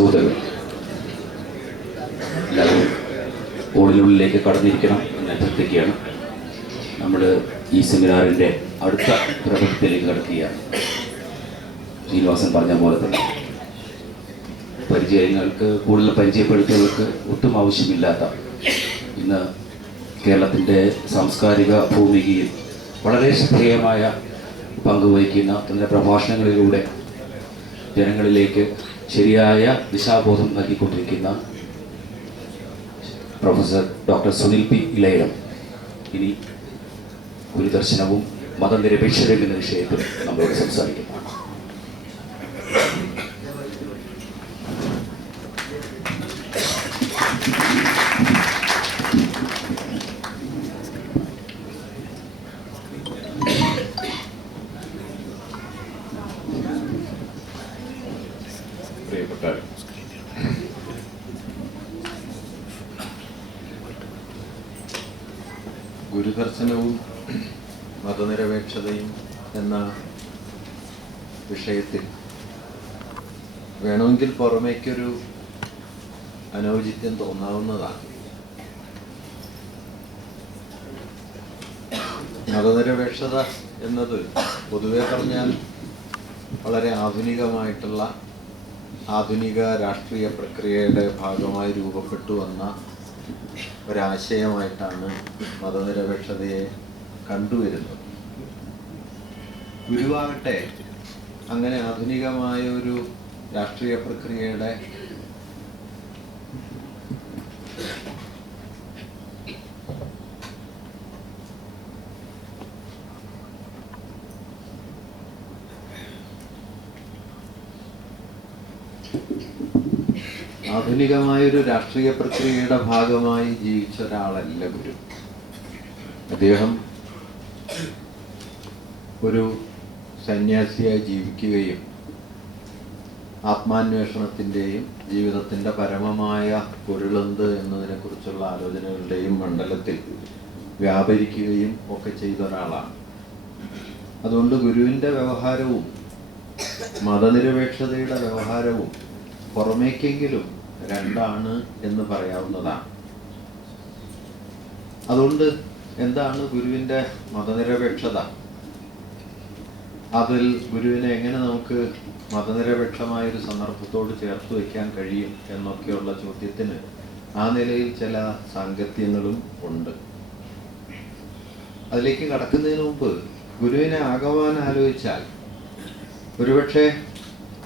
സുഹൃത്തുക്കൾ എല്ലാവരും ഓടിനുള്ളിലേക്ക് കടന്നിരിക്കണം എന്ന് അഭ്യർത്ഥിക്കുകയാണ്. നമ്മൾ ഈ സെമിനാറിൻ്റെ അടുത്ത പ്രബന്ധത്തിലേക്ക് കടക്കുകയാണ്. ശ്രീനിവാസൻ പറഞ്ഞ പോലെ തന്നെ പരിചയങ്ങൾക്ക് കൂടുതൽ പരിചയപ്പെടുത്തുകൾക്ക് ഒട്ടും ആവശ്യമില്ലാത്ത ഇന്ന് കേരളത്തിൻ്റെ സാംസ്കാരിക ഭൂമികയിൽ വളരെ ശ്രദ്ധേയമായ പങ്കുവഹിക്കുന്ന തൻ്റെ പ്രഭാഷണങ്ങളിലൂടെ ജനങ്ങളിലേക്ക് ശരിയായ ദിശാബോധം നൽകിക്കൊണ്ടിരിക്കുന്ന professor doctor Sunil P Elayidam ഇനി ഗുരുദർശനവും മതനിരപേക്ഷതയും എന്ന വിഷയത്തിൽ നമ്മളോട് സംസാരിക്കുന്നു. ഗുരുദർശനവും മതനിരപേക്ഷതയും എന്ന വിഷയത്തിൽ വേണമെങ്കിൽ പുറമേക്കൊരു അനൗചിത്യം തോന്നാവുന്നതാണ്. മതനിരപേക്ഷത എന്നത് പൊതുവെ പറഞ്ഞാൽ വളരെ ആധുനിക രാഷ്ട്രീയ പ്രക്രിയയുടെ ഭാഗമായി രൂപപ്പെട്ടു വന്ന ഒരാശയമായിട്ടാണ് മതനിരപേക്ഷതയെ കണ്ടുവരുന്നത്. ഗുരുവാകട്ടെ അങ്ങനെ ആധുനികമായ ഒരു രാഷ്ട്രീയ പ്രക്രിയയുടെ ഭാഗമായി ജീവിച്ച ഒരാളല്ല ഗുരു. അദ്ദേഹം ഒരു സന്യാസിയായി ജീവിക്കുകയും ആത്മാന്വേഷണത്തിൻ്റെയും ജീവിതത്തിൻ്റെ പരമമായ പൊരുളെന്ത് എന്നതിനെക്കുറിച്ചുള്ള ആലോചനകളുടെയും മണ്ഡലത്തിൽ വ്യാപരിക്കുകയും ഒക്കെ ചെയ്ത ഒരാളാണ്. അതുകൊണ്ട് ഗുരുവിൻ്റെ വ്യവഹാരവും മതനിരപേക്ഷതയുടെ വ്യവഹാരവും പുറമേക്കെങ്കിലും രണ്ടാണ് എന്ന് പറയാവുന്നതാണ്. അതുകൊണ്ട് എന്താണ് ഗുരുവിൻ്റെ മതനിരപേക്ഷത? അതിൽ ഗുരുവിനെ എങ്ങനെ നമുക്ക് മതനിരപേക്ഷമായൊരു സന്ദർഭത്തോട് ചേർത്ത് വയ്ക്കാൻ കഴിയും എന്നൊക്കെയുള്ള ചോദ്യത്തിന് ആ നിലയിൽ ചില സാങ്കത്യങ്ങളും ഉണ്ട്. അതിലേക്ക് കടക്കുന്നതിന് മുമ്പ് ഗുരുവിനെ ആകമാൻ ആലോചിച്ചാൽ ഒരുപക്ഷെ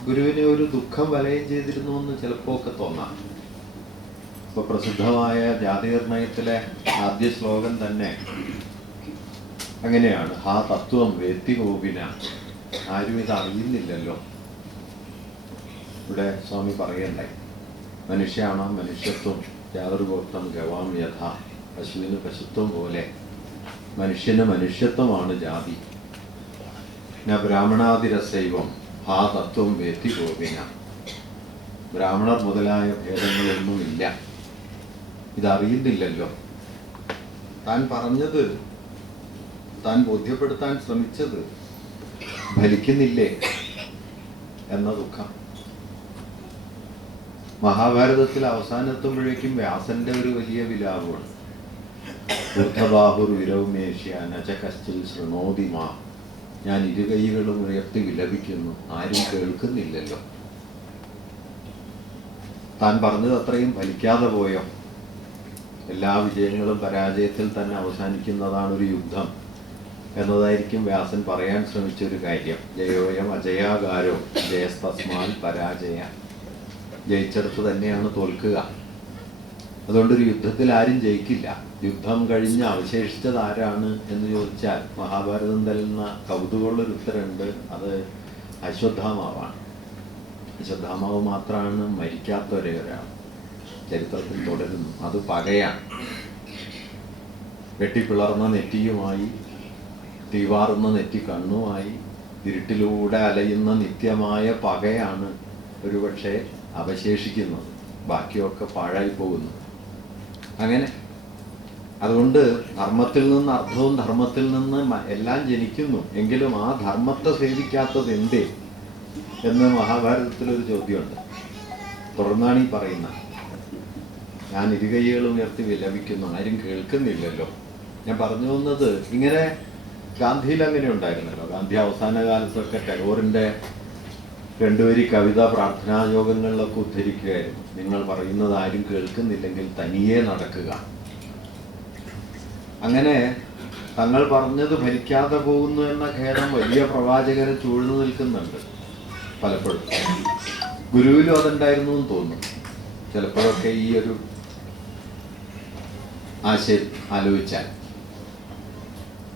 ഗുരുവിനെ ഒരു ദുഃഖം വലയം ചെയ്തിരുന്നു എന്ന് ചിലപ്പോൾ ഒക്കെ തോന്നാം. ഇപ്പോൾ പ്രസിദ്ധമായ ജാതിനിർണയത്തിലെ ആദ്യ ശ്ലോകം തന്നെ അങ്ങനെയാണ്: ഹാ തത്വം വേത്തി ഗോപിന. ആരും ഇത് അറിയുന്നില്ലല്ലോ. ഇവിടെ സ്വാമി പറയണ്ടായി, മനുഷ്യാണോ മനുഷ്യത്വം യാതൊരുഗോക്തം ഗവാം യഥ. പശുവിന് പശുത്വം പോലെ മനുഷ്യന് മനുഷ്യത്വമാണ് ജാതി. ന ബ്രാഹ്മണാതിരസൈവം ഹാ തത്വം വേത്തി ഗോപിന. ബ്രാഹ്മണർ മുതലായ ഭേദങ്ങളൊന്നുമില്ല. ഇതറിയുന്നില്ലല്ലോ. താൻ പറഞ്ഞത്, താൻ ബോധ്യപ്പെടുത്താൻ ശ്രമിച്ചത് ഫലിക്കുന്നില്ലേ എന്ന ദുഃഖം. മഹാഭാരതത്തിൽ അവസാനെത്തുമ്പോഴേക്കും വ്യാസന്റെ ഒരു വലിയ വിലാപമാണ്: ബുദ്ധബാഹുർ വിരൗമേഷ്യ നച കശ്ചിൽ ശൃണോതി മാ. ഞാൻ ഇരുകൈകളും ഉയർത്തി വിലപിക്കുന്നു, ആരും കേൾക്കുന്നില്ലല്ലോ. താൻ പറഞ്ഞത് അത്രയും ഫലിക്കാതെ പോയോ? എല്ലാ വിജയങ്ങളും പരാജയത്തിൽ തന്നെ അവസാനിക്കുന്നതാണ് ഒരു യുദ്ധം എന്നതായിരിക്കും വ്യാസൻ പറയാൻ ശ്രമിച്ചൊരു കാര്യം. ജയോയം അജയാകാരോ ജയസ്തസ്മാൽ പരാജയ. ജയിച്ചെടുത്ത് തന്നെയാണ് തോൽക്കുക. അതുകൊണ്ടൊരു യുദ്ധത്തിൽ ആരും ജയിക്കില്ല. യുദ്ധം കഴിഞ്ഞ് അവശേഷിച്ചത് ആരാണ് എന്ന് ചോദിച്ചാൽ മഹാഭാരതം തരുന്ന കൗതുകമുള്ളൊരു ഉത്തരമുണ്ട്. അത് അശ്വത്ഥാമാവാണ്. അശ്വത്ഥാമാവ് മാത്രമാണ് മരിക്കാത്ത ഒരാൾ ചരിത്രത്തിൽ തുടരുന്നു. അത് പകയാണ്. വെട്ടിപ്പിളർന്ന നെറ്റിയുമായി, തീവാറുന്ന നെറ്റി കണ്ണുമായി, ഇരുട്ടിലൂടെ അലയുന്ന നിത്യമായ പകയാണ് ഒരുപക്ഷെ അവശേഷിക്കുന്നത്. ബാക്കിയൊക്കെ പാഴായി പോകുന്നു. അങ്ങനെ അതുകൊണ്ട് ധർമ്മത്തിൽ നിന്ന് അർത്ഥവും ധർമ്മത്തിൽ നിന്ന് എല്ലാം ജനിക്കുന്നു. എങ്കിലും ആ ധർമ്മത്തെ സേവിക്കാത്തത് എന്തേ എന്ന് മഹാഭാരതത്തിലൊരു ചോദ്യമുണ്ട്. തുടർന്നാണ് ഈ പറയുന്ന, ഞാൻ ഇരുകൈകളും ഉയർത്തി വിലപിക്കുന്നു, ആരും കേൾക്കുന്നില്ലല്ലോ. ഞാൻ പറഞ്ഞു വന്നത്, ഇങ്ങനെ ഗാന്ധിയിൽ അങ്ങനെ ഉണ്ടായിരുന്നല്ലോ. ഗാന്ധി അവസാന കാലത്തൊക്കെ ടാഗോറിൻ്റെ 2 വരി കവിത പ്രാർത്ഥനാ യോഗങ്ങളിലൊക്കെ ഉദ്ധരിക്കുകയായിരുന്നു. നിങ്ങൾ പറയുന്നത് ആരും കേൾക്കുന്നില്ലെങ്കിൽ തനിയെ നടക്കുക. അങ്ങനെ തങ്ങൾ പറഞ്ഞത് ഫലിക്കാതെ പോകുന്നു എന്ന ഖേദം വലിയ പ്രവാചകരെ ചൂഴ്ന്നു നിൽക്കുന്നുണ്ട് പലപ്പോഴും. ഗുരുവിലും അതുണ്ടായിരുന്നു എന്ന് തോന്നുന്നു. ചിലപ്പോഴൊക്കെ ഈ ഒരു ആശയം ആലോചിച്ചാൽ,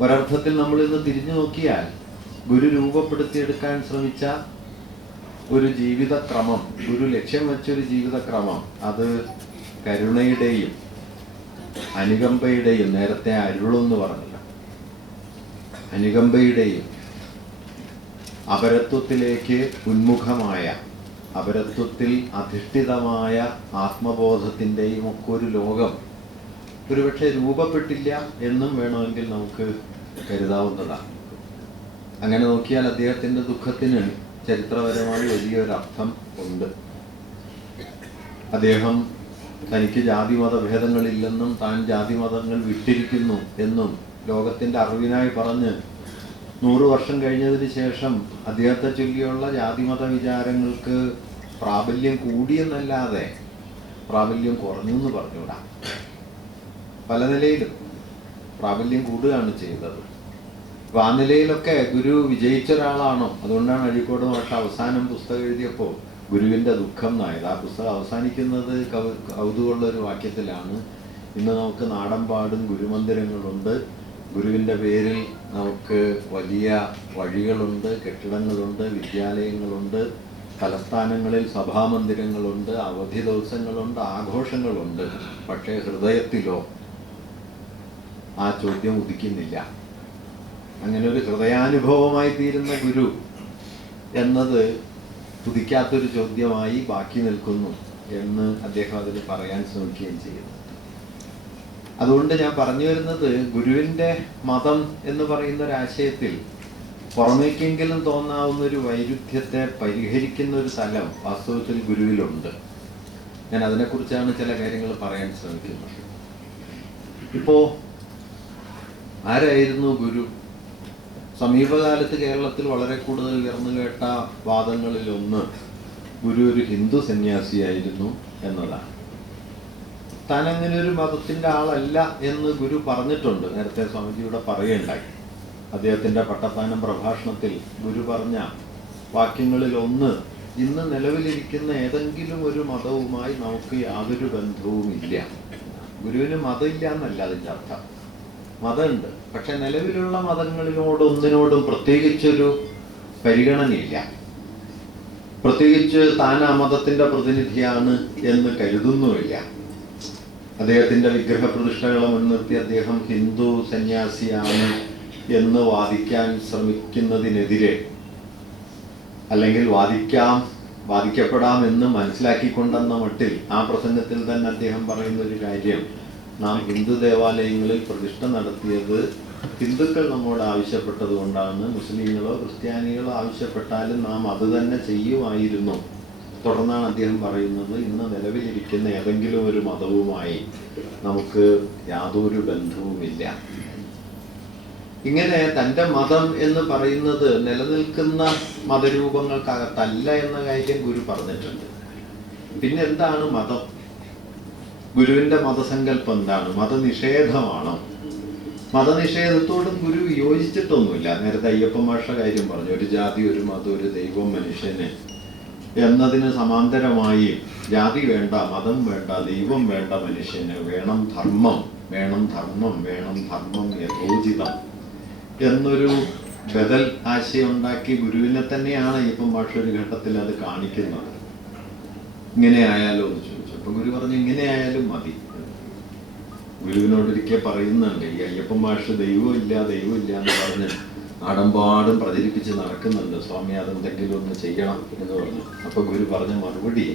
ഒരർത്ഥത്തിൽ നമ്മൾ ഇന്ന് തിരിഞ്ഞു നോക്കിയാൽ ഗുരു രൂപപ്പെടുത്തിയെടുക്കാൻ ശ്രമിച്ച ഒരു ജീവിതക്രമം, ഗുരു ലക്ഷ്യം വെച്ചൊരു ജീവിതക്രമം, അത് കരുണയുടെയും അനുകമ്പയുടെയും, നേരത്തെ അരുളെന്ന് പറഞ്ഞില്ല, അനുകമ്പയുടെയും അപരത്വത്തിലേക്ക് ഉന്മുഖമായ, അപരത്വത്തിൽ അധിഷ്ഠിതമായ ആത്മബോധത്തിൻ്റെയും ഒക്കെ ഒരു ലോകം ഒരുപക്ഷെ രൂപപ്പെട്ടില്ല എന്നും വേണമെങ്കിൽ നമുക്ക് കരുതാവുന്നതാണ്. അങ്ങനെ നോക്കിയാൽ അദ്ദേഹത്തിൻ്റെ ദുഃഖത്തിന് ചരിത്രപരമായി വലിയൊരർത്ഥം ഉണ്ട്. അദ്ദേഹം തനിക്ക് ജാതി മതഭേദങ്ങളില്ലെന്നും താൻ ജാതി മതങ്ങൾ വിട്ടിരിക്കുന്നു എന്നും ലോകത്തിൻ്റെ അറിവിനായി പറഞ്ഞ് 100 വർഷം കഴിഞ്ഞതിന് ശേഷം അദ്ദേഹത്തെ ചൊല്ലിയുള്ള ജാതിമത വിചാരങ്ങൾക്ക് പ്രാബല്യം കൂടിയെന്നല്ലാതെ പ്രാബല്യം കുറഞ്ഞു എന്ന് പറഞ്ഞുകൂടാ. പല നിലയിലും പ്രാബല്യം കൂടുകയാണ് ചെയ്തത്. അപ്പോൾ ആ നിലയിലൊക്കെ ഗുരു വിജയിച്ച ഒരാളാണോ? അതുകൊണ്ടാണ് അഴീക്കോട് മാഷ് അവസാനം പുസ്തകം എഴുതിയപ്പോൾ ഗുരുവിൻ്റെ ദുഃഖം എന്നായത്. ആ പുസ്തകം അവസാനിക്കുന്നത് കൗതുകമുള്ളൊരു വാക്യത്തിലാണ്. ഇന്ന് നമുക്ക് നാടൻപാടും ഗുരുമന്ദിരങ്ങളുണ്ട്, ഗുരുവിൻ്റെ പേരിൽ നമുക്ക് വലിയ വഴികളുണ്ട്, കെട്ടിടങ്ങളുണ്ട്, വിദ്യാലയങ്ങളുണ്ട്, തലസ്ഥാനങ്ങളിൽ സഭാമന്ദിരങ്ങളുണ്ട്, അവധി ദിവസങ്ങളുണ്ട്, ആഘോഷങ്ങളുണ്ട്. പക്ഷേ ഹൃദയത്തിലോ ആ ചോദ്യം ഉദിക്കുന്നില്ല. അങ്ങനെ ഒരു ഹൃദയാനുഭവമായി തീരുന്ന ഗുരു എന്നത് ഉദിക്കാത്തൊരു ചോദ്യമായി ബാക്കി നിൽക്കുന്നു എന്ന് അദ്ദേഹം അതിൽ പറയാൻ ശ്രമിക്കുകയും ചെയ്യുന്നു. അതുകൊണ്ട് ഞാൻ പറഞ്ഞു വരുന്നത്, ഗുരുവിൻ്റെ മതം എന്ന് പറയുന്ന ഒരാശയത്തിൽ പുറമേക്കെങ്കിലും തോന്നാവുന്ന ഒരു വൈരുദ്ധ്യത്തെ പരിഹരിക്കുന്ന ഒരു തലം വാസ്തവത്തിൽ ഗുരുവിലുണ്ട്. ഞാൻ അതിനെക്കുറിച്ചാണ് ചില കാര്യങ്ങൾ പറയാൻ ശ്രമിക്കുന്നത്. ഇപ്പോൾ ആരായിരുന്നു ഗുരു? സമീപകാലത്ത് കേരളത്തിൽ വളരെ കൂടുതൽ ഉയർന്നു കേട്ട വാദങ്ങളിലൊന്ന് ഗുരു ഒരു ഹിന്ദു സന്യാസിയായിരുന്നു എന്നതാണ്. താൻ അങ്ങനെ ഒരു മതത്തിൻ്റെ ആളല്ല എന്ന് ഗുരു പറഞ്ഞിട്ടുണ്ട്. നേരത്തെ സ്വാമിജിയുടെ പറയുകയുണ്ടായി. അദ്ദേഹത്തിൻ്റെ പട്ടത്താനം പ്രഭാഷണത്തിൽ ഗുരു പറഞ്ഞ വാക്യങ്ങളിലൊന്ന്, ഇന്ന് നിലവിലിരിക്കുന്ന ഏതെങ്കിലും ഒരു മതവുമായി നമുക്ക് യാതൊരു ബന്ധവുമില്ല. ഗുരുവിന് മതമില്ല എന്നല്ല അതിൻ്റെ അർത്ഥം. മതമുണ്ട്, പക്ഷെ നിലവിലുള്ള മതങ്ങളിനോടൊന്നിനോടും പ്രത്യേകിച്ചൊരു പരിഗണനയില്ല. പ്രത്യേകിച്ച് താൻ ആ മതത്തിൻ്റെ പ്രതിനിധിയാണ് എന്ന് കരുതുന്നുമില്ല. അദ്ദേഹത്തിൻ്റെ വിഗ്രഹ പ്രതിഷ്ഠകളെ മുൻനിർത്തി അദ്ദേഹം ഹിന്ദു സന്യാസിയാണ് എന്ന് വാദിക്കാൻ ശ്രമിക്കുന്നതിനെതിരെ, അല്ലെങ്കിൽ വാദിക്കപ്പെടാം എന്ന് മനസ്സിലാക്കിക്കൊണ്ടെന്ന മട്ടിൽ ആ പ്രസംഗത്തിൽ തന്നെ അദ്ദേഹം പറയുന്ന ഒരു കാര്യം, നാം ഹിന്ദു ദേവാലയങ്ങളിൽ പ്രതിഷ്ഠ നടത്തിയത് ഹിന്ദുക്കൾ നമ്മോട് ആവശ്യപ്പെട്ടത് കൊണ്ടാണ്. മുസ്ലിങ്ങളോ ക്രിസ്ത്യാനികളോ ആവശ്യപ്പെട്ടാലും നാം അത് തന്നെ ചെയ്യുമായിരുന്നു. തുടർന്നാണ് അദ്ദേഹം പറയുന്നത്, ഇന്ന് നിലവിലിരിക്കുന്ന ഏതെങ്കിലും ഒരു മതവുമായി നമുക്ക് യാതൊരു ബന്ധവുമില്ല. ഇങ്ങനെ തൻ്റെ മതം എന്ന് പറയുന്നത് നിലനിൽക്കുന്ന മതരൂപങ്ങൾക്കകത്തല്ല എന്ന കാര്യം ഗുരു പറഞ്ഞിട്ടുണ്ട്. പിന്നെ എന്താണ് മതം? ഗുരുവിൻ്റെ മതസങ്കല്പം എന്താണ്? മതനിഷേധമാണോ? മതനിഷേധത്തോടും ഗുരു യോജിച്ചിട്ടൊന്നുമില്ല. നേരത്തെ അയ്യപ്പ മാഷ കാര്യം പറഞ്ഞു, ഒരു ജാതി, ഒരു മതം, ഒരു ദൈവം മനുഷ്യന് എന്നതിന് സമാന്തരമായി ജാതി വേണ്ട, മതം വേണ്ട, ദൈവം വേണ്ട, മനുഷ്യന് വേണം ധർമ്മം, വേണം ധർമ്മം, വേണം ധർമ്മം യഥോചിതം എന്നൊരു ബദൽ ആശയം ഉണ്ടാക്കി ഗുരുവിനെ തന്നെയാണ് അയ്യപ്പൻ മാഷ ഒരു ഘട്ടത്തിൽ അത് കാണിക്കുന്നത്. ഇങ്ങനെ ആയാലോ എന്ന് ചോദിച്ചു. അപ്പൊ ഗുരു പറഞ്ഞു, ഇങ്ങനെ ആയാലും മതി. ഗുരുവിനോടൊരിക്കൽ പറയുന്നുണ്ട്, ഈ അയ്യപ്പൻ മാഷ് ദൈവമില്ല എന്ന് പറഞ്ഞ് നാടെമ്പാടും പ്രചരിപ്പിച്ച് നടക്കുന്നുണ്ട്, സ്വാമി അതെന്തെങ്കിലും ഒന്ന് ചെയ്യണം എന്ന് പറഞ്ഞു. അപ്പൊ ഗുരു പറഞ്ഞ മറുപടി,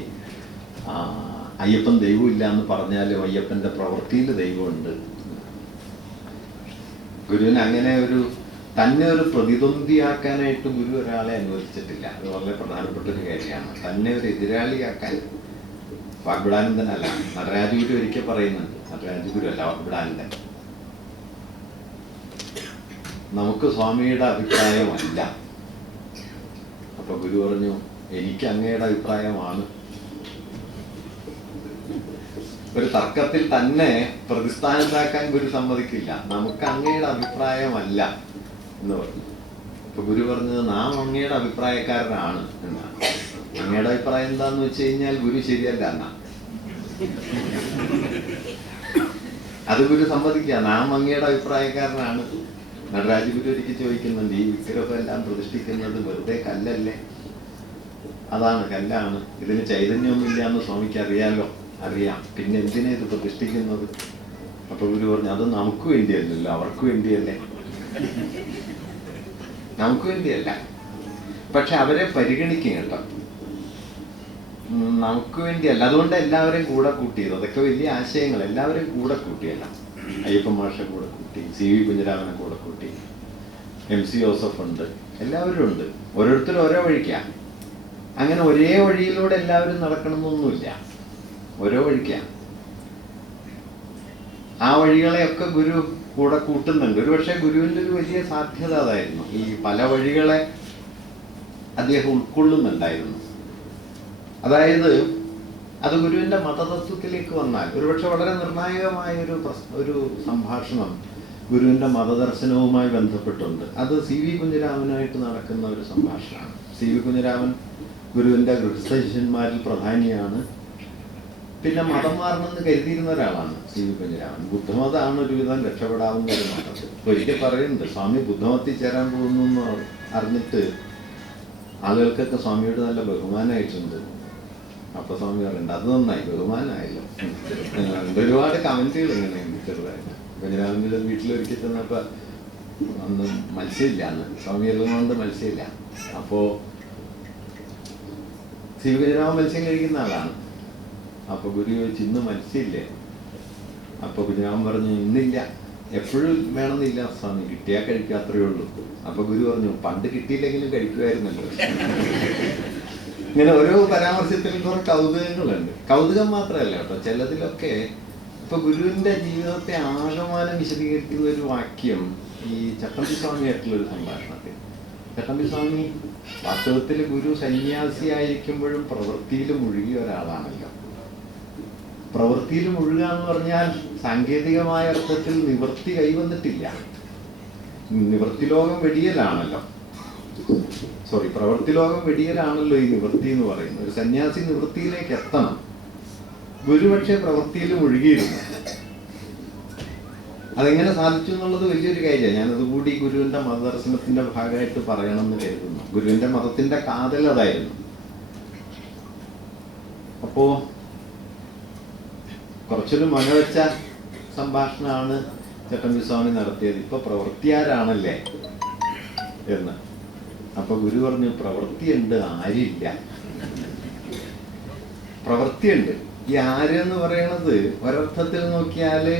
അയ്യപ്പൻ ദൈവമില്ല എന്ന് പറഞ്ഞാലും അയ്യപ്പന്റെ പ്രവൃത്തിയിൽ ദൈവമുണ്ട്. ഗുരുവിന് അങ്ങനെ തന്നെ ഒരു പ്രതിദ്വന്ദിയാക്കാനായിട്ട് ഗുരു ഒരാളെ അനുവദിച്ചിട്ടില്ല. അത് വളരെ പ്രധാനപ്പെട്ട ഒരു കാര്യമാണ്. തന്നെ ഒരു എതിരാളിയാക്കാൻ വാഗ്ബിടാനന്ദനല്ല, നടരാജഗുരു ഒരിക്കൽ പറയുന്നുണ്ട്, നടരാജഗുരു അല്ല, വാഗ്ബിടാനന്ദൻ, നമുക്ക് സ്വാമിയുടെ അഭിപ്രായമല്ല. അപ്പൊ ഗുരു പറഞ്ഞു, എനിക്ക് അങ്ങയുടെ അഭിപ്രായമാണ്. ഒരു തർക്കത്തിൽ തന്നെ പ്രതിസ്ഥാനത്താക്കാൻ ഗുരു സമ്മതിക്കില്ല. നമുക്ക് അങ്ങയുടെ അഭിപ്രായമല്ല എന്ന് പറഞ്ഞു. അപ്പൊ ഗുരു പറഞ്ഞത് നാം അങ്ങയുടെ അഭിപ്രായക്കാരനാണ് എന്നാണ്. അങ്ങയുടെ അഭിപ്രായം എന്താന്ന് വെച്ച് കഴിഞ്ഞാൽ ഗുരു ശരിയല്ല എന്നാ. അത് ഗുരു സമ്മതിക്കുക, നാം അങ്ങയുടെ അഭിപ്രായക്കാരനാണ്. നടരാജഗുരു ഒരിക്കൽ ചോദിക്കുന്നുണ്ട്, ഈ വിഗ്രഹം എല്ലാം പ്രതിഷ്ഠിക്കുന്നത് വെറുതെ കല്ലല്ലേ? അതാണ്, കല്ലാണ്. ഇതിന് ചൈതന്യമൊന്നുമില്ല എന്ന് സ്വാമിക്ക് അറിയാലോ. അറിയാം, പിന്നെ എന്തിനാ ഇത് പ്രതിഷ്ഠിക്കുന്നത്? അപ്പൊ ഗുരു പറഞ്ഞു, അത് നമുക്ക് വേണ്ടിയല്ലല്ലോ, അവർക്ക് വേണ്ടിയല്ലേ. നമുക്ക് വേണ്ടിയല്ല, പക്ഷെ അവരെ പരിഗണിക്കും കേട്ടോ. നമുക്ക് വേണ്ടിയല്ല. അതുകൊണ്ട് എല്ലാവരെയും കൂടെ കൂട്ടിയത്. അതൊക്കെ വലിയ ആശയങ്ങൾ. എല്ലാവരെയും കൂടെ കൂട്ടിയല്ല. അയ്യപ്പൻ മാഷെ കൂടെ കൂട്ടി, സി വി കുഞ്ഞിരാമനെ കൂടെ കൂട്ടി, MC ജോസഫ് ഉണ്ട്, എല്ലാവരും ഉണ്ട്. ഓരോരുത്തരും ഓരോ വഴിക്കാണ്. അങ്ങനെ ഒരേ വഴിയിലൂടെ എല്ലാവരും നടക്കണമെന്നൊന്നുമില്ല, ഓരോ വഴിക്കാണ്. ആ വഴികളെയൊക്കെ ഗുരു കൂടെ കൂട്ടുന്നുണ്ട്. ഒരു പക്ഷേ ഗുരുവിൻ്റെ ഒരു വലിയ സാധ്യത അതായിരുന്നു, ഈ പല വഴികളെ അദ്ദേഹം ഉൾക്കൊള്ളുന്നുണ്ടായിരുന്നു. അതായത് അത് ഗുരുവിൻ്റെ മതതത്വത്തിലേക്ക് വന്നാൽ ഒരുപക്ഷെ വളരെ നിർണായകമായ ഒരു സംഭാഷണം ഗുരുവിൻ്റെ മതദർശനവുമായി ബന്ധപ്പെട്ടുണ്ട്. അത് സി വി കുഞ്ഞിരാമനായിട്ട് നടക്കുന്ന ഒരു സംഭാഷണമാണ്. സി വി കുഞ്ഞിരാമൻ ഗുരുവിൻ്റെ ഗൃഹസ്ഥശിഷ്യന്മാരിൽ പ്രധാനിയാണ്. പിന്നെ മതം മാറണമെന്ന് കരുതിയിരുന്ന ഒരാളാണ് സി വി കുഞ്ഞിരാമൻ. ബുദ്ധമതമാണ് ഒരുവിധം രക്ഷപ്പെടാവുന്ന ഒരു മതം. ഒരിക്കൽ പറയുന്നുണ്ട്, സ്വാമി ബുദ്ധമതത്തിൽ ചേരാൻ പോകുന്നു എന്ന് അറിഞ്ഞിട്ട് ആളുകൾക്കൊക്കെ സ്വാമിയോട് നല്ല ബഹുമാനമായിട്ടുണ്ട്. അപ്പൊ സ്വാമി പറയുന്നുണ്ട്, അത് നന്നായി, ബഹുമാനമായല്ലോ. ഒരുപാട് കമന്റുകൾ ഇങ്ങനെയുണ്ട് ചെറുതായിട്ട്. കുഞ്ഞിരാമൻ്റെ വീട്ടിലൊരിക്കൽ ചെന്നപ്പോ അന്ന് മത്സ്യമില്ല, അന്ന് സ്വാമി എല്ലാം മത്സ്യമില്ല. അപ്പോ സി വി കുഞ്ഞിരാമൻ മത്സ്യം കഴിക്കുന്ന ആളാണ്. അപ്പൊ ഗുരു ചോദിച്ചു, ഇന്ന് മത്സ്യമില്ലേ? അപ്പൊ കുഞ്ഞിരാമൻ പറഞ്ഞു, ഇന്നില്ല, എപ്പോഴും വേണമെന്നില്ല സ്വാമി, കിട്ടിയാൽ കഴിക്കുക, അത്രയേ ഉള്ളൂ. അപ്പൊ ഗുരു പറഞ്ഞു, പണ്ട് കിട്ടിയില്ലെങ്കിലും കഴിക്കുമായിരുന്നല്ലോ. ഇങ്ങനെ ഓരോ പരാമർശത്തിലും കുറെ കൗതുകങ്ങളുണ്ട്. കൗതുകം മാത്രമല്ല കേട്ടോ, ചിലതിലൊക്കെ ഇപ്പൊ ഗുരുവിന്റെ ജീവിതത്തെ ആകമാനം വിശദീകരിക്കുന്ന ഒരു വാക്യം ഈ ചട്ടമ്പി സ്വാമിയായിട്ടുള്ള ഒരു സംഭാഷണത്തിൽ. ചട്ടമ്പി സ്വാമി വാസ്തവത്തിൽ ഗുരു സന്യാസിയായിരിക്കുമ്പോഴും പ്രവൃത്തിയിൽ മുഴുകിയ ഒരാളാണല്ലോ. പ്രവൃത്തിയിൽ മുഴുകുക എന്ന് പറഞ്ഞാൽ സാങ്കേതികമായ അർത്ഥത്തിൽ നിവൃത്തി കൈവന്നിട്ടില്ല. നിവൃത്തി ലോകം വെടിയലാണല്ലോ, പ്രവൃത്തി ലോകം വെടിയലാണല്ലോ ഈ നിവൃത്തി എന്ന് പറയുന്നത്. ഒരു സന്യാസി നിവൃത്തിയിലേക്ക് എത്തണം. ഗുരു പക്ഷേ പ്രവൃത്തിയിൽ മുഴുകിയിരുന്നു. അതെങ്ങനെ സാധിച്ചു എന്നുള്ളത് വലിയൊരു കാര്യമാണ്. ഞാനതുകൂടി ഗുരുവിന്റെ മതദർശനത്തിന്റെ ഭാഗമായിട്ട് പറയണമെന്ന് കരുതുന്നു. ഗുരുവിന്റെ മതത്തിന്റെ കാതൽ അതായിരുന്നു. അപ്പോ കുറച്ചൊരു മനവെച്ച സംഭാഷണമാണ് ചട്ടമ്പി സ്വാമി നടത്തിയത്. ഇപ്പൊ പ്രവൃത്തിയാരാണല്ലേ എന്ന്. അപ്പൊ ഗുരു പറഞ്ഞു, പ്രവൃത്തിയുണ്ട്, ആരില്ല. പ്രവൃത്തിയുണ്ട്. ഈ ആര് എന്ന് പറയണത് ഒരർത്ഥത്തിൽ നോക്കിയാല്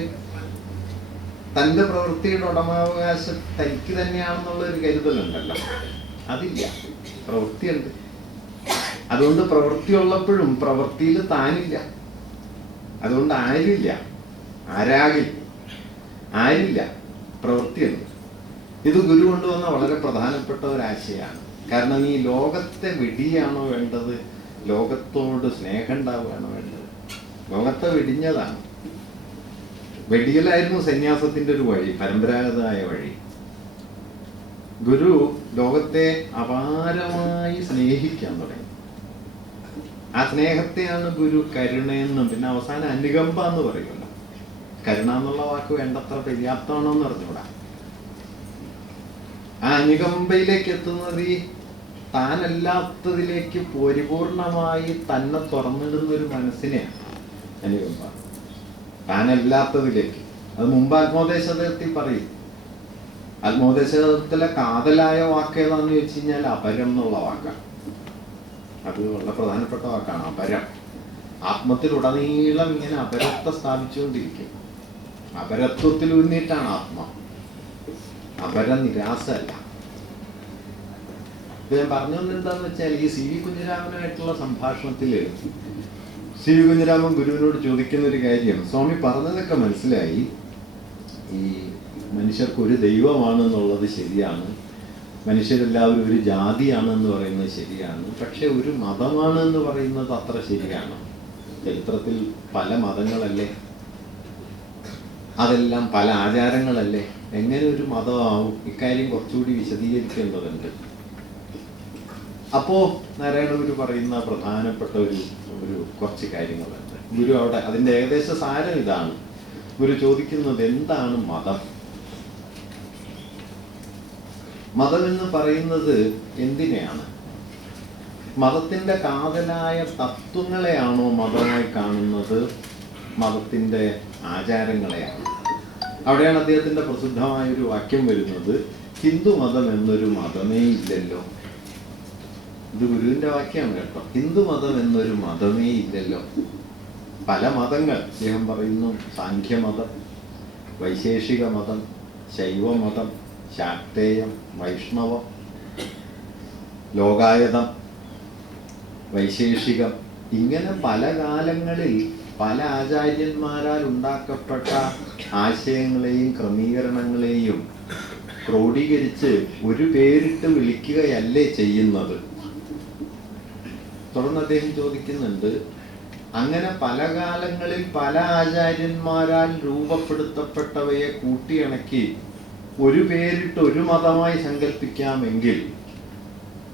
തന്റെ പ്രവൃത്തിയുടെ ഉടമാവകാശം തനിക്ക് തന്നെയാണെന്നുള്ള ഒരു കരുതലുണ്ടല്ലോ, അതില്ല. പ്രവൃത്തിയുണ്ട്. അതുകൊണ്ട് പ്രവൃത്തി ഉള്ളപ്പോഴും പ്രവൃത്തിയിൽ താനില്ല. അതുകൊണ്ട് ആരില്ല, ആരില്ല, പ്രവൃത്തിയുണ്ട്. ഇത് ഗുരു കൊണ്ടുവന്ന വളരെ പ്രധാനപ്പെട്ട ഒരാശയമാണ്. കാരണം ഈ ലോകത്തെ വെടിയാണോ വേണ്ടത്, ലോകത്തോട് സ്നേഹം ഉണ്ടാവുകയാണോ വേണ്ടത്? ലോകത്തെ വെടിഞ്ഞതാണ്. വെടിയലായിരുന്നു സന്യാസത്തിന്റെ ഒരു വഴി, പരമ്പരാഗതമായ വഴി. ഗുരു ലോകത്തെ അപാരമായി സ്നേഹിക്കാൻ തുടങ്ങി. ആ സ്നേഹത്തെയാണ് ഗുരു കരുണയെന്നും പിന്നെ അവസാനം അനുകമ്പ എന്ന് പറയുമല്ലോ. കരുണ എന്നുള്ള വാക്ക് വേണ്ടത്ര പര്യാപ്തമാണോ എന്ന് അറിഞ്ഞുകൂടാ. ആ അനുകമ്പയിലേക്ക് എത്തുന്നത് ഈ താനല്ലാത്തതിലേക്ക് പരിപൂർണമായി തന്നെ തുറന്നിടുന്ന ഒരു മനസ്സിനെയാണ് അനുകമ്പ. താനല്ലാത്തതിലേക്ക്. അത് മുമ്പ് ആത്മോപദേശത്തിൽ പറയും. ആത്മോപദേശത്തിലെ കാതലായ വാക്ക് ഏതാണെന്ന് ചോദിച്ചു കഴിഞ്ഞാൽ അപരം എന്നുള്ള വാക്കാണ്. അത് വളരെ പ്രധാനപ്പെട്ട വാക്കാണ്, അപരം. ആത്മത്തിലുടനീളം ഇങ്ങനെ അപരത്വം സ്ഥാപിച്ചുകൊണ്ടിരിക്കും. അപരത്വത്തിൽ ഊന്നിയിട്ടാണ് ആത്മ, അപരനിരാസല്ല. ഇത് ഞാൻ പറഞ്ഞു എന്താന്ന് വെച്ചാൽ ഈ സി വി കുഞ്ഞിരാമനായിട്ടുള്ള സംഭാഷണത്തില് സി വി കുഞ്ഞിരാമൻ ഗുരുവിനോട് ചോദിക്കുന്ന ഒരു കാര്യം, സ്വാമി പറഞ്ഞതൊക്കെ മനസ്സിലായി, ഈ മനുഷ്യർക്ക് ഒരു ദൈവമാണെന്നുള്ളത് ശരിയാണ്, മനുഷ്യരെല്ലാവരും ഒരു ജാതിയാണെന്ന് പറയുന്നത് ശരിയാണ്, പക്ഷെ ഒരു മതമാണ് എന്ന് പറയുന്നത് അത്ര ശരിയാണ്. ചരിത്രത്തിൽ പല മതങ്ങളല്ലേ, അതെല്ലാം പല ആചാരങ്ങളല്ലേ, എങ്ങനെ ഒരു മതമാവും? ഇക്കാര്യം കുറച്ചുകൂടി വിശദീകരിക്കേണ്ടതുണ്ട്. അപ്പോ നാരായണ ഗുരു പറയുന്ന പ്രധാനപ്പെട്ട ഒരു കുറച്ച് കാര്യങ്ങളുണ്ട്. ഗുരു അവിടെ അതിൻ്റെ ഏകദേശ സാരം ഇതാണ്. ഗുരു ചോദിക്കുന്നത്, എന്താണ് മതം? മതം എന്ന് പറയുന്നത് എന്തിനെയാണ്? മതത്തിൻ്റെ കാതലായ തത്വങ്ങളെയാണോ മതമായി കാണുന്നത്? മതത്തിൻ്റെ ആചാരങ്ങളെയാണ്? അവിടെയാണ് അദ്ദേഹത്തിൻ്റെ പ്രസിദ്ധമായ ഒരു വാക്യം വരുന്നത്, ഹിന്ദു മതം എന്നൊരു മതമേ ഇല്ലല്ലോ. ഇത് ഗുരുവിൻ്റെ വാക്യമാണ് കേട്ടോ. ഹിന്ദു മതം എന്നൊരു മതമേ ഇല്ലല്ലോ. പല മതങ്ങൾ അദ്ദേഹം പറയുന്നു. സാഖ്യമതം, വൈശേഷിക മതം, ശൈവമതം, ശാക്തേയം, വൈഷ്ണവം, ലോകായതം, വൈശേഷികം, ഇങ്ങനെ പല കാലങ്ങളിൽ പല ആചാര്യന്മാരാൽ ഉണ്ടാക്കപ്പെട്ട ആശയങ്ങളെയും ക്രമീകരണങ്ങളെയും ക്രോഡീകരിച്ച് ഒരു പേരിട്ട് വിളിക്കുകയല്ലേ ചെയ്യുന്നത്. തുടർന്ന് അദ്ദേഹം ചോദിക്കുന്നുണ്ട്, അങ്ങനെ പല കാലങ്ങളിൽ പല ആചാര്യന്മാരാൽ രൂപപ്പെടുത്തപ്പെട്ടവയെ കൂട്ടിയിണക്കി ഒരു പേരിട്ട് ഒരു മതമായി സങ്കല്പിക്കാമെങ്കിൽ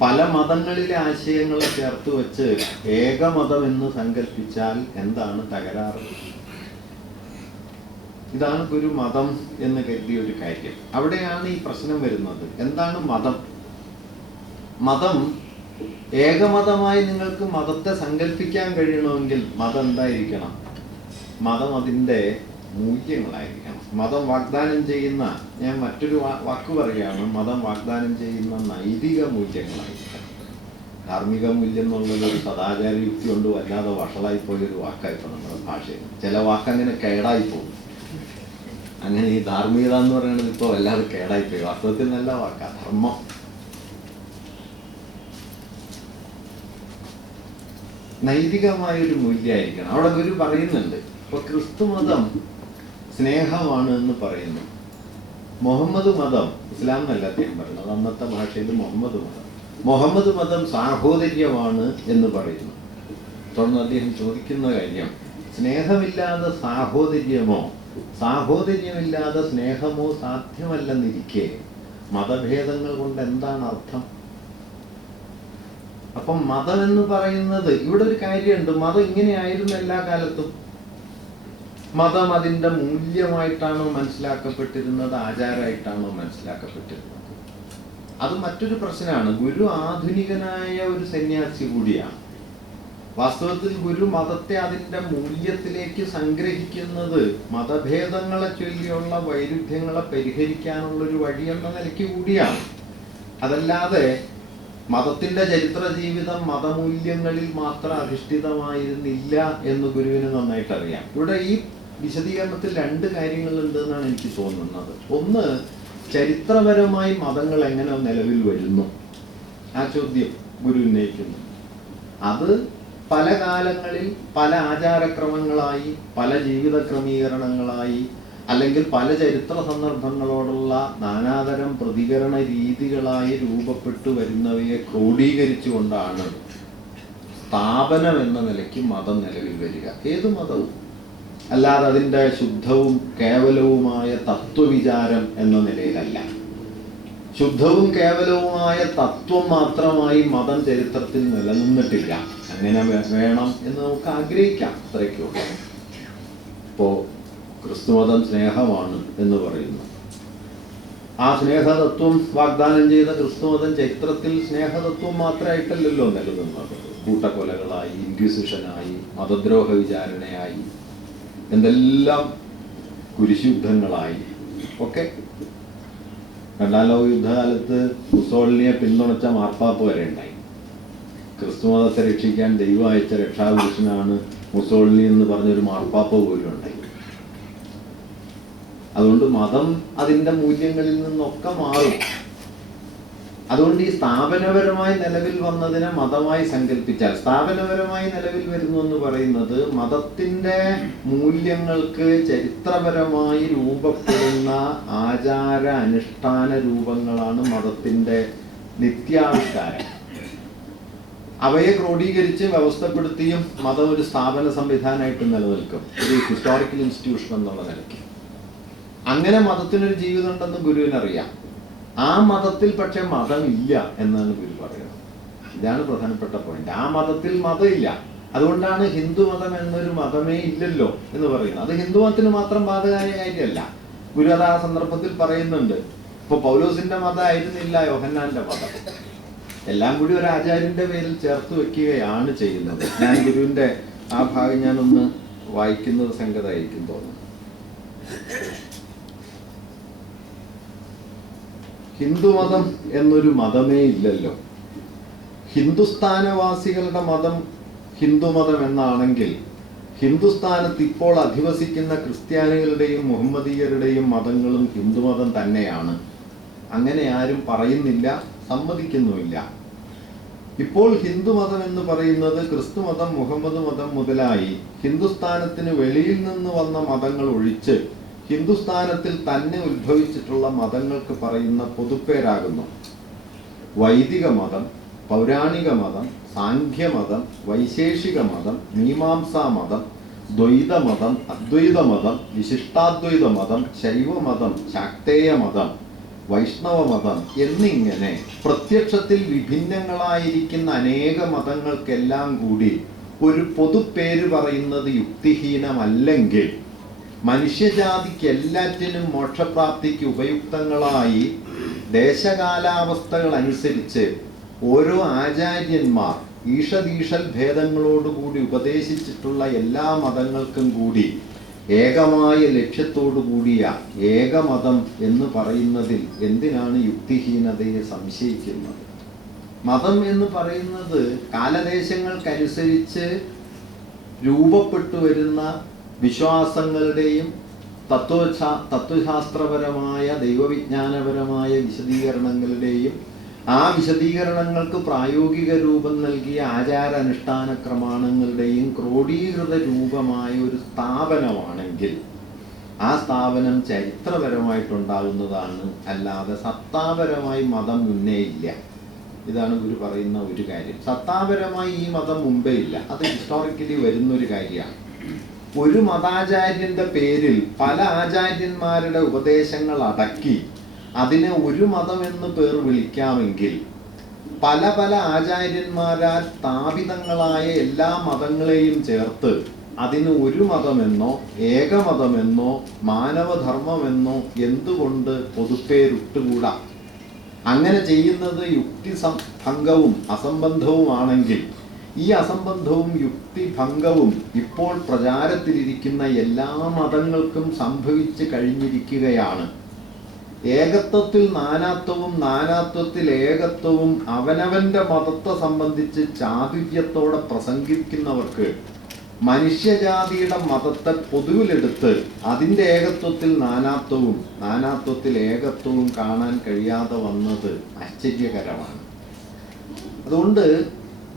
പല മതങ്ങളിലെ ആശയങ്ങളെ ചേർത്ത് വെച്ച് ഏകമതം എന്ന് സങ്കല്പിച്ചാൽ എന്താണ് തകരാറ്? ഇതാണ് ഗുരു മതം എന്ന് കരുതിയ ഒരു കാര്യം. അവിടെയാണ് ഈ പ്രശ്നം വരുന്നത്. എന്താണ് മതം? മതം ഏകമതമായി നിങ്ങൾക്ക് മതത്തെ സങ്കല്പിക്കാൻ കഴിയണമെങ്കിൽ മതം എന്തായിരിക്കണം? മതം അതിൻ്റെ മൂല്യങ്ങളായിരിക്കണം. മതം വാഗ്ദാനം ചെയ്യുന്ന, ഞാൻ മറ്റൊരു വാക്ക് പറയുകയാണ്, മതം വാഗ്ദാനം ചെയ്യുന്ന നൈതിക മൂല്യങ്ങളായിരിക്കണം. ധാർമ്മിക മൂല്യം എന്നുള്ളത് ഒരു സദാചാര യുക്തി കൊണ്ട് വല്ലാതെ വഷളായിപ്പോയൊരു വാക്കായിപ്പോൾ നമ്മുടെ ഭാഷയിൽ. ചില വാക്കങ്ങനെ കേടായിപ്പോകും. അങ്ങനെ ഈ ധാർമ്മികത എന്ന് പറയുന്നത് ഇപ്പോൾ വല്ലാതെ കേടായിപ്പോയി. വാസ്തവത്തിൽ നല്ല വാക്കാ ധർമ്മം. നൈതികമായൊരു മൂല്യമായിരിക്കണം. അവിടെ ഗുരു പറയുന്നുണ്ട്, ഇപ്പൊ ക്രിസ്തു മതം സ്നേഹമാണ് എന്ന് പറയുന്നു. മുഹമ്മദ് മതം, ഇസ്ലാം എന്നല്ല അദ്ദേഹം പറയുന്നത്, അന്നത്തെ ഭാഷയിൽ മുഹമ്മദ് മതം സാഹോദര്യമാണ് എന്ന് പറയുന്നു. തുടർന്ന് അദ്ദേഹം ചോദിക്കുന്ന കാര്യം, സ്നേഹമില്ലാതെ സാഹോദര്യമോ സാഹോദര്യമില്ലാതെ സ്നേഹമോ സാധ്യമല്ലെന്നിരിക്കെ മതഭേദങ്ങൾ കൊണ്ട് എന്താണ് അർത്ഥം? അപ്പം മതം എന്ന് പറയുന്നത്, ഇവിടെ ഒരു കാര്യമുണ്ട്, മതം ഇങ്ങനെയായിരുന്നു എല്ലാ കാലത്തും. മതം അതിൻ്റെ മൂല്യമായിട്ടാണോ മനസ്സിലാക്കപ്പെട്ടിരുന്നത്, ആചാരമായിട്ടാണോ മനസ്സിലാക്കപ്പെട്ടിരുന്നത്? അത് മറ്റൊരു പ്രശ്നമാണ്. ഗുരു ആധുനികനായ ഒരു സന്യാസി കൂടിയാണ്. വാസ്തവത്തിൽ ഗുരു മതത്തെ അതിൻ്റെ മൂല്യത്തിലേക്ക് സംഗ്രഹിക്കുന്നത് മതഭേദങ്ങളെ ചൊല്ലിയുള്ള വൈരുദ്ധ്യങ്ങളെ പരിഹരിക്കാനുള്ളൊരു വഴി എന്ന നിലയ്ക്ക് കൂടിയാണ്. അതല്ലാതെ മതത്തിൻ്റെ ചരിത്ര ജീവിതം മതമൂല്യങ്ങളിൽ മാത്രം അധിഷ്ഠിതമായിരുന്നില്ല എന്ന് ഗുരുവിന് നന്നായിട്ട് അറിയാം. ഇവിടെ ഈ വിശദീകരണത്തിൽ രണ്ട് കാര്യങ്ങളുണ്ട് എന്നാണ് എനിക്ക് തോന്നുന്നത്. ഒന്ന്, ചരിത്രപരമായി മതങ്ങൾ എങ്ങനെ നിലവിൽ വരുന്നു, ആ ചോദ്യം ഗുരു ഉന്നയിക്കുന്നു. അത് പല കാലങ്ങളിൽ പല ആചാരക്രമങ്ങളായി, പല ജീവിത ക്രമീകരണങ്ങളായി, അല്ലെങ്കിൽ പല ചരിത്ര സന്ദർഭങ്ങളോടുള്ള നാനാതരം പ്രതികരണ രീതികളായി രൂപപ്പെട്ടു വരുന്നവയെ ക്രോഡീകരിച്ചുകൊണ്ടാണ് സ്ഥാപനം എന്ന നിലയ്ക്ക് മതം നിലവിൽ വരിക. ഏത് മതവും, അല്ലാതെ അതിൻ്റെ ശുദ്ധവും കേവലവുമായ തത്വവിചാരം എന്ന നിലയിലല്ല. ശുദ്ധവും കേവലവുമായ തത്വം മാത്രമായി മതം ചരിത്രത്തിൽ നിലനിന്നിട്ടില്ല. അങ്ങനെ വേണം എന്ന് നമുക്ക് ആഗ്രഹിക്കാം, അത്രയ്ക്കുള്ളൂ. ഇപ്പോൾ ക്രിസ്തുമതം സ്നേഹമാണ് എന്ന് പറയുന്നു. ആ സ്നേഹതത്വം വാഗ്ദാനം ചെയ്ത ക്രിസ്തുമതം ചരിത്രത്തിൽ സ്നേഹതത്വം മാത്രമായിട്ടല്ലല്ലോ നിലനിന്നത്. കൂട്ടക്കൊലകളായി, ഇൻക്വിസിഷനായി, മതദ്രോഹ വിചാരണയായി, എന്തെല്ലാം കുരിശുയുദ്ധങ്ങളായി ഒക്കെ. രണ്ടാം ലോക യുദ്ധകാലത്ത് മുസോളിനിയെ പിന്തുണച്ച മാർപ്പാപ്പ് വരെ ഉണ്ടായി. ക്രിസ്തുമതത്തെ രക്ഷിക്കാൻ ദൈവം അയച്ച രക്ഷാപുരുഷനാണ് മുസോളിനി എന്ന് പറഞ്ഞൊരു മാർപ്പാപ്പ പോലും ഉണ്ടായി. അതുകൊണ്ട് മതം അതിൻ്റെ മൂല്യങ്ങളിൽ നിന്നൊക്കെ മാറും. അതുകൊണ്ട് ഈ സ്ഥാപനപരമായി നിലവിൽ വന്നതിനെ മതമായി സങ്കല്പിച്ചാൽ, സ്ഥാപനപരമായി നിലവിൽ വരുന്നു എന്ന് പറയുന്നത് മതത്തിന്റെ മൂല്യങ്ങൾക്ക് ചരിത്രപരമായി രൂപപ്പെടുന്ന ആചാര അനുഷ്ഠാന രൂപങ്ങളാണ് മതത്തിന്റെ നിത്യാവിഷ്കാരം. അവയെ ക്രോഡീകരിച്ച് വ്യവസ്ഥപ്പെടുത്തിയും മതം ഒരു സ്ഥാപന സംവിധാനമായിട്ട് നിലനിൽക്കും, ഒരു ഹിസ്റ്റോറിക്കൽ ഇൻസ്റ്റിറ്റ്യൂഷൻ എന്നുള്ള നിലയ്ക്ക്. അങ്ങനെ മതത്തിനൊരു ജീവിതം ഉണ്ടെന്ന് ഗുരുവിനറിയാം. ആ മതത്തിൽ പക്ഷെ മതമില്ല എന്നാണ് ഗുരു പറയുന്നത്. ഇതാണ് പ്രധാനപ്പെട്ട പോയിന്റ്. ആ മതത്തിൽ മതമില്ല. അതുകൊണ്ടാണ് ഹിന്ദു മതം എന്നൊരു മതമേ ഇല്ലല്ലോ എന്ന് പറയുന്നത്. അത് ഹിന്ദു മതത്തിന് മാത്രം ബാധകമായ കാര്യമല്ല. ഗുരു അത് ആ സന്ദർഭത്തിൽ പറയുന്നുണ്ട്. ഇപ്പൊ പൗലോസിന്റെ മതമായിരുന്നില്ല യോഹന്നാന്റെ മതം. എല്ലാം കൂടി ഒരു ആചാര്യന്റെ പേരിൽ ചേർത്ത് വെക്കുകയാണ് ചെയ്യുന്നത്. ഞാൻ ഗുരുവിന്റെ ആ ഭാഗം ഞാനൊന്ന് വായിക്കുന്നത് സംഗതമായിരിക്കും തോന്നുന്നു. ഹിന്ദുമതം എന്നൊരു മതമേ ഇല്ലല്ലോ. ഹിന്ദുസ്ഥാനവാസികളുടെ മതം ഹിന്ദുമതം എന്നാണെങ്കിൽ ഹിന്ദുസ്ഥാനത്ത് ഇപ്പോൾ അധിവസിക്കുന്ന ക്രിസ്ത്യാനികളുടെയും മുഹമ്മദീയരുടെയും മതങ്ങളും ഹിന്ദുമതം തന്നെയാണ്. അങ്ങനെ ആരും പറയുന്നില്ല, സമ്മതിക്കുന്നുമില്ല. ഇപ്പോൾ ഹിന്ദുമതം എന്ന് പറയുന്നത് ക്രിസ്തുമതം, മുഹമ്മദ് മതം മുതലായി ഹിന്ദുസ്ഥാനത്തിന് വെളിയിൽ നിന്ന് വന്ന മതങ്ങൾ ഒഴിച്ച് ഹിന്ദുസ്ഥാനത്തിൽ തന്നെ ഉത്ഭവിച്ചിട്ടുള്ള മതങ്ങൾക്ക് പറയുന്ന പൊതുപ്പേരാകുന്നു. വൈദിക മതം, പൗരാണിക മതം, സാഖ്യമതം, വൈശേഷിക മതം, മീമാംസാ മതം, ദ്വൈതമതം, അദ്വൈതമതം, വിശിഷ്ടാദ്വൈത മതം, ശൈവമതം, ശാക്തേയ മതം, വൈഷ്ണവമതം എന്നിങ്ങനെ പ്രത്യക്ഷത്തിൽ വിഭിന്നങ്ങളായിരിക്കുന്ന അനേക മതങ്ങൾക്കെല്ലാം കൂടി ഒരു പൊതുപ്പേര് പറയുന്നത് യുക്തിഹീനമല്ലെങ്കിൽ മനുഷ്യജാതിക്ക് എല്ലാറ്റിനും മോക്ഷപ്രാപ്തിക്ക് ഉപയുക്തങ്ങളായി ദേശകാലാവസ്ഥകൾ അനുസരിച്ച് ഓരോ ആചാര്യന്മാർ ഈഷദീഷൽ ഭേദങ്ങളോടുകൂടി ഉപദേശിച്ചിട്ടുള്ള എല്ലാ മതങ്ങൾക്കും കൂടി ഏകമായ ലക്ഷ്യത്തോടു കൂടിയ ഏകമതം എന്ന് പറയുന്നതിൽ എന്തിനാണ് യുക്തിഹീനതയെ സംശയിക്കുന്നത്? മതം എന്ന് പറയുന്നത് കാലദേശങ്ങൾക്കനുസരിച്ച് രൂപപ്പെട്ടു വരുന്ന വിശ്വാസങ്ങളുടെയും തത്വശാസ്ത്രപരമായ ദൈവവിജ്ഞാനപരമായ വിശദീകരണങ്ങളുടെയും ആ വിശദീകരണങ്ങൾക്ക് പ്രായോഗിക രൂപം നൽകിയ ആചാരാനുഷ്ഠാന ക്രമാണങ്ങളുടെയും ക്രോഡീകൃത രൂപമായ ഒരു സ്ഥാപനമാണെങ്കിൽ ആ സ്ഥാപനം ചരിത്രപരമായിട്ടുണ്ടാകുന്നതാണ്, അല്ലാതെ സത്താപരമായി മതം മുന്നേ ഇല്ല. ഇതാണ് ഗുരു പറയുന്ന ഒരു കാര്യം. സത്താപരമായി ഈ മതം മുമ്പേ ഇല്ല. അത് ഹിസ്റ്റോറിക്കലി വരുന്നൊരു കാര്യമാണ്. ഒരു മതാചാര്യന്റെ പേരിൽ പല ആചാര്യന്മാരുടെ ഉപദേശങ്ങൾ അടക്കി അതിനെ ഒരു മതം എന്ന് പേർ വിളിക്കാമെങ്കിൽ പല പല ആചാര്യന്മാരാൽ സ്ഥാപിതങ്ങളായ എല്ലാ മതങ്ങളെയും ചേർത്ത് അതിന് ഒരു മതമെന്നോ ഏകമതമെന്നോ മാനവധർമ്മമെന്നോ എന്തുകൊണ്ട് പൊതുപ്പേരിട്ടുകൂടാ? അങ്ങനെ ചെയ്യുന്നത് യുക്തിഭംഗവും അസംബന്ധവുമാണെങ്കിൽ ഈ അസംബന്ധവും യുക്തിഭംഗവും ഇപ്പോൾ പ്രചാരത്തിലിരിക്കുന്ന എല്ലാ മതങ്ങൾക്കും സംഭവിച്ചു കഴിഞ്ഞിരിക്കുകയാണ്. ഏകത്വത്തിൽ നാനാത്വവും നാനാത്വത്തിൽ ഏകത്വവും അവനവന്റെ മതത്തെ സംബന്ധിച്ച് ചാതുര്യത്തോടെ പ്രസംഗിക്കുന്നവർക്ക് മനുഷ്യജാതിയുടെ മതത്തെ പൊതുവിലെടുത്ത് അതിൻ്റെ ഏകത്വത്തിൽ നാനാത്വവും നാനാത്വത്തിൽ ഏകത്വവും കാണാൻ കഴിയാതെ വന്നത് ആശ്ചര്യകരമാണ്. അതുകൊണ്ട്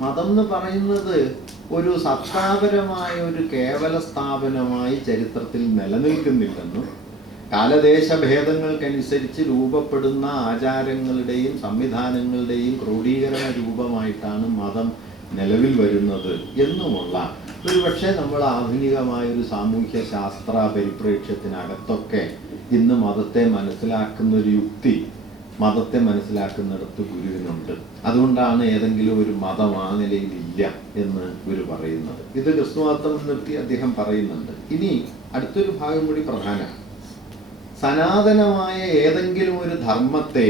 മതം എന്ന് പറയുന്നത് ഒരു സത്താപരമായ ഒരു കേവല സ്ഥാപനമായി ചരിത്രത്തിൽ നിലനിൽക്കുന്നില്ലെന്നും കാലദേശഭേദങ്ങൾക്കനുസരിച്ച് രൂപപ്പെടുന്ന ആചാരങ്ങളുടെയും സംവിധാനങ്ങളുടെയും ക്രോഡീകരണ രൂപമായിട്ടാണ് മതം നിലവിൽ വരുന്നത് എന്നുമുള്ള ഒരുപക്ഷെ നമ്മൾ ആധുനികമായ ഒരു സാമൂഹ്യ ശാസ്ത്ര പരിപ്രേക്ഷ്യത്തിനകത്തൊക്കെ ഇന്ന് മതത്തെ മനസ്സിലാക്കുന്ന ഒരു യുക്തി മതത്തെ മനസ്സിലാക്കുന്നിടത്ത് ഗുരുവിനുണ്ട്. അതുകൊണ്ടാണ് ഏതെങ്കിലും ഒരു മതം ആ നിലയിലില്ല എന്ന് ഗുരു പറയുന്നത്. ഇത് ക്രിസ്തുമതം നിർത്തി അദ്ദേഹം പറയുന്നുണ്ട്. ഇനി അടുത്തൊരു ഭാഗം കൂടി പ്രധാനമാണ്. സനാതനമായ ഏതെങ്കിലും ഒരു ധർമ്മത്തെ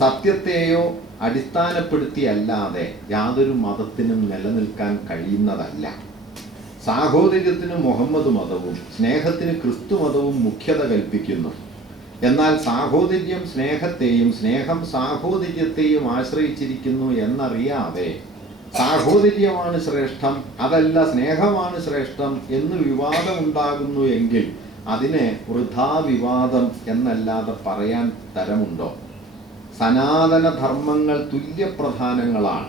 സത്യത്തെയോ അടിസ്ഥാനപ്പെടുത്തിയല്ലാതെ യാതൊരു മതത്തിനും നിലനിൽക്കാൻ കഴിയുന്നതല്ല. സാഹോദര്യത്തിന് മുഹമ്മദ് മതവും സ്നേഹത്തിന് ക്രിസ്തു മതവും മുഖ്യത കൽപ്പിക്കുന്നു. എന്നാൽ സാഹോദര്യം സ്നേഹത്തെയും സ്നേഹം സാഹോദര്യത്തെയും ആശ്രയിച്ചിരിക്കുന്നു എന്നറിയാതെ സാഹോദര്യമാണ് ശ്രേഷ്ഠം, അതല്ല സ്നേഹമാണ് ശ്രേഷ്ഠം എന്ന് വിവാദമുണ്ടാകുന്നു എങ്കിൽ അതിനെ വൃഥാ വിവാദം എന്നല്ലാതെ പറയാൻ തരമുണ്ടോ? സനാതന ധർമ്മങ്ങൾ തുല്യപ്രധാനങ്ങളാണ്.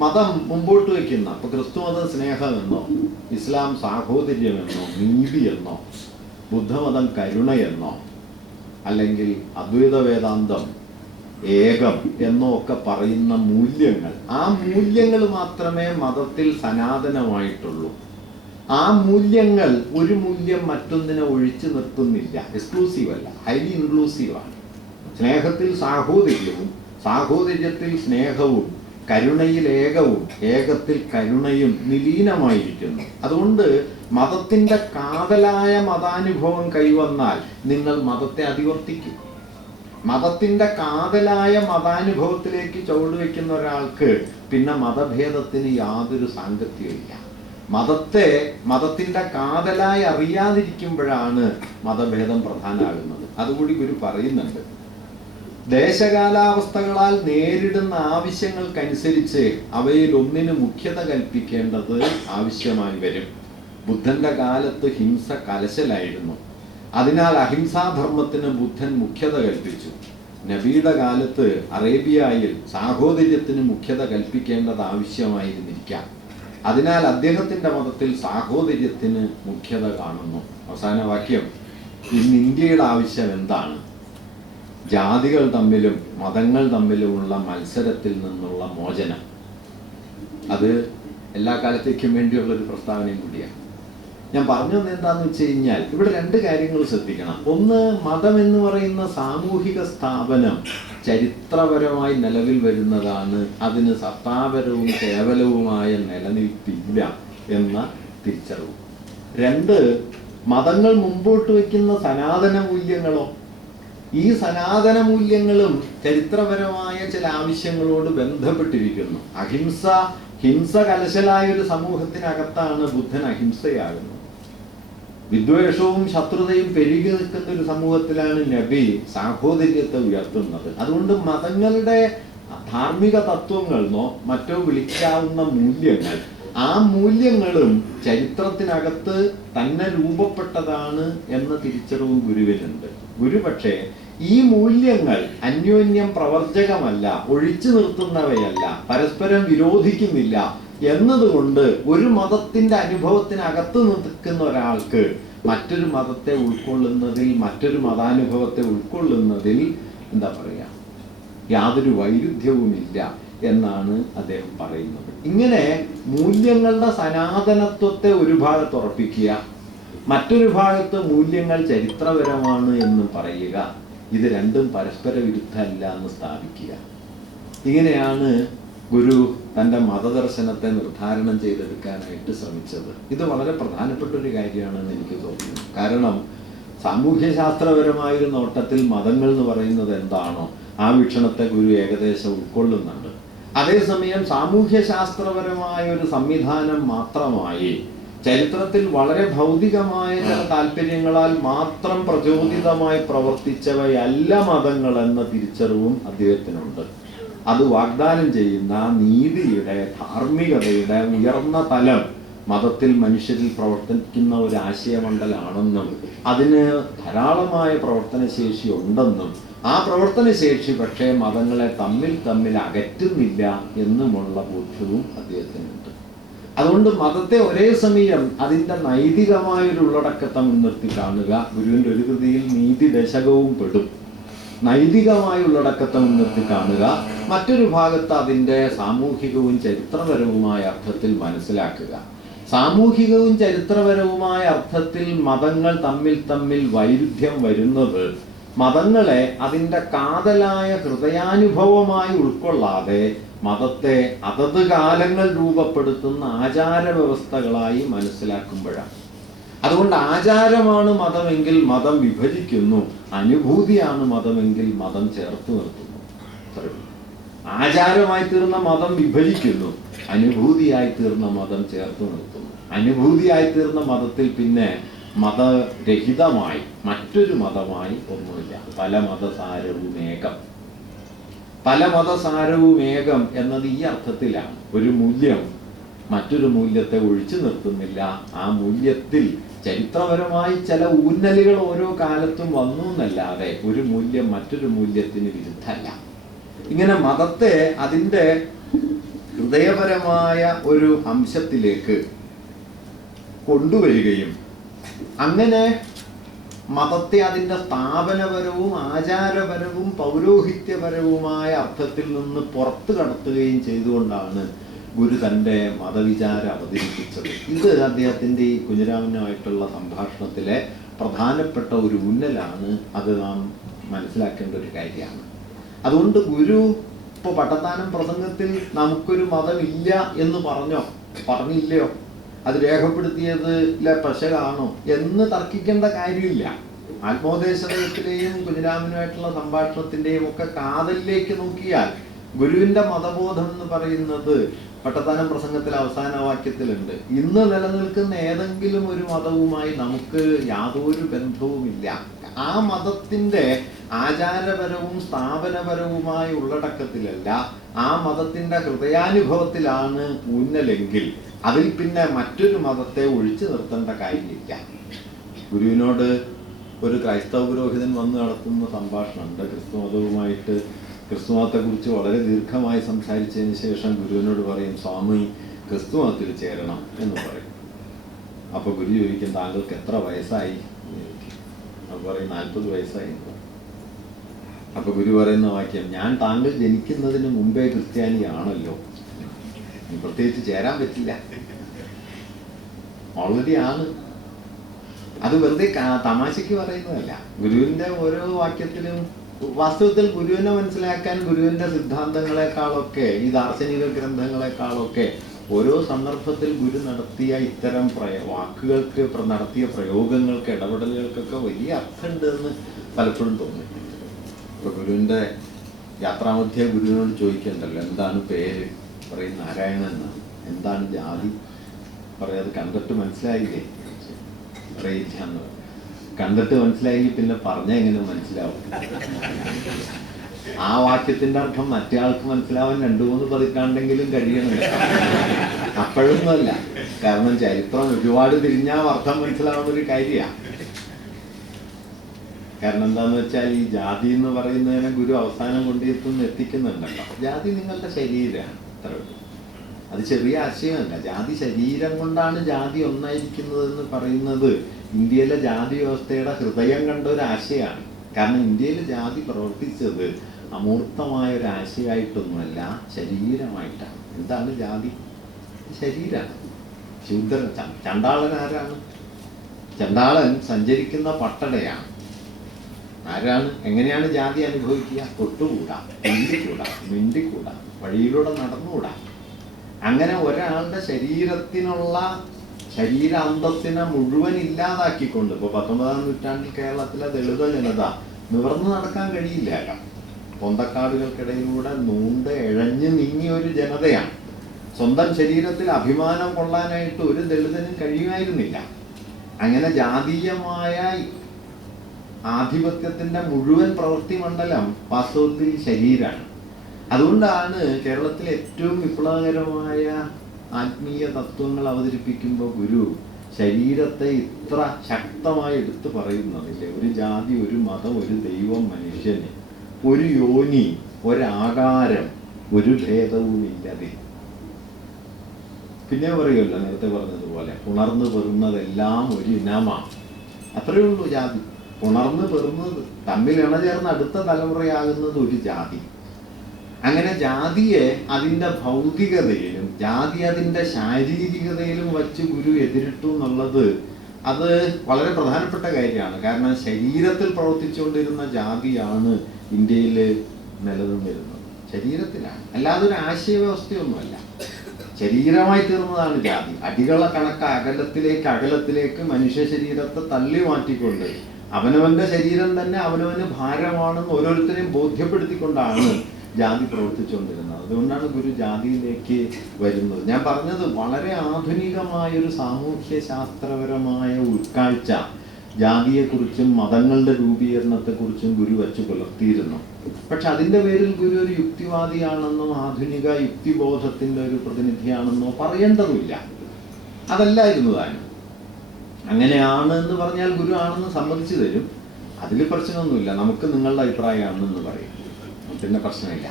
മതം മുമ്പോട്ട് വയ്ക്കുന്ന, ഇപ്പൊ ക്രിസ്തുമതം സ്നേഹമെന്നോ, ഇസ്ലാം സാഹോദര്യമെന്നോ, നീതിയെന്നോ, ബുദ്ധമതം കരുണയെന്നോ, അല്ലെങ്കിൽ അദ്വൈത വേദാന്തം ഏകം എന്നോ ഒക്കെ പറയുന്ന മൂല്യങ്ങൾ, ആ മൂല്യങ്ങൾ മാത്രമേ മതത്തിൽ സനാതനമായിട്ടുള്ളൂ. ആ മൂല്യങ്ങൾ ഒരു മൂല്യം മറ്റൊന്നിനെ ഒഴിച്ചു നിർത്തുന്നില്ല, എക്സ്ക്ലൂസീവ് അല്ല, ഹൈലി ഇൻക്ലൂസീവാണ്. സ്നേഹത്തിൽ സാഹോദര്യവും, സാഹോദര്യത്തിൽ സ്നേഹവും, കരുണയിൽ ഏകവും, ഏകത്തിൽ കരുണയും നിലീനമായിരിക്കുന്നു. അതുകൊണ്ട് മതത്തിന്റെ കാതലായ മതാനുഭവം കൈവന്നാൽ നിങ്ങൾ മതത്തെ അതിവർത്തിക്കും. മതത്തിന്റെ കാതലായ മതാനുഭവത്തിലേക്ക് ചുവടുവെക്കുന്ന ഒരാൾക്ക് പിന്നെ മതഭേദത്തിന് യാതൊരു സാങ്കത്യവുമില്ല. മതത്തിന്റെ കാതലായി അറിയാതിരിക്കുമ്പോഴാണ് മതഭേദം പ്രധാനമാകുന്നത്. അതുകൂടി ഗുരു പറയുന്നുണ്ട്. ദേശകാലാവസ്ഥകളാൽ നേരിടുന്ന ആവശ്യങ്ങൾക്കനുസരിച്ച് അവയിൽ ഒന്നിന് മുഖ്യത കൽപ്പിക്കേണ്ടത് ആവശ്യമായി വരും. ബുദ്ധന്റെ കാലത്ത് ഹിംസ കലശലായിരുന്നു. അതിനാൽ അഹിംസാധർമ്മത്തിന് ബുദ്ധൻ മുഖ്യത കൽപ്പിച്ചു. നബിയുടെ കാലത്ത് അറേബ്യയിൽ സാഹോദര്യത്തിന് മുഖ്യത കൽപ്പിക്കേണ്ടത് ആവശ്യമായിരുന്നിരിക്കാം. അതിനാൽ അദ്ദേഹത്തിന്റെ മതത്തിൽ സാഹോദര്യത്തിന് മുഖ്യത കാണുന്നു. അവസാന വാക്യം, ഇന്ന് ഇന്ത്യയുടെ ആവശ്യം എന്താണ്? ജാതികൾ തമ്മിലും മതങ്ങൾ തമ്മിലുമുള്ള മത്സരത്തിൽ നിന്നുള്ള മോചനം. അത് എല്ലാ കാലത്തേക്കും വേണ്ടിയുള്ള ഒരു പ്രസ്താവനയും കൂടിയാണ്. ഞാൻ പറഞ്ഞു വന്നത് എന്താന്ന് വെച്ച് കഴിഞ്ഞാൽ, ഇവിടെ രണ്ട് കാര്യങ്ങൾ ശ്രദ്ധിക്കണം. ഒന്ന്, മതം എന്ന് പറയുന്ന സാമൂഹിക സ്ഥാപനം ചരിത്രപരമായി നിലവിൽ വരുന്നതാണ്. അതിന് സത്താപരവും കേവലവുമായ നിലനിൽപ്പില്ല എന്ന തിരിച്ചറിവ്. രണ്ട്, മതങ്ങൾ മുമ്പോട്ട് വയ്ക്കുന്ന സനാതന മൂല്യങ്ങളോ, ഈ സനാതന മൂല്യങ്ങളും ചരിത്രപരമായ ചില ആവശ്യങ്ങളോട് ബന്ധപ്പെട്ടിരിക്കുന്നു. ഹിംസ കലശലായ ഒരു സമൂഹത്തിനകത്താണ് ബുദ്ധൻ അഹിംസയാകുന്നത്. വിദ്വേഷവും ശത്രുതയും പെരുകി നിൽക്കുന്ന ഒരു സമൂഹത്തിലാണ് നബി സാഹോദര്യത്തെ ഉയർത്തുന്നത്. അതുകൊണ്ട് മതങ്ങളുടെ ധാർമ്മിക തത്വങ്ങളെന്നോ മറ്റോ വിളിക്കാവുന്ന മൂല്യങ്ങൾ, ആ മൂല്യങ്ങളും ചരിത്രത്തിനകത്ത് തന്നെ രൂപപ്പെട്ടതാണ് എന്ന തിരിച്ചറിവ് ഗുരുവിനുണ്ട്. ഗുരു പക്ഷേ ഈ മൂല്യങ്ങൾ അന്യോന്യം പ്രവർജകമല്ല, ഒഴിച്ചു നിർത്തുന്നവയല്ല, പരസ്പരം വിരോധിക്കുന്നില്ല എന്നതുകൊണ്ട് ഒരു മതത്തിന്റെ അനുഭവത്തിനകത്ത് നിൽക്കുന്ന ഒരാൾക്ക് മറ്റൊരു മതത്തെ ഉൾക്കൊള്ളുന്നതിൽ, മറ്റൊരു മതാനുഭവത്തെ ഉൾക്കൊള്ളുന്നതിൽ എന്താ പറയാ, യാതൊരു വൈരുദ്ധ്യവുമില്ല എന്നാണ് അദ്ദേഹം പറയുന്നത്. ഇങ്ങനെ മൂല്യങ്ങളുടെ സനാതനത്വത്തെ ഒരു ഭാഗത്ത് ഉറപ്പിക്കുക, മറ്റൊരു ഭാഗത്ത് മൂല്യങ്ങൾ ചരിത്രപരമാണ് എന്ന് പറയുക, ഇത് രണ്ടും പരസ്പര വിരുദ്ധമല്ല എന്ന് സ്ഥാപിക്കുക. ഇങ്ങനെയാണ് ഗുരു തൻ്റെ മതദർശനത്തെ നിർദ്ധാരണം ചെയ്തെടുക്കാനായിട്ട് ശ്രമിച്ചത്. ഇത് വളരെ പ്രധാനപ്പെട്ട ഒരു കാര്യമാണെന്ന് എനിക്ക് തോന്നുന്നു. കാരണം സാമൂഹ്യശാസ്ത്രപരമായൊരു നോട്ടത്തിൽ മതങ്ങൾ എന്ന് പറയുന്നത് എന്താണോ ആ വീക്ഷണത്തെ ഗുരു ഏകദേശം ഉൾക്കൊള്ളുന്നുണ്ട്. അതേസമയം സാമൂഹ്യശാസ്ത്രപരമായ ഒരു സംവിധാനം മാത്രമായി ചരിത്രത്തിൽ വളരെ ഭൗതികമായ ചില താല്പര്യങ്ങളാൽ മാത്രം പ്രചോദിതമായി പ്രവർത്തിച്ചവയല്ല മതങ്ങൾ എന്ന തിരിച്ചറിവും അദ്ദേഹത്തിനുണ്ട്. അത് വാഗ്ദാനം ചെയ്യുന്ന നീതിയുടെ, ധാർമ്മികതയുടെ ഉയർന്ന തലം മതത്തിൽ മനുഷ്യരിൽ പ്രവർത്തിക്കുന്ന ഒരു ആശയമണ്ഡലാണെന്നും അതിന് ധാരാളമായ പ്രവർത്തനശേഷി ഉണ്ടെന്നും ആ പ്രവർത്തനശേഷി പക്ഷേ മതങ്ങളെ തമ്മിൽ അകറ്റുന്നില്ല എന്നുമുള്ള ബോധ്യവും അദ്ദേഹത്തിനുണ്ട്. അതുകൊണ്ട് മതത്തെ ഒരേ സമയം അതിൻ്റെ നൈതികമായൊരു ഉള്ളടക്കത്തെ മുൻനിർത്തി കാണുക. ഗുരുവിൻ്റെ ഒരു കൃതിയിൽ നീതി ദശകവും പെടും. നൈതികമായ ഉള്ളടക്കത്തെ മുൻനിർത്തി കാണുക, മറ്റൊരു ഭാഗത്ത് അതിൻ്റെ സാമൂഹികവും ചരിത്രപരവുമായ അർത്ഥത്തിൽ മനസ്സിലാക്കുക. സാമൂഹികവും ചരിത്രപരവുമായ അർത്ഥത്തിൽ മതങ്ങൾ തമ്മിൽ വൈരുദ്ധ്യം വരുന്നത് മതങ്ങളെ അതിൻ്റെ കാതലായ ഹൃദയാനുഭവമായി ഉൾക്കൊള്ളാതെ മതത്തെ അതത് കാലങ്ങൾ രൂപപ്പെടുത്തുന്ന ആചാരവ്യവസ്ഥകളായി മനസ്സിലാക്കുമ്പോഴാണ്. അതുകൊണ്ട് ആചാരമാണ് മതമെങ്കിൽ മതം വിഭജിക്കുന്നു, അനുഭൂതിയാണ് മതമെങ്കിൽ മതം ചേർത്ത് നിർത്തുന്നു. ആചാരമായി തീർന്ന മതം വിഭജിക്കുന്നു, അനുഭൂതിയായി തീർന്ന മതം ചേർത്ത് നിർത്തുന്നു. അനുഭൂതിയായി തീർന്ന മതത്തിൽ പിന്നെ മതരഹിതമായി മറ്റൊരു മതമായി ഒന്നുമില്ല. പല മതസാരവും ഏകം എന്നത് ഈ അർത്ഥത്തിലാണ്. ഒരു മൂല്യം മറ്റൊരു മൂല്യത്തെ ഒഴിച്ചു നിർത്തുന്നില്ല. ആ മൂല്യത്തിൽ ചരിത്രപരമായി ചില ഊന്നലുകൾ ഓരോ കാലത്തും വന്നു എന്നല്ലാതെ ഒരു മൂല്യം മറ്റൊരു മൂല്യത്തിന് വിരുദ്ധമല്ല. ഇങ്ങനെ മതത്തെ അതിൻ്റെ ഹൃദയപരമായ ഒരു അംശത്തിലേക്ക് കൊണ്ടുവരികയും അങ്ങനെ മതത്തെ അതിൻ്റെ സ്ഥാപനപരവും ആചാരപരവും പൗരോഹിത്യപരവുമായ അർത്ഥത്തിൽ നിന്ന് പുറത്തു കടത്തുകയും ചെയ്തുകൊണ്ടാണ് ഗുരു തൻ്റെ മതവിചാരം അവതരിപ്പിച്ചത്. ഇത് അദ്ദേഹത്തിൻ്റെ ഈ കുഞ്ഞിരാമനുമായിട്ടുള്ള സംഭാഷണത്തിലെ പ്രധാനപ്പെട്ട ഒരു ഊന്നലാണ്. അത് നാം മനസ്സിലാക്കേണ്ട ഒരു കാര്യമാണ്. അതുകൊണ്ട് ഗുരു ഇപ്പോൾ പട്ടത്താനം പ്രസംഗത്തിൽ നമുക്കൊരു മതമില്ല എന്ന് പറഞ്ഞില്ലയോ, അത് രേഖപ്പെടുത്തിയതിലെ പശകാണോ എന്ന് തർക്കിക്കേണ്ട കാര്യമില്ല. ആത്മോപദേശത്തിലെയും കുഞ്ഞിരാമനുമായിട്ടുള്ള സംഭാഷണത്തിൻ്റെയും ഒക്കെ കാതലിലേക്ക് നോക്കിയാൽ ഗുരുവിൻ്റെ മതബോധം എന്ന് പറയുന്നത് പട്ടത്താനം പ്രസംഗത്തിൽ അവസാന വാക്യത്തിലുണ്ട്. ഇന്ന് നിലനിൽക്കുന്ന ഏതെങ്കിലും ഒരു മതവുമായി നമുക്ക് യാതൊരു ബന്ധവുമില്ല. ആ മതത്തിൻ്റെ ആചാരപരവും സ്ഥാപനപരവുമായ ഉള്ളടക്കത്തിലല്ല, ആ മതത്തിൻ്റെ ഹൃദയാനുഭവത്തിലാണ് ഊന്നലെങ്കിൽ അതിൽ പിന്നെ മറ്റൊരു മതത്തെ ഒഴിച്ചു നിർത്തേണ്ട കാര്യമില്ല. ഗുരുവിനോട് ഒരു ക്രൈസ്തവ പുരോഹിതൻ വന്ന് നടത്തുന്ന സംഭാഷണമുണ്ട്. ക്രിസ്തുമതത്തെക്കുറിച്ച് വളരെ ദീർഘമായി സംസാരിച്ചതിന് ശേഷം ഗുരുവിനോട് പറയും, സ്വാമി ക്രിസ്തുമതത്തിൽ ചേരണം എന്ന് പറയും. അപ്പോൾ ഗുരു ചോദിക്കും, താങ്കൾക്ക് എത്ര വയസ്സായി? അപ്പോൾ പറയും 40 വയസ്സായി. അപ്പോൾ ഗുരു പറയുന്ന വാക്യം, ഞാൻ താങ്കൾ ജനിക്കുന്നതിന് മുമ്പേ ക്രിസ്ത്യാനിയാണല്ലോ, പ്രത്യേകിച്ച് ചേരാൻ പറ്റില്ല, ഓൾറെഡി ആണ്. അത് വെറുതെ തമാശയ്ക്ക് പറയുന്നതല്ല. ഗുരുവിൻ്റെ ഓരോ വാക്യത്തിലും വാസ്തവത്തിൽ ഗുരുവിനെ മനസ്സിലാക്കാൻ ഗുരുവിൻ്റെ സിദ്ധാന്തങ്ങളെക്കാളൊക്കെ ഈ ദാർശനിക ഗ്രന്ഥങ്ങളെക്കാളൊക്കെ ഓരോ സന്ദർഭത്തിൽ ഗുരു നടത്തിയ ഇത്തരം വാക്കുകൾക്ക് നടത്തിയ പ്രയോഗങ്ങൾക്ക് ഇടപെടലുകൾക്കൊക്കെ വലിയ അർത്ഥമുണ്ട് എന്ന് പലപ്പോഴും തോന്നിയിട്ടുണ്ട്. ഇപ്പോൾ ഗുരുവിൻ്റെ യാത്രാമധ്യേ ഗുരുവിനോട് ചോദിക്കണ്ടല്ലോ, എന്താണ് പേര്? പറയും നാരായണൻ എന്നാണ്. എന്താണ് ജാതി? പറയാത് കണ്ടിട്ട് മനസ്സിലായില്ലേ? പറയില്ല എന്ന് പറയും. കണ്ടിട്ട് മനസ്സിലായെങ്കിൽ പിന്നെ പറഞ്ഞാൽ എങ്ങനെ മനസ്സിലാവും? ആ വാക്യത്തിന്റെ അർത്ഥം മറ്റേ ആൾക്ക് മനസ്സിലാവാൻ 2-3 പതിറ്റാണ്ടെങ്കിലും കഴിയണം. അപ്പോഴൊന്നുമല്ല, കാരണം ചരിത്രം ഒരുപാട് തിരിഞ്ഞാൽ അർത്ഥം മനസ്സിലാവുന്ന ഒരു കാര്യമാണ്. കാരണം എന്താന്ന് വെച്ചാൽ ഈ ജാതി എന്ന് പറയുന്നതിനെ ഗുരു അവസാനം എത്തിക്കുന്നുണ്ടല്ലോ. ജാതി നിങ്ങളുടെ ശരീരമാണ്, അത്ര അത് ചെറിയ ആശയമല്ല. ജാതി ശരീരം കൊണ്ടാണ് ജാതി ഒന്നായിരിക്കുന്നതെന്ന് പറയുന്നത് ഇന്ത്യയിലെ ജാതി വ്യവസ്ഥയുടെ ഹൃദയം കണ്ട ഒരു ആശയമാണ്. കാരണം ഇന്ത്യയിൽ ജാതി പ്രവർത്തിച്ചത് അമൂർത്തമായ ഒരു ആശയമായിട്ടൊന്നുമല്ല, ശരീരമായിട്ടാണ്. എന്താണ് ജാതി? ശരീരമാണ്. ശൂദ്രൻ, ചണ്ടാളൻ ആരാണ്? ചണ്ടാളൻ സഞ്ചരിക്കുന്ന പട്ടടയാണ്. ആരാണ്? എങ്ങനെയാണ് ജാതി അനുഭവിക്കുക? തൊട്ടുകൂടാ, മിണ്ടിക്കൂടാ, മിണ്ടിക്കൂടാ, വഴിയിലൂടെ നടന്നുകൂടാ. അങ്ങനെ ഒരാളുടെ ശരീരാന്തസ്സിനെ മുഴുവൻ ഇല്ലാതാക്കിക്കൊണ്ട് ഇപ്പോൾ 19-ാം നൂറ്റാണ്ടിൽ കേരളത്തിലെ ദളിത ജനത നിവർന്നു നടക്കാൻ കഴിയില്ലല്ലോ. പൊന്തക്കാടുകൾക്കിടയിലൂടെ നൂണ്ട് എഴഞ്ഞു നീങ്ങിയ ഒരു ജനതയാണ്. സ്വന്തം ശരീരത്തിൽ അഭിമാനം കൊള്ളാനായിട്ട് ഒരു ദളിതനും കഴിയുമായിരുന്നില്ല. അങ്ങനെ ജാതീയമായ ആധിപത്യത്തിന്റെ മുഴുവൻ പ്രവൃത്തി മണ്ഡലം വാസ്തവത്തിൽ ശരീരമാണ്. അതുകൊണ്ടാണ് കേരളത്തിലെ ഏറ്റവും വിപ്ലവകരമായ ആത്മീയ തത്വങ്ങൾ അവതരിപ്പിക്കുമ്പോൾ ഗുരു ശരീരത്തെ ഇത്ര ശക്തമായി എടുത്തു പറയുന്നതില്ലേ? ഒരു ജാതി, ഒരു മതം, ഒരു ദൈവം, മനുഷ്യന് ഒരു യോനി, ഒരാകാരം, ഒരു ഭേദവുമില്ലതിൽ. പിന്നെ പറയുമല്ലോ, നേരത്തെ പറഞ്ഞതുപോലെ ഉണർന്നു പെറുന്നതെല്ലാം ഒരു ഇനമാണ്. അത്രയേ ഉള്ളൂ ജാതി. ഉണർന്നു പെറുന്നത്, തമ്മിൽ ഇണചേർന്ന് അടുത്ത തലമുറയാകുന്നത് ഒരു ജാതി. അങ്ങനെ ജാതിയെ അതിൻ്റെ ഭൗതികതയിലും ജാതി അതിൻ്റെ ശാരീരികതയിലും വച്ച് ഗുരു എതിരിട്ടു എന്നുള്ളത് അത് വളരെ പ്രധാനപ്പെട്ട കാര്യമാണ്. കാരണം ശരീരത്തിൽ പ്രവർത്തിച്ചുകൊണ്ടിരുന്ന ജാതിയാണ് ഇന്ത്യയിൽ നിലനിന്നിരുന്നത്. ശരീരത്തിലാണ്, അല്ലാതെ ഒരു ആശയവ്യവസ്ഥയൊന്നുമല്ല. ശരീരമായി തീർന്നതാണ് ജാതി. അടികളെ കണക്ക് അകലത്തിലേക്ക് മനുഷ്യ ശരീരത്തെ തള്ളി മാറ്റിക്കൊണ്ട് അവനവന്റെ ശരീരം തന്നെ അവനവന് ഭാരമാണെന്ന് ഓരോരുത്തരെയും ബോധ്യപ്പെടുത്തിക്കൊണ്ടാണ് ജാതി പ്രവർത്തിച്ചുകൊണ്ടിരുന്നത്. അതുകൊണ്ടാണ് ഗുരു ജാതിയിലേക്ക് വരുന്നത്. ഞാൻ പറഞ്ഞത് വളരെ ആധുനികമായൊരു സാമൂഹ്യ ശാസ്ത്രപരമായ ഉൾക്കാഴ്ച ജാതിയെക്കുറിച്ചും മതങ്ങളുടെ രൂപീകരണത്തെക്കുറിച്ചും ഗുരു വച്ചു പുലർത്തിയിരുന്നു. പക്ഷെ അതിൻ്റെ പേരിൽ ഗുരു ഒരു യുക്തിവാദിയാണെന്നോ ആധുനിക യുക്തിബോധത്തിൻ്റെ ഒരു പ്രതിനിധിയാണെന്നോ പറയേണ്ടതുമില്ല. അതല്ലായിരുന്നു താനും. അങ്ങനെയാണ് എന്ന് പറഞ്ഞാൽ ഗുരു ആണെന്ന് സമ്മതിച്ചു തരും. അതിൽ പ്രശ്നമൊന്നുമില്ല. നമുക്ക് നിങ്ങളുടെ അഭിപ്രായമാണെന്ന് പറയും, പിന്നെ പ്രശ്നമില്ല.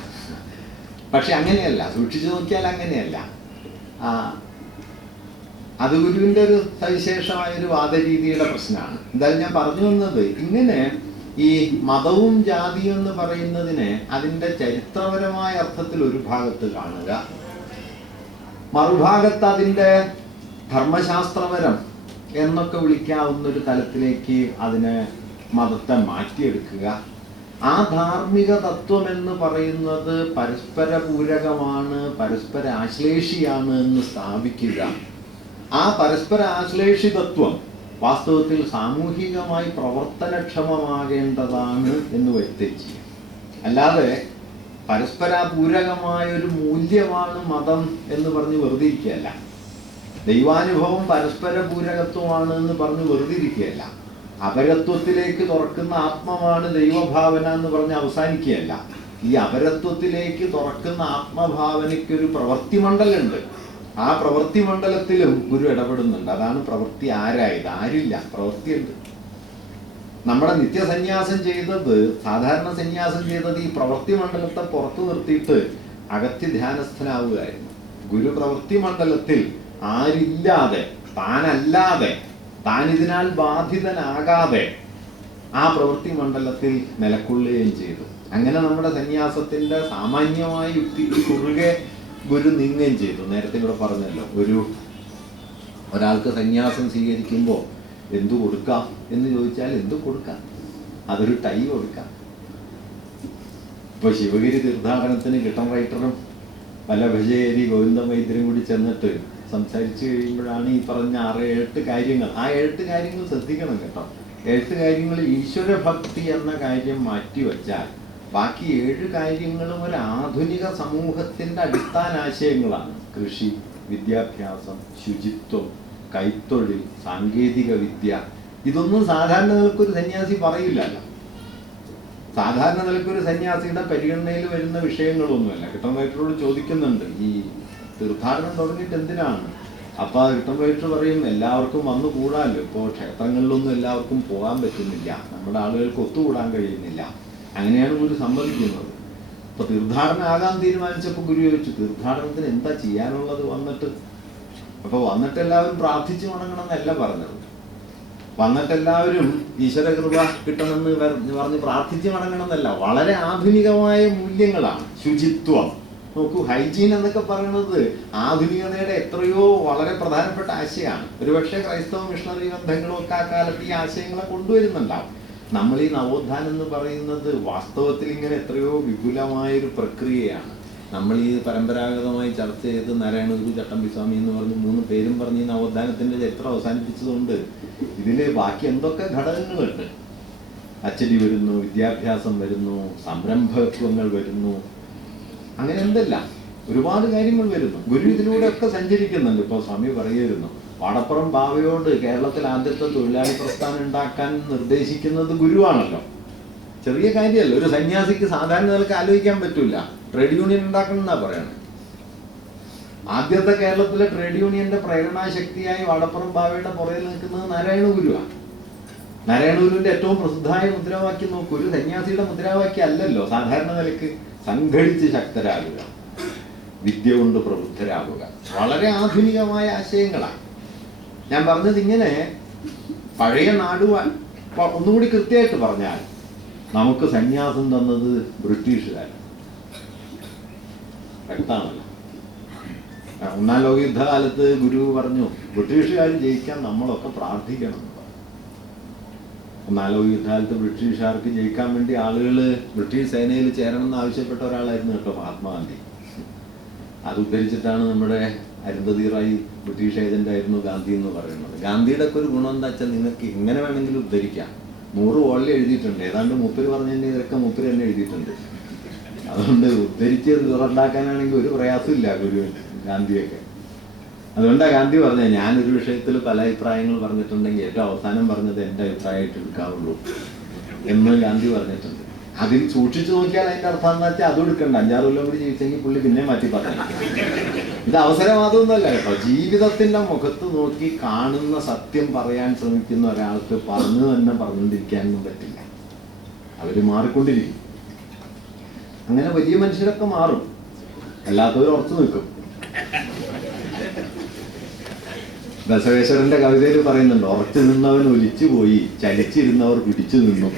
പക്ഷെ അങ്ങനെയല്ല, സൂക്ഷിച്ചു നോക്കിയാൽ അങ്ങനെയല്ല. അത് ഗുരുവിൻ്റെ ഒരു സവിശേഷമായൊരു വാദരീതിയുടെ പ്രശ്നമാണ്. എന്തായാലും ഞാൻ പറഞ്ഞു വന്നത്, ഇങ്ങനെ ഈ മതവും ജാതിയും എന്ന് പറയുന്നതിനെ അതിൻ്റെ ചരിത്രപരമായ അർത്ഥത്തിൽ ഒരു ഭാഗത്ത് കാണുക, മറുഭാഗത്ത് അതിൻ്റെ ധർമ്മശാസ്ത്രപരം എന്നൊക്കെ വിളിക്കാവുന്നൊരു തലത്തിലേക്ക് അതിനെ മതത്തെ മാറ്റിയെടുക്കുക. ആ ധാർമ്മിക തത്വം എന്ന് പറയുന്നത് പരസ്പര പൂരകമാണ്, പരസ്പര ആശ്ലേഷിയാണ് എന്ന് സ്ഥാപിക്കുക. ആ പരസ്പര ആശ്ലേഷി തത്വം വാസ്തവത്തിൽ സാമൂഹികമായി പ്രവർത്തനക്ഷമമാകേണ്ടതാണ് എന്ന് വരുത്തിച്ച്, അല്ലാതെ പരസ്പരപൂരകമായൊരു മൂല്യമാണ് മതം എന്ന് പറഞ്ഞ് വെറുതെ ഇരിക്കുകയല്ല, ദൈവാനുഭവം പരസ്പര പൂരകത്വമാണ് എന്ന് പറഞ്ഞ് വെറുതെ ഇരിക്കുകയല്ല, അപരത്വത്തിലേക്ക് തുറക്കുന്ന ആത്മമാണ് ദൈവഭാവന എന്ന് പറഞ്ഞ് അവസാനിക്കുകയല്ല. ഈ അപരത്വത്തിലേക്ക് തുറക്കുന്ന ആത്മഭാവനയ്ക്കൊരു പ്രവൃത്തി മണ്ഡലമുണ്ട്. ആ പ്രവൃത്തി മണ്ഡലത്തിലും ഗുരു ഇടപെടുന്നുണ്ട്. അതാണ് പ്രവൃത്തി ആരായത്. ആരില്ല, പ്രവൃത്തിയുണ്ട്. നമ്മുടെ നിത്യസന്യാസം ചെയ്തത്, സാധാരണ സന്യാസം ചെയ്തത് ഈ പ്രവൃത്തി മണ്ഡലത്തെ പുറത്തു നിർത്തിയിട്ട് അകത്തി ധ്യാനസ്ഥനാവുകയായിരുന്നു. ഗുരു പ്രവൃത്തി മണ്ഡലത്തിൽ ആരില്ലാതെ, താനല്ലാതെ, താൻ ഇതിനാൽ ബാധിതനാകാതെ ആ പ്രവൃത്തി മണ്ഡലത്തിൽ നിലക്കൊള്ളുകയും ചെയ്തു. അങ്ങനെ നമ്മുടെ സന്യാസത്തിന്റെ സാമാന്യമായ യുക്തിക്ക് കുറുകെ ഗുരു നീങ്ങുകയും ചെയ്തു. നേരത്തെ ഇവിടെ പറഞ്ഞല്ലോ, ഒരാൾക്ക് സന്യാസം സ്വീകരിക്കുമ്പോൾ എന്തു കൊടുക്കാം എന്ന് ചോദിച്ചാൽ എന്തു കൊടുക്കാം? അതൊരു ടൈ കൊടുക്കാം. ഇപ്പൊ ശിവഗിരി തീർത്ഥാടനത്തിന് കിട്ടൻ റൈറ്ററും വല്ലഭജേരി ഗോവിന്ദ വൈദ്യരും കൂടി ചെന്നിട്ട് സംസാരിച്ചു കഴിയുമ്പോഴാണ് ഈ പറഞ്ഞ 6-8 കാര്യങ്ങൾ. ആ 7 കാര്യങ്ങൾ ശ്രദ്ധിക്കണം കേട്ടോ. 7 കാര്യങ്ങൾ ഈശ്വരഭക്തി എന്ന കാര്യം മാറ്റിവെച്ചാൽ ബാക്കി 7 കാര്യങ്ങളും ഒരു ആധുനിക സമൂഹത്തിന്റെ അടിസ്ഥാനാശയങ്ങളാണ്. കൃഷി, വിദ്യാഭ്യാസം, ശുചിത്വം, കൈത്തൊഴിൽ, സാങ്കേതിക വിദ്യ. ഇതൊന്നും സാധാരണ നിലക്കൊരു സന്യാസി പറയില്ലല്ലോ. സാധാരണ നിലക്കൊരു സന്യാസിയുടെ പരിഗണനയിൽ വരുന്ന വിഷയങ്ങളൊന്നുമല്ല. കിട്ടംവൈറ്ററോട് ചോദിക്കുന്നുണ്ട്, ഈ തീർത്ഥാടനം തുടങ്ങിയിട്ട് എന്തിനാണ്? അപ്പൊ കിട്ടംവൈറ്റർ പറയും, എല്ലാവർക്കും വന്നു കൂടാല്ലോ. ഇപ്പോൾ ക്ഷേത്രങ്ങളിലൊന്നും എല്ലാവർക്കും പോകാൻ പറ്റുന്നില്ല, നമ്മുടെ ആളുകൾക്ക് ഒത്തുകൂടാൻ കഴിയുന്നില്ല. അങ്ങനെയാണ് ഗുരു സമ്മതിക്കുന്നത്. അപ്പൊ തീർത്ഥാടനം ആകാൻ തീരുമാനിച്ചപ്പോൾ ഗുരു ചോദിച്ചു, തീർത്ഥാടനത്തിന് എന്താ ചെയ്യാനുള്ളത് വന്നിട്ട്? അപ്പൊ വന്നിട്ട് എല്ലാവരും പ്രാർത്ഥിച്ചു വണങ്ങണം എന്നല്ല പറഞ്ഞത്. വന്നിട്ട് എല്ലാവരും ഈശ്വര കൃപ കിട്ടണമെന്ന് പറഞ്ഞ് പ്രാർത്ഥിച്ചു വണങ്ങണം എന്നല്ല. വളരെ ആധുനികമായ മൂല്യങ്ങളാണ്. ശുചിത്വം നോക്കൂ, ഹൈജീൻ എന്നൊക്കെ പറയുന്നത് ആധുനികതയുടെ എത്രയോ വളരെ പ്രധാനപ്പെട്ട ആശയമാണ്. ഒരുപക്ഷെ ക്രൈസ്തവ മിഷണറി ബന്ധങ്ങളും ഒക്കെ ആ കാലത്ത് ഈ ആശയങ്ങളെ കൊണ്ടുവരുന്നുണ്ടാവും. നമ്മൾ ഈ നവോത്ഥാനം എന്ന് പറയുന്നത് വാസ്തവത്തിൽ ഇങ്ങനെ എത്രയോ വിപുലമായൊരു പ്രക്രിയയാണ്. നമ്മൾ ഈ പരമ്പരാഗതമായി ചർച്ച ചെയ്ത് നാരായണഗുരു, ചട്ടമ്പിസ്വാമി എന്ന് പറഞ്ഞ് 3 പേരും പറഞ്ഞ് ഈ നവോത്ഥാനത്തിന്റെ ചരിത്രം അവസാനിപ്പിച്ചതുകൊണ്ട് ഇതിൽ ബാക്കി എന്തൊക്കെ ഘടകങ്ങളുണ്ട്. അച്ചടി വരുന്നു, വിദ്യാഭ്യാസം വരുന്നു, സംരംഭത്വങ്ങൾ വരുന്നു, അങ്ങനെ എന്തല്ല ഒരുപാട് കാര്യങ്ങൾ വരുന്നു. ഗുരു ഇതിലൂടെ ഒക്കെ സഞ്ചരിക്കുന്നുണ്ട്. ഇപ്പോൾ സ്വാമി പറയുമായിരുന്നു, പാടപ്പുറം ബാവയോട് കേരളത്തിൽ ആദ്യത്തെ തൊഴിലാളി പ്രസ്ഥാനം ഉണ്ടാക്കാൻ നിർദ്ദേശിക്കുന്നത് ഗുരുവാണല്ലോ. ചെറിയ കാര്യമല്ല. ഒരു സന്യാസിക്ക് സാധാരണ നിലക്ക് ആലോചിക്കാൻ പറ്റൂല. ട്രേഡ് യൂണിയൻ ഉണ്ടാക്കണം എന്നാ പറയണത്. ആദ്യത്തെ കേരളത്തിലെ ട്രേഡ് യൂണിയന്റെ പ്രേരണാശക്തിയായി പാടപ്പുറം ബാവയുടെ പുറകിൽ നിൽക്കുന്നത് നാരായണ ഗുരുവാണ്. നാരായണ ഗുരുവിന്റെ ഏറ്റവും പ്രസിദ്ധമായ മുദ്രാവാക്യം നോക്കൂ. ഒരു സന്യാസിയുടെ മുദ്രാവാക്യം അല്ലല്ലോ സാധാരണ നിലക്ക്. സംഘടിച്ച് ശക്തരാകുക, വിദ്യ കൊണ്ട് പ്രബുദ്ധരാകുക. വളരെ ആധുനികമായ ആശയങ്ങളാണ്. ഞാൻ പറഞ്ഞത് ഇങ്ങനെ പഴയ നാടുവാൻ ഒന്നുകൂടി കൃത്യമായിട്ട് പറഞ്ഞാൽ നമുക്ക് സന്യാസം തന്നത് ബ്രിട്ടീഷുകാർ. വ്യക്തമാണല്ലോ. 1-ാം ലോക യുദ്ധകാലത്ത് ഗുരു പറഞ്ഞു, ബ്രിട്ടീഷുകാർ ജയിക്കാൻ നമ്മളൊക്കെ പ്രാർത്ഥിക്കണം എന്ന് പറഞ്ഞു. 1-ാം ലോക യുദ്ധകാലത്ത് ബ്രിട്ടീഷുകാർക്ക് ജയിക്കാൻ വേണ്ടി ആളുകൾ ബ്രിട്ടീഷ് സേനയിൽ ചേരണം എന്ന് ആവശ്യപ്പെട്ട ഒരാളായിരുന്നു കേട്ടോ മഹാത്മാഗാന്ധി. അത് ഉദ്ധരിച്ചിട്ടാണ് നമ്മുടെ അരുന്ധതി റായ് ബ്രിട്ടീഷ് ഏജന്റ് ആയിരുന്നു ഗാന്ധി എന്ന് പറയുന്നത്. ഗാന്ധിയുടെ ഒക്കെ ഒരു ഗുണം എന്താ വെച്ചാൽ നിങ്ങൾക്ക് എങ്ങനെ വേണമെങ്കിലും ഉദ്ധരിക്കാം. 100 വോളിൽ എഴുതിയിട്ടുണ്ട്. ഏതാണ്ട് മൂപ്പര് പറഞ്ഞതിൻ്റെ ഇതൊക്കെ മൂപ്പര് തന്നെ എഴുതിയിട്ടുണ്ട്. അതുകൊണ്ട് ഉദ്ധരിച്ച് ഉണ്ടാക്കാനാണെങ്കിൽ ഒരു പ്രയാസമില്ല ഗാന്ധിയൊക്കെ. അതുകൊണ്ടാണ് ഗാന്ധി പറഞ്ഞത്, ഞാനൊരു വിഷയത്തിൽ പല അഭിപ്രായങ്ങൾ പറഞ്ഞിട്ടുണ്ടെങ്കിൽ ഏറ്റവും അവസാനം പറഞ്ഞത് എൻ്റെ അഭിപ്രായമായിട്ട് എടുക്കാവുള്ളൂ എന്ന് ഗാന്ധി പറഞ്ഞിട്ടുണ്ട്. അതിൽ സൂക്ഷിച്ചു നോക്കിയാൽ അതിൻ്റെ അർത്ഥം എന്താ വെച്ചാൽ അതും എടുക്കണ്ട, 6 കൊല്ലം കൂടി ജീവിച്ചെങ്കിൽ പുള്ളി പിന്നെ മാറ്റി പറഞ്ഞു. ഇത് അവസരവാദമൊന്നുമല്ല കേട്ടോ. ജീവിതത്തിൻ്റെ മുഖത്ത് നോക്കി കാണുന്ന സത്യം പറയാൻ ശ്രമിക്കുന്ന ഒരാൾക്ക് പറഞ്ഞു തന്നെ പറഞ്ഞുകൊണ്ടിരിക്കാനൊന്നും പറ്റില്ല. അവർ മാറിക്കൊണ്ടിരിക്കും. അങ്ങനെ വലിയ മനുഷ്യരൊക്കെ മാറും, അല്ലാത്തവർ ഉറച്ചു നിൽക്കും. ബസവേശ്വരന്റെ കവിതയിൽ പറയുന്നുണ്ട്, ഉറച്ചു നിന്നവൻ ഒലിച്ചു പോയി, ചലിച്ചിരുന്നവർ പിടിച്ചു നിന്നു.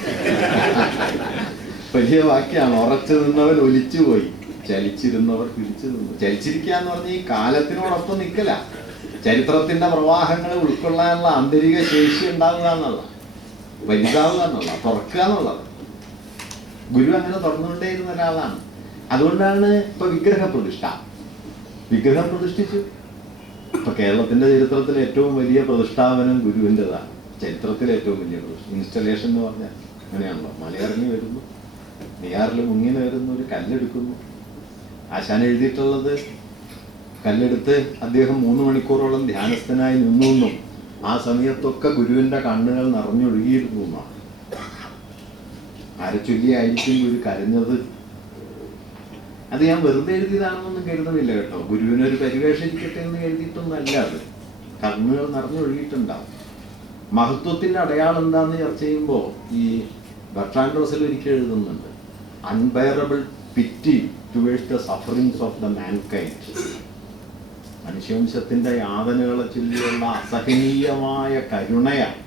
വലിയ വാക്യാണ്. ഉറച്ചു നിന്നവൻ ഒലിച്ചു പോയി, ചലിച്ചിരുന്നവർ പിടിച്ചു നിന്നു. ചലിച്ചിരിക്കുക എന്ന് പറഞ്ഞാൽ ഈ കാലത്തിനോടൊപ്പം നിൽക്കല, ചരിത്രത്തിന്റെ പ്രവാഹങ്ങളെ ഉൾക്കൊള്ളാനുള്ള ആന്തരിക ശേഷി ഉണ്ടാവുക എന്നുള്ള, വലുതാവുക എന്നുള്ള, തുറക്കുക എന്നുള്ളത്. ഗുരു അങ്ങനെ തുറന്നുകൊണ്ടേയിരുന്ന ഒരാളാണ്. അതുകൊണ്ടാണ് ഇപ്പൊ വിഗ്രഹം പ്രതിഷ്ഠിച്ചു. ഇപ്പൊ കേരളത്തിന്റെ ചരിത്രത്തിലെ ഏറ്റവും വലിയ പ്രതിഷ്ഠാപനം ഗുരുവിൻ്റെതാണ്. ചരിത്രത്തിലെ ഏറ്റവും വലിയ ഇൻസ്റ്റലേഷൻ എന്ന് പറഞ്ഞാൽ അങ്ങനെയാണല്ലോ. മലയിറങ്ങി വരുന്നു, നെയ്യാറിൽ മുങ്ങി നേരുന്നു, ഒരു കല്ലെടുക്കുന്നു. ആശാൻ എഴുതിയിട്ടുള്ളത്, കല്ലെടുത്ത് അദ്ദേഹം 3 മണിക്കൂറോളം ധ്യാനസ്ഥനായി നിന്നു. ആ സമയത്തൊക്കെ ഗുരുവിന്റെ കണ്ണുകൾ നിറഞ്ഞൊഴുകിയിരുന്നു എന്നാണ്. ആരെ ചൊല്ലിയായിരിക്കും ഗുരു കരഞ്ഞത്? അത് ഞാൻ വെറുതെ എഴുതിയതാണെന്നൊന്നും കരുതുന്നില്ല കേട്ടോ. ഗുരുവിനൊരു പരിവേഷിക്കട്ടെ എന്ന് എഴുതിയിട്ടൊന്നല്ല. അത് കണ്ണുകൾ നിറഞ്ഞൊഴുകിയിട്ടുണ്ടാവും. മഹത്വത്തിന്റെ അടയാളം എന്താന്ന് ചർച്ച ചെയ്യുമ്പോൾ ഈ ബർട്രാൻഡ് റസൽ ഒരിക്കൽ എഴുതുന്നുണ്ട്, unbearable pity towards the sufferings of the mankind. മനുഷ്യവംശത്തിന്റെ യാതനകളെ ചൊല്ലിയുള്ള അസഹനീയമായ കരുണയാണ്.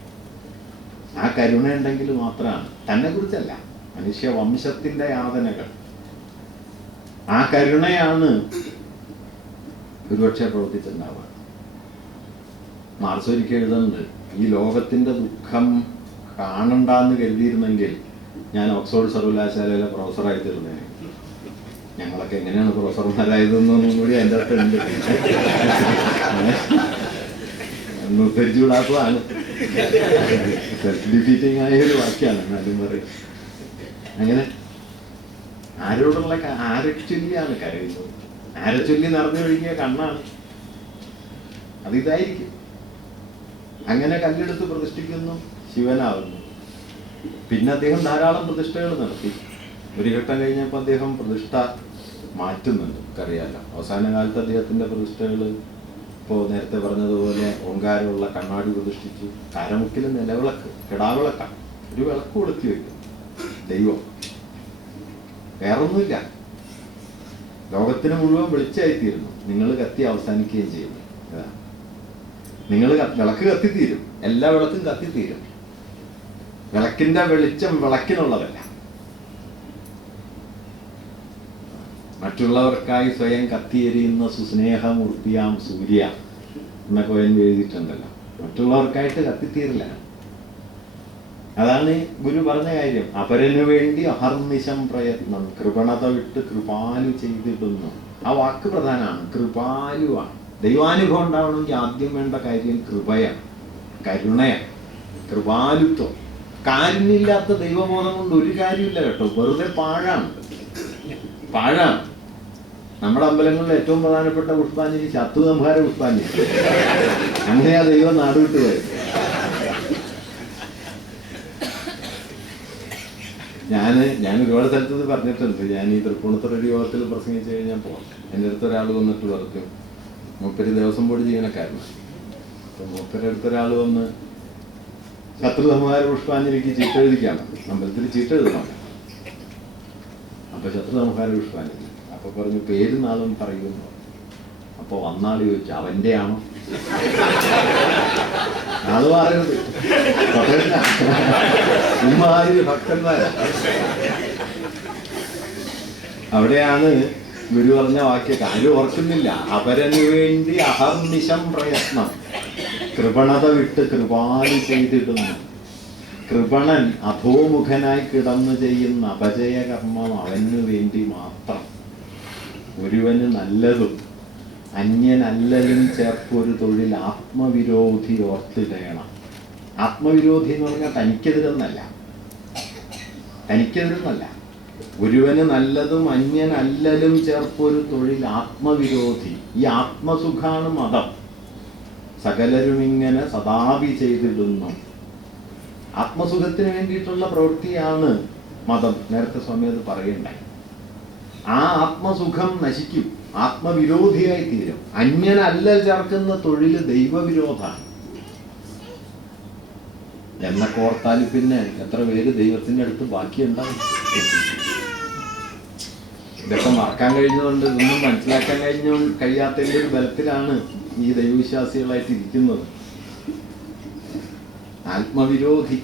ആ കരുണ ഉണ്ടെങ്കിൽ മാത്രമാണ്, തന്നെ കുറിച്ചല്ല, മനുഷ്യവംശത്തിന്റെ യാതനകൾ. ആ കരുണയാണ് ഒരുപക്ഷെ പ്രവർത്തിച്ചിട്ടുണ്ടാവുക. മാർക്സ് ഒരിക്കൽ എഴുതുന്നുണ്ട്, ഈ ലോകത്തിന്റെ ദുഃഖം കാണണ്ടെന്ന് കരുതിയിരുന്നെങ്കിൽ ഞാൻ ഓക്സ്ഫോർഡ് സർവകലാശാലയിലെ പ്രൊഫസറായി തീർന്നേനെ. ഞങ്ങളൊക്കെ എങ്ങനെയാണ് പ്രൊഫസർമാരായതെന്നൊന്നും കൂടി എൻ്റെ അടുത്തുണ്ട്. ഉദ്ധരിച്ചുകൂടാത്തതാണ്, സെൽഫ് ഡിഫീറ്റിംഗ് ആയ ഒരു വാക്യാണ്. എന്നാലും പറയും, അങ്ങനെ ആരോടുള്ള ആരെ ചൊല്ലിയാണ് കരയുന്നത്? ആരെ ചൊല്ലി നിറഞ്ഞൊഴുകിയ കണ്ണാണ്. അതിതായിരിക്കും. അങ്ങനെ കല്ലെടുത്ത് പ്രതിഷ്ഠിക്കുന്നു, ശിവനാവുന്നു. പിന്നെ അദ്ദേഹം ധാരാളം പ്രതിഷ്ഠകൾ നടത്തി. ഒരു ഘട്ടം കഴിഞ്ഞപ്പോൾ അദ്ദേഹം പ്രതിഷ്ഠ മാറ്റുന്നുണ്ട്, നമുക്കറിയാലോ. അവസാന കാലത്ത് അദ്ദേഹത്തിന്റെ പ്രതിഷ്ഠകൾ ഇപ്പോൾ നേരത്തെ പറഞ്ഞതുപോലെ ഓങ്കാരമുള്ള കണ്ണാടി പ്രതിഷ്ഠിച്ചു. കാരമുക്കിൽ നിലവിളക്ക്, കിടാവിളക്കാണ്, ഒരു വിളക്ക് കൊളുത്തി വയ്ക്കും ദൈവം. വേറൊന്നുമില്ല, ലോകത്തിന് മുഴുവൻ വെളിച്ചായിത്തീരുന്നു. നിങ്ങൾ കത്തി അവസാനിക്കുകയും ചെയ്യുന്നു. നിങ്ങൾ വിളക്ക് കത്തിത്തീരും, എല്ലാ വിളക്കും കത്തിത്തീരും. വിളക്കിന്റെ വെളിച്ചം വിളക്കിനുള്ളതല്ല, മറ്റുള്ളവർക്കായി സ്വയം കത്തിയെരിയുന്ന സുസ്നേഹമൂർത്തിയാം സൂര്യ എന്നൊക്കെ എഴുതിയിട്ടുണ്ടല്ലോ. മറ്റുള്ളവർക്കായിട്ട് കത്തിത്തീരില്ല. അതാണ് ഗുരു പറഞ്ഞ കാര്യം. അപരനു വേണ്ടി അഹർനിശം പ്രയത്നം, കൃപണത വിട്ട് കൃപാലു ചെയ്തിടുന്നു. ആ വാക്ക് പ്രധാനമാണ്, കൃപാലുവാണ്. ദൈവാനുഭവം ഉണ്ടാവണമെങ്കിൽ ആദ്യം വേണ്ട കാര്യം കൃപയാണ്, കരുണയാണ്, കൃപാലുത്വം. കാരുണ്യമില്ലാത്ത ദൈവബോധം കൊണ്ട് ഒരു കാര്യമില്ല കേട്ടോ, വെറുതെ പാഴാണ്. നമ്മുടെ അമ്പലങ്ങളിൽ ഏറ്റവും പ്രധാനപ്പെട്ട പുഷ്പാഞ്ജലി ശത്രുസംഹാര പുഷ്പാഞ്ജലി. അങ്ങനെയാ ദൈവം നാടുവിട്ട് പോയത്. ഞാൻ ഒരുപാട് സ്ഥലത്ത് ഇത് പറഞ്ഞിട്ടുണ്ട്. ഞാൻ ഈ തൃപ്പൂണിത്തുറ ഒരു യോഗത്തിൽ പ്രസംഗിച്ചു കഴിഞ്ഞാൽ പോകാം. എൻ്റെ അടുത്ത് ഒരാൾ വന്നിട്ട് പറഞ്ഞു, മൂപ്പര് ദേവസ്വം ബോർഡ് ജീവനക്കാരനാണ്. അപ്പം മൂപ്പരുടെ അടുത്തൊരാൾ വന്ന് ശത്രുസംഹാര പുഷ്പാഞ്ജലിക്ക് ചീട്ടെഴുതിക്കാണ്, അമ്പലത്തിൽ ചീട്ടെഴുതണം. അപ്പൊ ശത്രുസംഹാര പുഷ്പാഞ്ജലി. അപ്പൊ പറഞ്ഞു പേരും നാളും പറയുന്നു. അപ്പൊ വന്നാൾ ചോദിച്ചു, അവന്റെ ആണോ? ആള് പറയരുത്, ഇമ്മാതിരി ഭക്തന്മാരാ. അവിടെയാണ് ഗുരു പറഞ്ഞ വാക്യ കാര്യം ഓർക്കുന്നില്ല. അപരനു വേണ്ടി അഹർനിശം പ്രയത്നം, കൃപണത വിട്ട് കൃപാലു ചെയ്തിടുന്നു. കൃപണൻ അധോമുഖനായി കിടന്നു ചെയ്യുന്ന അപജയകർമ്മം അവന് വേണ്ടി മാത്രം. ഒരുവന് നല്ലതും അന്യനല്ലലും ചേർപ്പൊരു തൊഴിൽ ആത്മവിരോധി ഓർത്തിടയണം. ആത്മവിരോധി എന്ന് പറഞ്ഞാൽ തനിക്കെതിരെന്നല്ല. ഒരുവന് നല്ലതും അന്യനല്ലലും ചേർപ്പൊരു തൊഴിൽ ആത്മവിരോധി. ഈ ആത്മസുഖാണ് മതം. സകലരും ഇങ്ങനെ സദാപി ചെയ്തിടുന്നു. ആത്മസുഖത്തിന് വേണ്ടിയിട്ടുള്ള പ്രവൃത്തിയാണ് മതം. നേരത്തെ സ്വാമി അത് പറയണ്ടായി. ആ ആത്മസുഖം നശിക്കും, ആത്മവിരോധിയായി തീരും. അന്യനല്ല ചേർക്കുന്ന തൊഴിൽ ദൈവവിരോധാണ്. എന്നെ കോർത്താൽ പിന്നെ എത്ര പേര് ദൈവത്തിന്റെ അടുത്ത് ബാക്കിയുണ്ടാവും? ഇതൊക്കെ മറക്കാൻ കഴിഞ്ഞതുകൊണ്ട്, ഇതൊന്നും മനസ്സിലാക്കാൻ കഴിയാത്തതിന്റെ ഒരു ബലത്തിലാണ് ഈ ദൈവവിശ്വാസികളായിട്ട് ഇരിക്കുന്നത്. ആത്മവിരോധി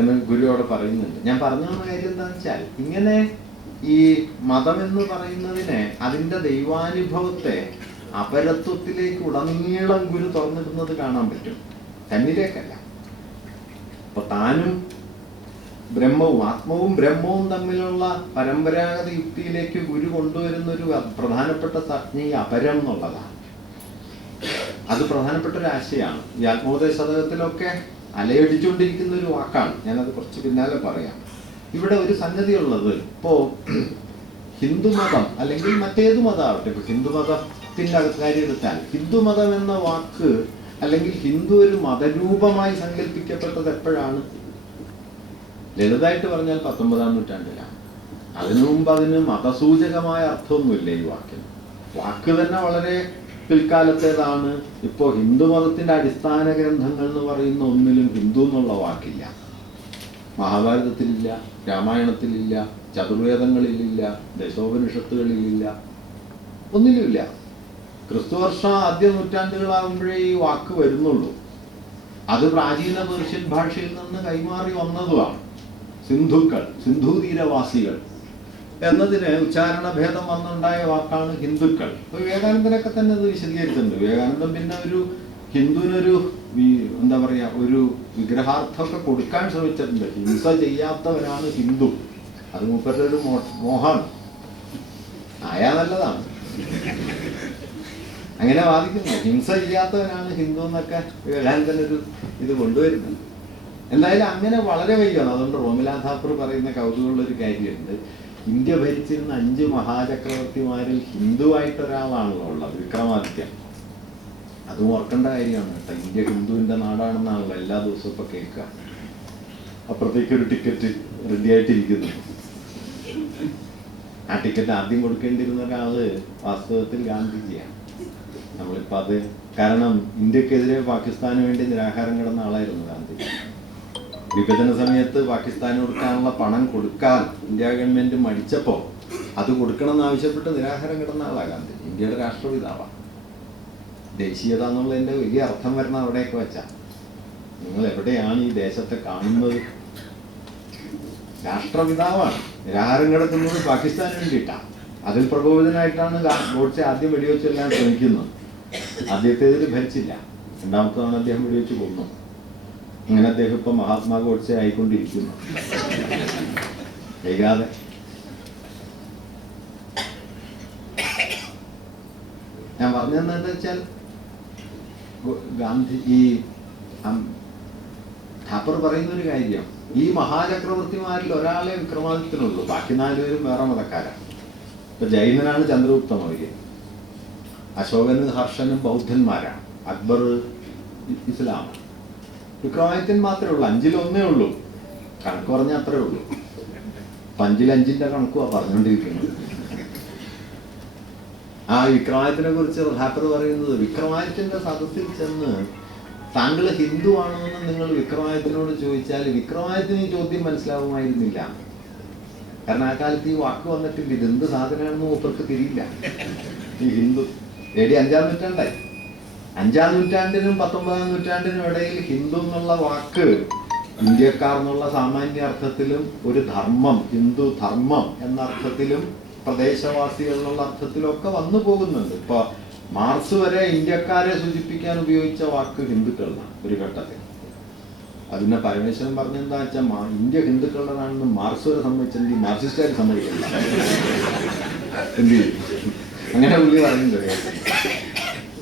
എന്ന് ഗുരു അവിടെ പറയുന്നുണ്ട്. ഞാൻ പറഞ്ഞു തന്ന കാര്യം എന്താണെന്ന് വെച്ചാൽ, ഇങ്ങനെ ഈ മതം എന്ന് പറയുന്നതിനെ, അതിന്റെ ദൈവാനുഭവത്തെ അപരത്വത്തിലേക്ക് ഉടനീളം ഗുരു തുറന്നിടുന്നത് കാണാൻ പറ്റും, തന്നിലേക്കല്ല. അപ്പൊ താനും ബ്രഹ്മവും, ആത്മാവും ബ്രഹ്മവും തമ്മിലുള്ള പരമ്പരാഗത യുക്തിയിലേക്ക് ഗുരു കൊണ്ടുവരുന്ന ഒരു പ്രധാനപ്പെട്ട സംജ്ഞ ഈ അപരം എന്നുള്ളതാണ്. അത് പ്രധാനപ്പെട്ട ഒരു ആശയമാണ്. ഈ ആത്മോപദേശ ശതകത്തിലൊക്കെ അലയടിച്ചുകൊണ്ടിരിക്കുന്ന ഒരു വാക്കാണ്. ഞാനത് കുറച്ച് പിന്നാലെ പറയാം. ഇവിടെ ഒരു സംഗതി ഉള്ളത്, ഇപ്പോ ഹിന്ദുമതം അല്ലെങ്കിൽ മറ്റേതു മതമാവട്ടെ, ഇപ്പൊ ഹിന്ദുമതത്തിന്റെ കാര്യം എടുത്താൽ, ഹിന്ദുമതം എന്ന വാക്ക് അല്ലെങ്കിൽ ഹിന്ദു ഒരു മതരൂപമായി സങ്കല്പിക്കപ്പെട്ടത് എപ്പോഴാണ്? ലളിതമായിട്ട് പറഞ്ഞാൽ 19-ാം നൂറ്റാണ്ടിലാണ്. അതിനു മുമ്പ് അതിന് മതസൂചകമായ അർത്ഥമൊന്നുമില്ല ഈ വാക്കിന്. വാക്ക് തന്നെ വളരെ പിൽക്കാലത്തേതാണ്. ഇപ്പോ ഹിന്ദുമതത്തിന്റെ അടിസ്ഥാന ഗ്രന്ഥങ്ങൾ എന്ന് പറയുന്ന ഒന്നിലും ഹിന്ദു എന്നുള്ള വാക്കില്ല. മഹാഭാരതത്തിലില്ല, രാമായണത്തിലില്ല, ചതുർവേദങ്ങളിലില്ല, ദശോപനിഷത്തുകളിലില്ല, ഒന്നിലുമില്ല. ക്രിസ്തുവർഷം ആദ്യ നൂറ്റാണ്ടുകളാകുമ്പോഴേ ഈ വാക്ക് വരുന്നുള്ളൂ. അത് പ്രാചീന പേർഷ്യൻ ഭാഷയിൽ നിന്ന് കൈമാറി വന്നതുമാണ്. സിന്ധുക്കൾ, സിന്ധു തീരവാസികൾ എന്നതിന് ഉച്ചാരണ ഭേദം വന്നുണ്ടായ വാക്കാണ് ഹിന്ദുക്കൾ. ഇപ്പൊ വിവേകാനന്ദനൊക്കെ തന്നെ അത് വിശദീകരിച്ചിട്ടുണ്ട്. വിവേകാനന്ദൻ പിന്നെ ഒരു ഹിന്ദുവിനൊരു എന്താ പറയാ, ഒരു വിഗ്രഹാർത്ഥമൊക്കെ കൊടുക്കാൻ ശ്രമിച്ചിട്ടുണ്ട്. ഹിംസ ചെയ്യാത്തവനാണ് ഹിന്ദു. അത് മൂപ്പരുടെ ഒരു മോഹമാണ്. ആയാ നല്ലതാണ്, അങ്ങനെ വാദിക്കുന്നു. ഹിംസ ചെയ്യാത്തവനാണ് ഹിന്ദു എന്നൊക്കെ വിവേകാനന്ദൻ ഒരു ഇത് കൊണ്ടുവരുന്നുണ്ട്. എന്തായാലും അങ്ങനെ വളരെ വൈകാണ്. അതുകൊണ്ട് റോമില ഥാപ്പർ പറയുന്ന കൗതുകമുള്ളൊരു കാര്യമുണ്ട്. ഇന്ത്യ ഭരിച്ചിരുന്ന 5 മഹാചക്രവർത്തിമാരിൽ ഹിന്ദുവായിട്ടൊരാളാണല്ലോ ഉള്ളത്, വിക്രമാദിത്യൻ. അതും ഓർക്കേണ്ട കാര്യമാണ് കേട്ടോ. ഇന്ത്യ ഹിന്ദുവിന്റെ നാടാണെന്നാണല്ലോ എല്ലാ ദിവസവും ഇപ്പൊ കേൾക്കുക. അപ്പുറത്തേക്കൊരു ടിക്കറ്റ് റെഡി ആയിട്ടിരിക്കുന്നു. ആ ടിക്കറ്റ് ആദ്യം കൊടുക്കേണ്ടിരുന്ന ഒരാള് വാസ്തവത്തിൽ ഗാന്ധിജിയാണ്. നമ്മളിപ്പോ അത്, കാരണം ഇന്ത്യക്കെതിരെ പാകിസ്ഥാന് വേണ്ടി നിരാഹാരം കിടന്ന ആളായിരുന്നു ഗാന്ധിജി. വിഭജന സമയത്ത് പാകിസ്ഥാന് കൊടുക്കാനുള്ള പണം കൊടുക്കാൻ ഇന്ത്യ ഗവൺമെന്റ് മടിച്ചപ്പോ അത് കൊടുക്കണമെന്ന് ആവശ്യപ്പെട്ട് നിരാഹാരം കിടന്ന ആളാണ് ഗാന്ധിജി. ഇന്ത്യയുടെ രാഷ്ട്രപിതാവാണ്. ദേശീയത എന്നുള്ളതിന്റെ വലിയ അർത്ഥം വരണ അവിടെയൊക്കെ വെച്ചാ. നിങ്ങൾ എവിടെയാണ് ഈ ദേശത്തെ കാണുന്നത്? രാഷ്ട്രപിതാവാണ്. നിരാഹാരം കിടക്കുന്നത് പാകിസ്ഥാന് വേണ്ടിയിട്ടാണ്. അതിൽ പ്രകോപിതനായിട്ടാണ് ഗോഡ്സെ ആദ്യം വെടിവെച്ച് കൊല്ലാൻ ശ്രമിക്കുന്നത്. ആദ്യത്തേതിൽ ഭരിച്ചില്ല, രണ്ടാമത്തതാണ് അദ്ദേഹം വെടിവെച്ച് കൊന്നു. അങ്ങനെ അദ്ദേഹം ഇപ്പൊ മഹാത്മാ ഗോഡ്സെ ആയിക്കൊണ്ടിരിക്കുന്നു. വൈകാതെ ഞാൻ പറഞ്ഞതെന്താ വെച്ചാൽ, ഗാന്ധി ഈ ഥാപ്പർ പറയുന്ന ഒരു കാര്യം, ഈ മഹാചക്രവർത്തിമാരിൽ ഒരാളെ വിക്രമാദിത്യനുള്ളൂ, ബാക്കി 4 പേരും വേറെ മതക്കാരാണ്. ഇപ്പൊ ജൈനനാണ് ചന്ദ്രഗുപ്ത മൗര്യൻ, അശോകനും ഹർഷനും ബൗദ്ധന്മാരാണ്, അക്ബർ ഇസ്ലാമാണ്. വിക്രമാദിത്യൻ മാത്രമേ ഉള്ളൂ. 5-ൽ 1 ഉള്ളൂ. കണക്ക് പറഞ്ഞാൽ അത്രേ ഉള്ളൂ. 5-ൽ 5ന്റെ കണക്കുവാ പറഞ്ഞുകൊണ്ടിരിക്കുന്നത്. ആ വിക്രമാദിത്യനെ കുറിച്ച് ഹാപ്പർ പറയുന്നത്, വിക്രമാദിത്യന്റെ സദസ്സിൽ ചെന്ന് താങ്കൾ ഹിന്ദു ആണോ എന്ന് നിങ്ങൾ വിക്രമാദിത്യനോട് ചോദിച്ചാൽ വിക്രമാദിത്യന് ഈ ചോദ്യം മനസ്സിലാവുമായിരുന്നില്ല. കാരണം ആ കാലത്ത് ഈ വാക്ക് വന്നിട്ടില്ല. ഇതെന്ത് സാധനമാണെന്ന് മൂപ്പർക്ക് തിരിയില്ല. ഈ ഹിന്ദു AD 5-ാം നൂറ്റാണ്ടായി. 5-ാം നൂറ്റാണ്ടിനും 19-ാം നൂറ്റാണ്ടിനും ഇടയിൽ ഹിന്ദു എന്നുള്ള വാക്ക് ഇന്ത്യക്കാർ എന്നുള്ള സാമാന്യ അർത്ഥത്തിലും ഒരു ധർമ്മം, ഹിന്ദു ധർമ്മം എന്ന അർത്ഥത്തിലും പ്രദേശവാസികൾ എന്നുള്ള അർത്ഥത്തിലും ഒക്കെ വന്നു പോകുന്നുണ്ട്. ഇപ്പൊ മാർക്സ് വരെ ഇന്ത്യക്കാരെ സൂചിപ്പിക്കാൻ ഉപയോഗിച്ച വാക്ക് ഹിന്ദുക്കളാണ് ഒരു ഘട്ടത്തിൽ. അതിനെ പരമേശ്വരൻ പറഞ്ഞെന്താ വെച്ചാൽ, ഇന്ത്യ ഹിന്ദുക്കളുടെതാണെന്ന് മാർക്സ് വരെ സമ്മതിച്ചെങ്കിൽ മാർക്സിസ്റ്റുകാർ സമ്മതിക്കില്ല. എന്ത് ചെയ്യും? അങ്ങനെ പുള്ളി പറയുന്നത്,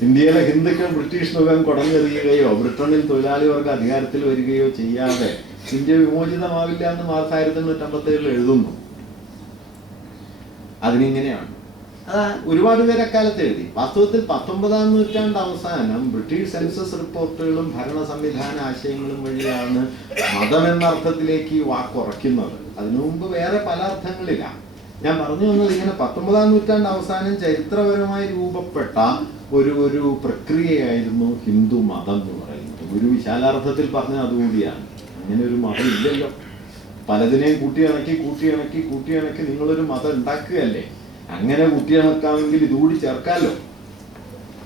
ഇന്ത്യയിലെ ഹിന്ദുക്കൾ ബ്രിട്ടീഷ് മുഖം കുടഞ്ഞെറിയുകയോ ബ്രിട്ടനിൽ തൊഴിലാളി വർഗ അധികാരത്തിൽ വരികയോ ചെയ്യാതെ ഇന്ത്യ വിമോചിതമാവില്ല എന്ന് മാർക്സ് 1857 എഴുതുന്നു. അതിനിങ്ങനെയാണ്, അതാ ഒരുപാട് പേര് അക്കാലത്ത് എഴുതി. വാസ്തവത്തിൽ 19-ാം നൂറ്റാണ്ട് അവസാനം ബ്രിട്ടീഷ് സെൻസസ് റിപ്പോർട്ടുകളും ഭരണ സംവിധാന ആശയങ്ങളും വഴിയാണ് മതം എന്ന അർത്ഥത്തിലേക്ക് ഈ വാക്ക് ഉറയ്ക്കുന്നത്. അതിനു മുമ്പ് വേറെ പല അർത്ഥങ്ങളില്ല. ഞാൻ പറഞ്ഞു വന്നത് ഇങ്ങനെ 19-ാം നൂറ്റാണ്ട് അവസാനം ചരിത്രപരമായി രൂപപ്പെട്ട ഒരു പ്രക്രിയയായിരുന്നു ഹിന്ദു മതം എന്ന് പറയുന്നത്. ഒരു വിശാലാർത്ഥത്തിൽ പറഞ്ഞത് അതുകൂടിയാണ്. അങ്ങനെ ഒരു മതം ഇല്ലല്ലോ. പലതിനെയും കൂട്ടിയിണക്കി നിങ്ങളൊരു മതം ഉണ്ടാക്കുകയല്ലേ. അങ്ങനെ കൂട്ടിയിണക്കാമെങ്കിൽ ഇതുകൂടി ചേർക്കാമല്ലോ